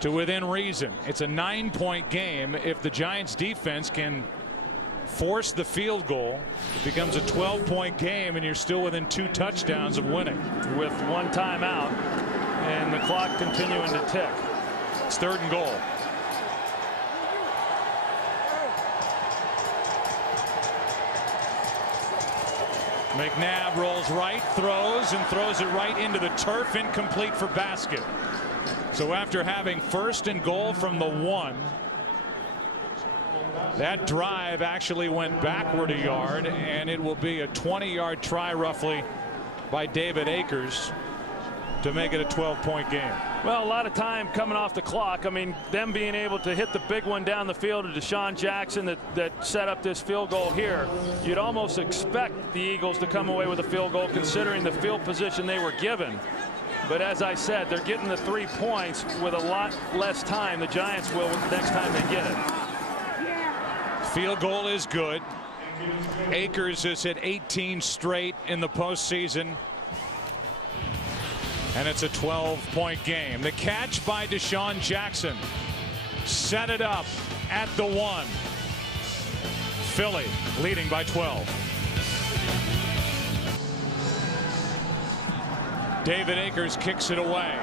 to within reason. It's a 9-point game. If the Giants defense can force the field goal, it becomes a 12-point game, and you're still within 2 touchdowns of winning. With 1 timeout and the clock continuing to tick. It's 3rd and goal. McNabb rolls right, throws it right into the turf, incomplete for basket. So after having 1st and goal from the 1, that drive actually went backward 1 yard, and it will be a 20-yard try roughly by David Akers to make it a 12-point game. Well, a lot of time coming off the clock. I mean, them being able to hit the big one down the field to Deshaun Jackson that set up this field goal here. You'd almost expect the Eagles to come away with a field goal considering the field position they were given. But as I said, they're getting the 3 points with a lot less time. The Giants will next time they get it. Field goal is good. Akers has hit 18 straight in the postseason. And it's a 12-point game. The catch by Deshaun Jackson. Set it up at the 1. Philly leading by 12. David Akers kicks it away.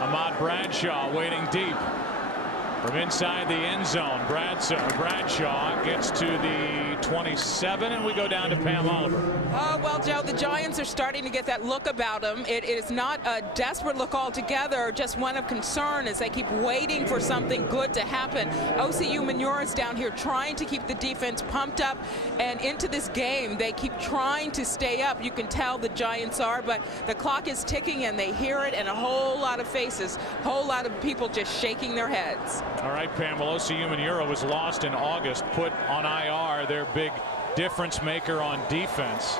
Ahmad Bradshaw waiting deep. From inside the end zone, Bradshaw gets to the 27, and we go down to Pam Oliver. Oh, well, Joe, the Giants are starting to get that look about them. It is not a desperate look altogether, just one of concern as they keep waiting for something good to happen. OCU Manuras down here trying to keep the defense pumped up and into this game. They keep trying to stay up. You can tell the Giants are, but the clock is ticking, and they hear it, and a whole lot of faces, a whole lot of people just shaking their heads. All right, Pam, well, OCU Manura was lost in August, put on IR, their big difference maker on defense.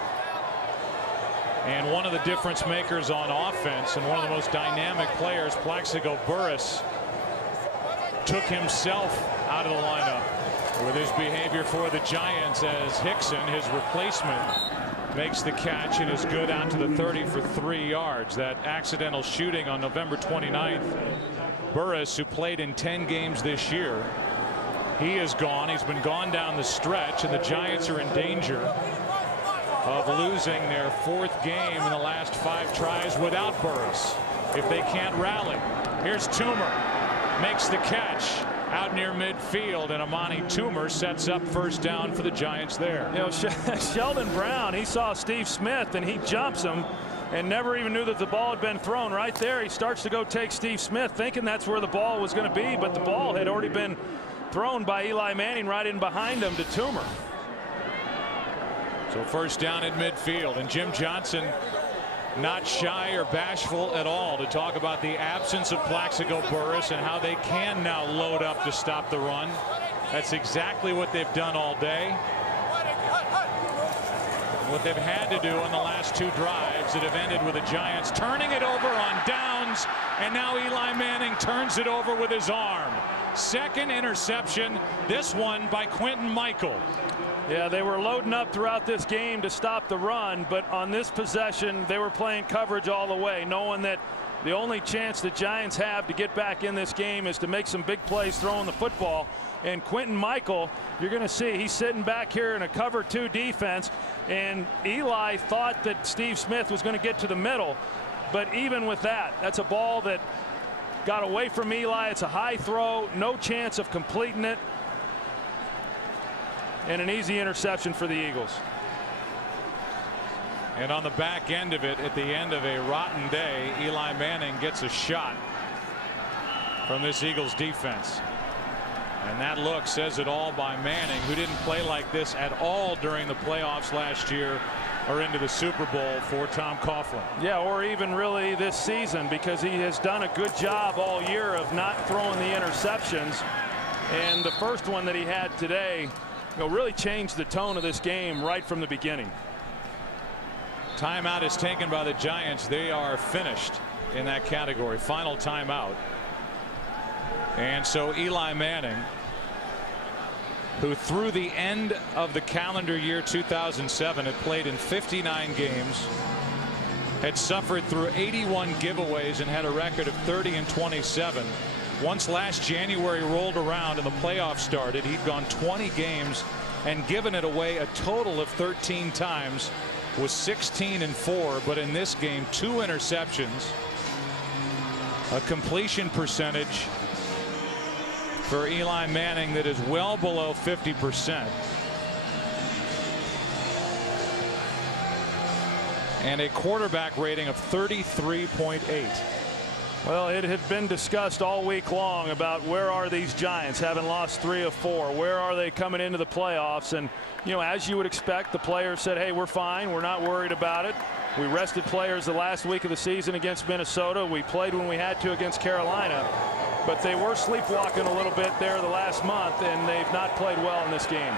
And one of the difference makers on offense and one of the most dynamic players, Plaxico Burress, took himself out of the lineup with his behavior for the Giants as Hickson, his replacement, makes the catch and is good out to the 30 for 3 yards. That accidental shooting on November 29th. Burress, who played in 10 games this year, he is gone. He's been gone down the stretch, and the Giants are in danger of losing their 4th game in the last 5 tries without Burress if they can't rally. Here's Toomer, makes the catch out near midfield, and Amani Toomer sets up first down for the Giants there. You know, Sheldon Brown, he saw Steve Smith and he jumps him and never even knew that the ball had been thrown. Right there, he starts to go take Steve Smith, thinking that's where the ball was going to be, but the ball had already been thrown by Eli Manning right in behind him to Toomer. So first down at midfield, and Jim Johnson not shy or bashful at all to talk about the absence of Plaxico Burress and how they can now load up to stop the run. That's exactly what they've done all day. What they've had to do on the last 2 drives that have ended with the Giants turning it over on downs, and now Eli Manning turns it over with his arm. Second interception, this one by Quentin Michael. Yeah, they were loading up throughout this game to stop the run, but on this possession they were playing coverage all the way, knowing that the only chance the Giants have to get back in this game is to make some big plays throwing the football. And Quentin Michael, you're going to see he's sitting back here in a cover 2 defense, and Eli thought that Steve Smith was going to get to the middle, but even with that, that's a ball that got away from Eli. It's a high throw, no chance of completing it, and an easy interception for the Eagles. And on the back end of it, at the end of a rotten day, Eli Manning gets a shot from this Eagles defense. And that look says it all by Manning, who didn't play like this at all during the playoffs last year or into the Super Bowl for Tom Coughlin. Yeah, or even really this season, because he has done a good job all year of not throwing the interceptions. And the first one that he had today, really changed the tone of this game right from the beginning. Timeout is taken by the Giants. They are finished in that category. Final timeout. And so Eli Manning, who through the end of the calendar year 2007 had played in 59 games, had suffered through 81 giveaways and had a record of 30-27. Once last January rolled around and the playoffs started, he'd gone 20 games and given it away a total of 13 times, was 16-4, but in this game 2 interceptions, a completion percentage for Eli Manning that is well below 50%. And a quarterback rating of 33.8. Well, it had been discussed all week long about where are these Giants, having lost 3 of 4. Where are they coming into the playoffs? And, as you would expect, the players said, hey, we're fine. We're not worried about it. We rested players the last week of the season against Minnesota. We played when we had to against Carolina. But they were sleepwalking a little bit there the last month, and they've not played well in this game.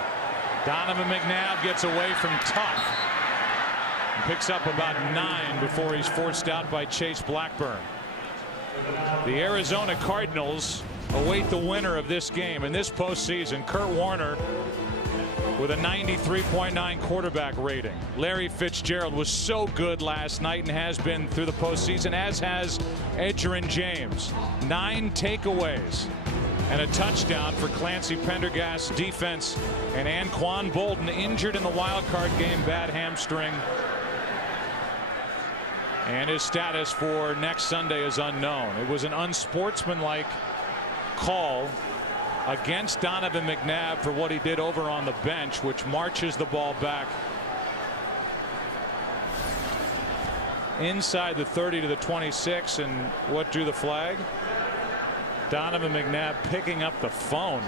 Donovan McNabb gets away from Tuck and picks up about 9 before he's forced out by Chase Blackburn. The Arizona Cardinals await the winner of this game in this postseason. Kurt Warner with a 93.9 quarterback rating. Larry Fitzgerald was so good last night and has been through the postseason, as has Edgerrin James. 9 takeaways and a touchdown for Clancy Pendergast's defense. And Anquan Bolden injured in the wild card game, bad hamstring. And his status for next Sunday is unknown. It was an unsportsmanlike call against Donovan McNabb for what he did over on the bench, which marches the ball back inside the 30 to the 26. And what drew the flag? Donovan McNabb picking up the phone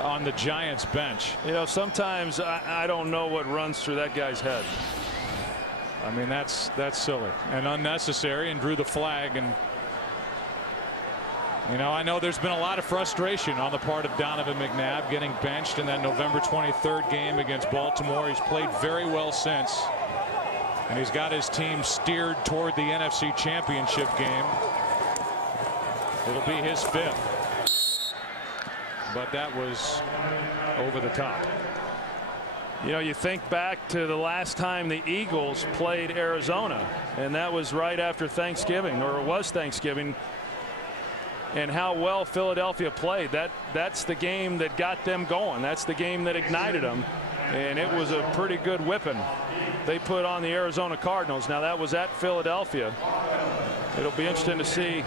on the Giants bench. You know, sometimes I don't know what runs through that guy's head. I mean, that's silly and unnecessary, and drew the flag. And you know, I know there's been a lot of frustration on the part of Donovan McNabb getting benched in that November 23rd game against Baltimore. He's played very well since, and he's got his team steered toward the NFC Championship game. It'll be his 5th, but that was over the top. You know, you think back to the last time the Eagles played Arizona, and that was right after Thanksgiving, or it was Thanksgiving, and how well Philadelphia played. That's the game that got them going. That's the game that ignited them, and it was a pretty good whipping they put on the Arizona Cardinals. Now, that was at Philadelphia. It'll be interesting to see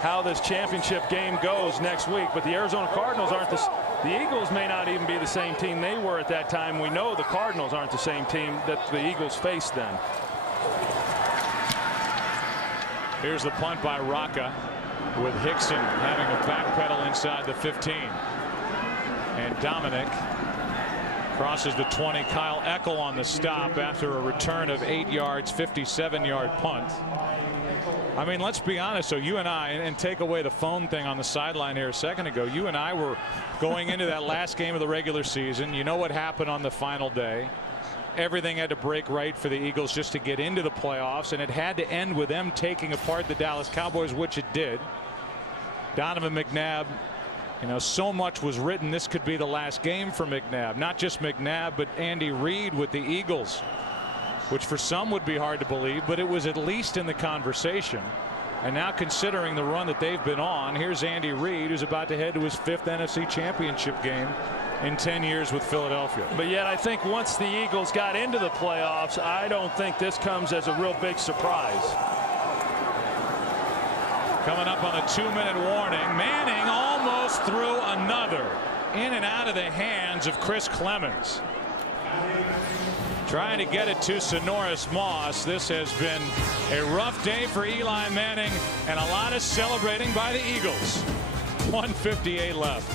how this championship game goes next week, but the Arizona Cardinals aren't the Eagles may not even be the same team they were at that time. We know the Cardinals aren't the same team that the Eagles faced then. Here's the punt by Rocca, with Hickson having a backpedal inside the 15. And Dominic crosses the 20. Kyle Eckel on the stop after a return of 8 yards, 57-yard punt. I mean, let's be honest. So you and I, and take away the phone thing on the sideline here a second ago, you and I were going into that last game of the regular season. You know what happened on the final day. Everything had to break right for the Eagles just to get into the playoffs, and it had to end with them taking apart the Dallas Cowboys, which it did. Donovan McNabb, you know, so much was written this could be the last game for McNabb. Not just McNabb, but Andy Reid with the Eagles, which for some would be hard to believe, but it was at least in the conversation. And now, considering the run that they've been on, here's Andy Reid, who's about to head to his 5th NFC Championship game in 10 years with Philadelphia. But yet I think once the Eagles got into the playoffs, I don't think this comes as a real big surprise. Coming up on a 2-minute warning, Manning almost threw another in and out of the hands of Chris Clemens. Trying to get it to Sonoris Moss. This has been a rough day for Eli Manning, and a lot of celebrating by the Eagles. 1:58 left.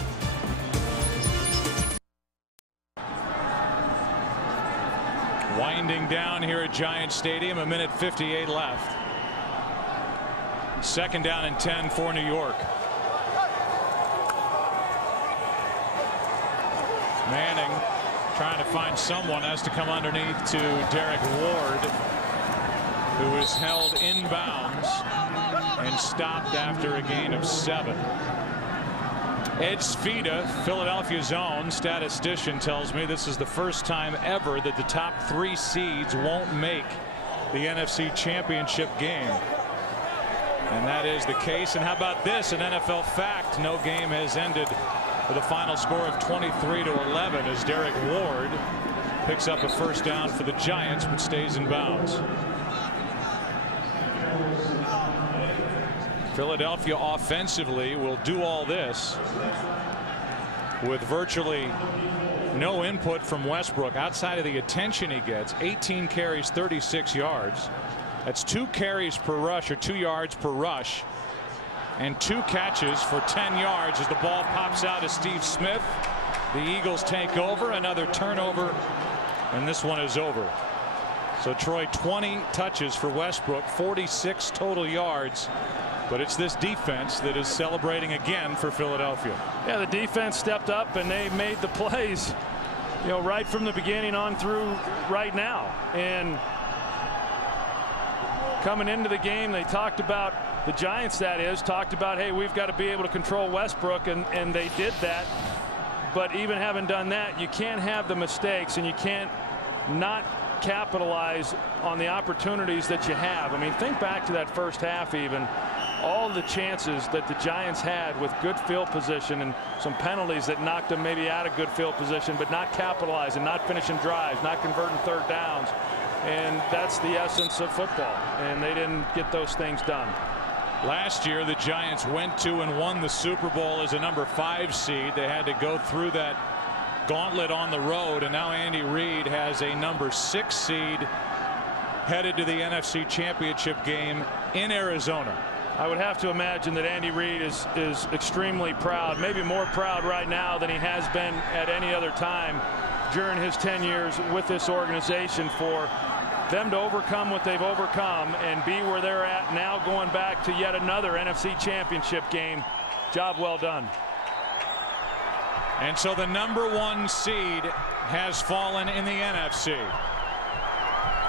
Winding down here at Giant Stadium, 1:58 left. 2nd down and 10 for New York. Manning trying to find someone, has to come underneath to Derek Ward, who is held inbounds and stopped after a gain of 7. Ed Svita, Philadelphia's own statistician, tells me this is the first time ever that the top 3 seeds won't make the NFC Championship game. And that is the case. And how about this, an NFL fact? No game has ended with a final score of 23-11 as Derek Ward picks up a 1st down for the Giants but stays in bounds. Philadelphia offensively will do all this with virtually no input from Westbrook outside of the attention he gets. 18 carries, 36 yards. That's 2 carries per rush, or 2 yards per rush, and 2 catches for 10 yards as the ball pops out to Steve Smith. The Eagles take over, another turnover, and this one is over. So Troy, 20 touches for Westbrook, 46 total yards. But it's this defense that is celebrating again for Philadelphia. Yeah, the defense stepped up and they made the plays, you know, right from the beginning on through right now. And coming into the game, they talked about, the Giants that is, talked about, hey, we've got to be able to control Westbrook, and they did that. but even having done that, you can't have the mistakes, and you can't not capitalize on the opportunities that you have. I mean, think back to that first half even. All the chances that the Giants had with good field position and some penalties that knocked them maybe out of good field position, but not capitalizing, not finishing drives, not converting third downs. And that's the essence of football, and they didn't get those things done. Last year, the Giants went to and won the Super Bowl as a number 5 seed. They had to go through that gauntlet on the road, and now Andy Reid has a number 6 seed headed to the NFC Championship game in Arizona. I would have to imagine that Andy Reid is extremely proud, maybe more proud right now than he has been at any other time during his 10 years with this organization, for them to overcome what they've overcome and be where they're at now, going back to yet another NFC Championship game. Job well done. And so the number 1 seed has fallen in the NFC.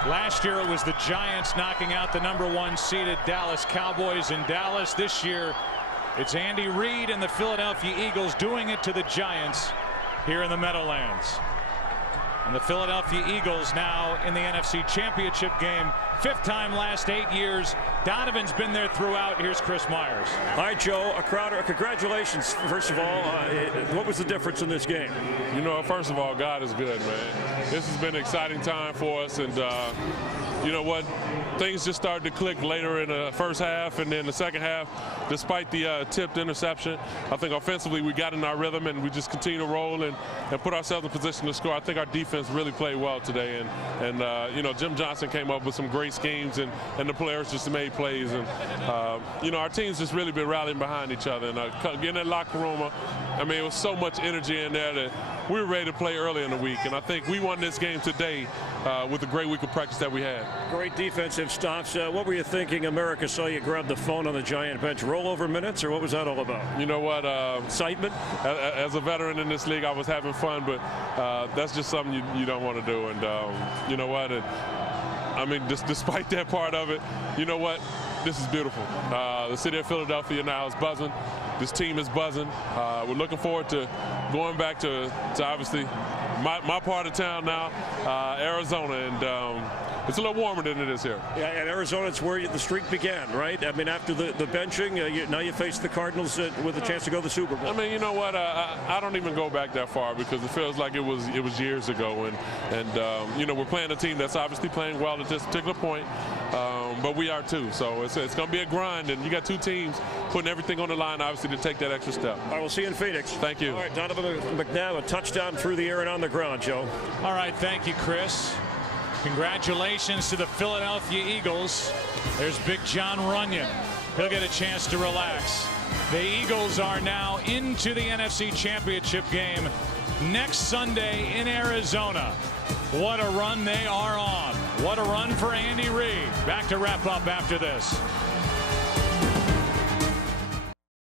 Last year it was the Giants knocking out the number 1 seeded Dallas Cowboys in Dallas. This year it's Andy Reid and the Philadelphia Eagles doing it to the Giants here in the Meadowlands. And the Philadelphia Eagles now in the NFC Championship game. 5th time last 8 years. Donovan's been there throughout. Here's Chris Myers. All right, Joe Crowder, congratulations. First of all, what was the difference in this game? You know, first of all, God is good, man. This has been an exciting time for us, and you know what? Things just started to click later in the first half, and then the second half, despite the tipped interception, I think offensively we got in our rhythm, and we just continue to roll and put ourselves in position to score. I think our defense really played well today, and you know, Jim Johnson came up with some great schemes, and the players just made plays, and you know, our team's just really been rallying behind each other, and getting that locker room. I mean, it was so much energy in there that we were ready to play early in the week, and I think we won this game today with the great week of practice that we had. Great defensive stops. What were you thinking? America saw you grab the phone on the Giant bench. Rollover minutes, or what was that all about? You know what? Excitement? As a veteran in this league, I was having fun, but that's just something you don't want to do. And you know what? I mean, despite that part of it, you know what? This is beautiful. The city of Philadelphia now is buzzing. This team is buzzing. We're looking forward to going back to obviously my part of town now, Arizona, and it's a little warmer than it is here. Yeah, and Arizona, it's where the streak began, right? I mean, after the benching, now you face the Cardinals with a chance to go to the Super Bowl. I mean, you know what? I don't even go back that far because it feels like it was years ago, and you know, we're playing a team that's obviously playing well at this particular point, but we are too. So it's going to be a grind, and you got 2 teams putting everything on the line, obviously, to take that extra step. I will see you in Phoenix. Thank you. All right, Donovan McNabb, a touchdown through the air and on the ground, Joe. All right, thank you, Chris. Congratulations to the Philadelphia Eagles. There's Big John Runyon. He'll get a chance to relax. The Eagles are now into the NFC Championship game next Sunday in Arizona. What a run they are on. What a run for Andy Reid. Back to wrap up after this.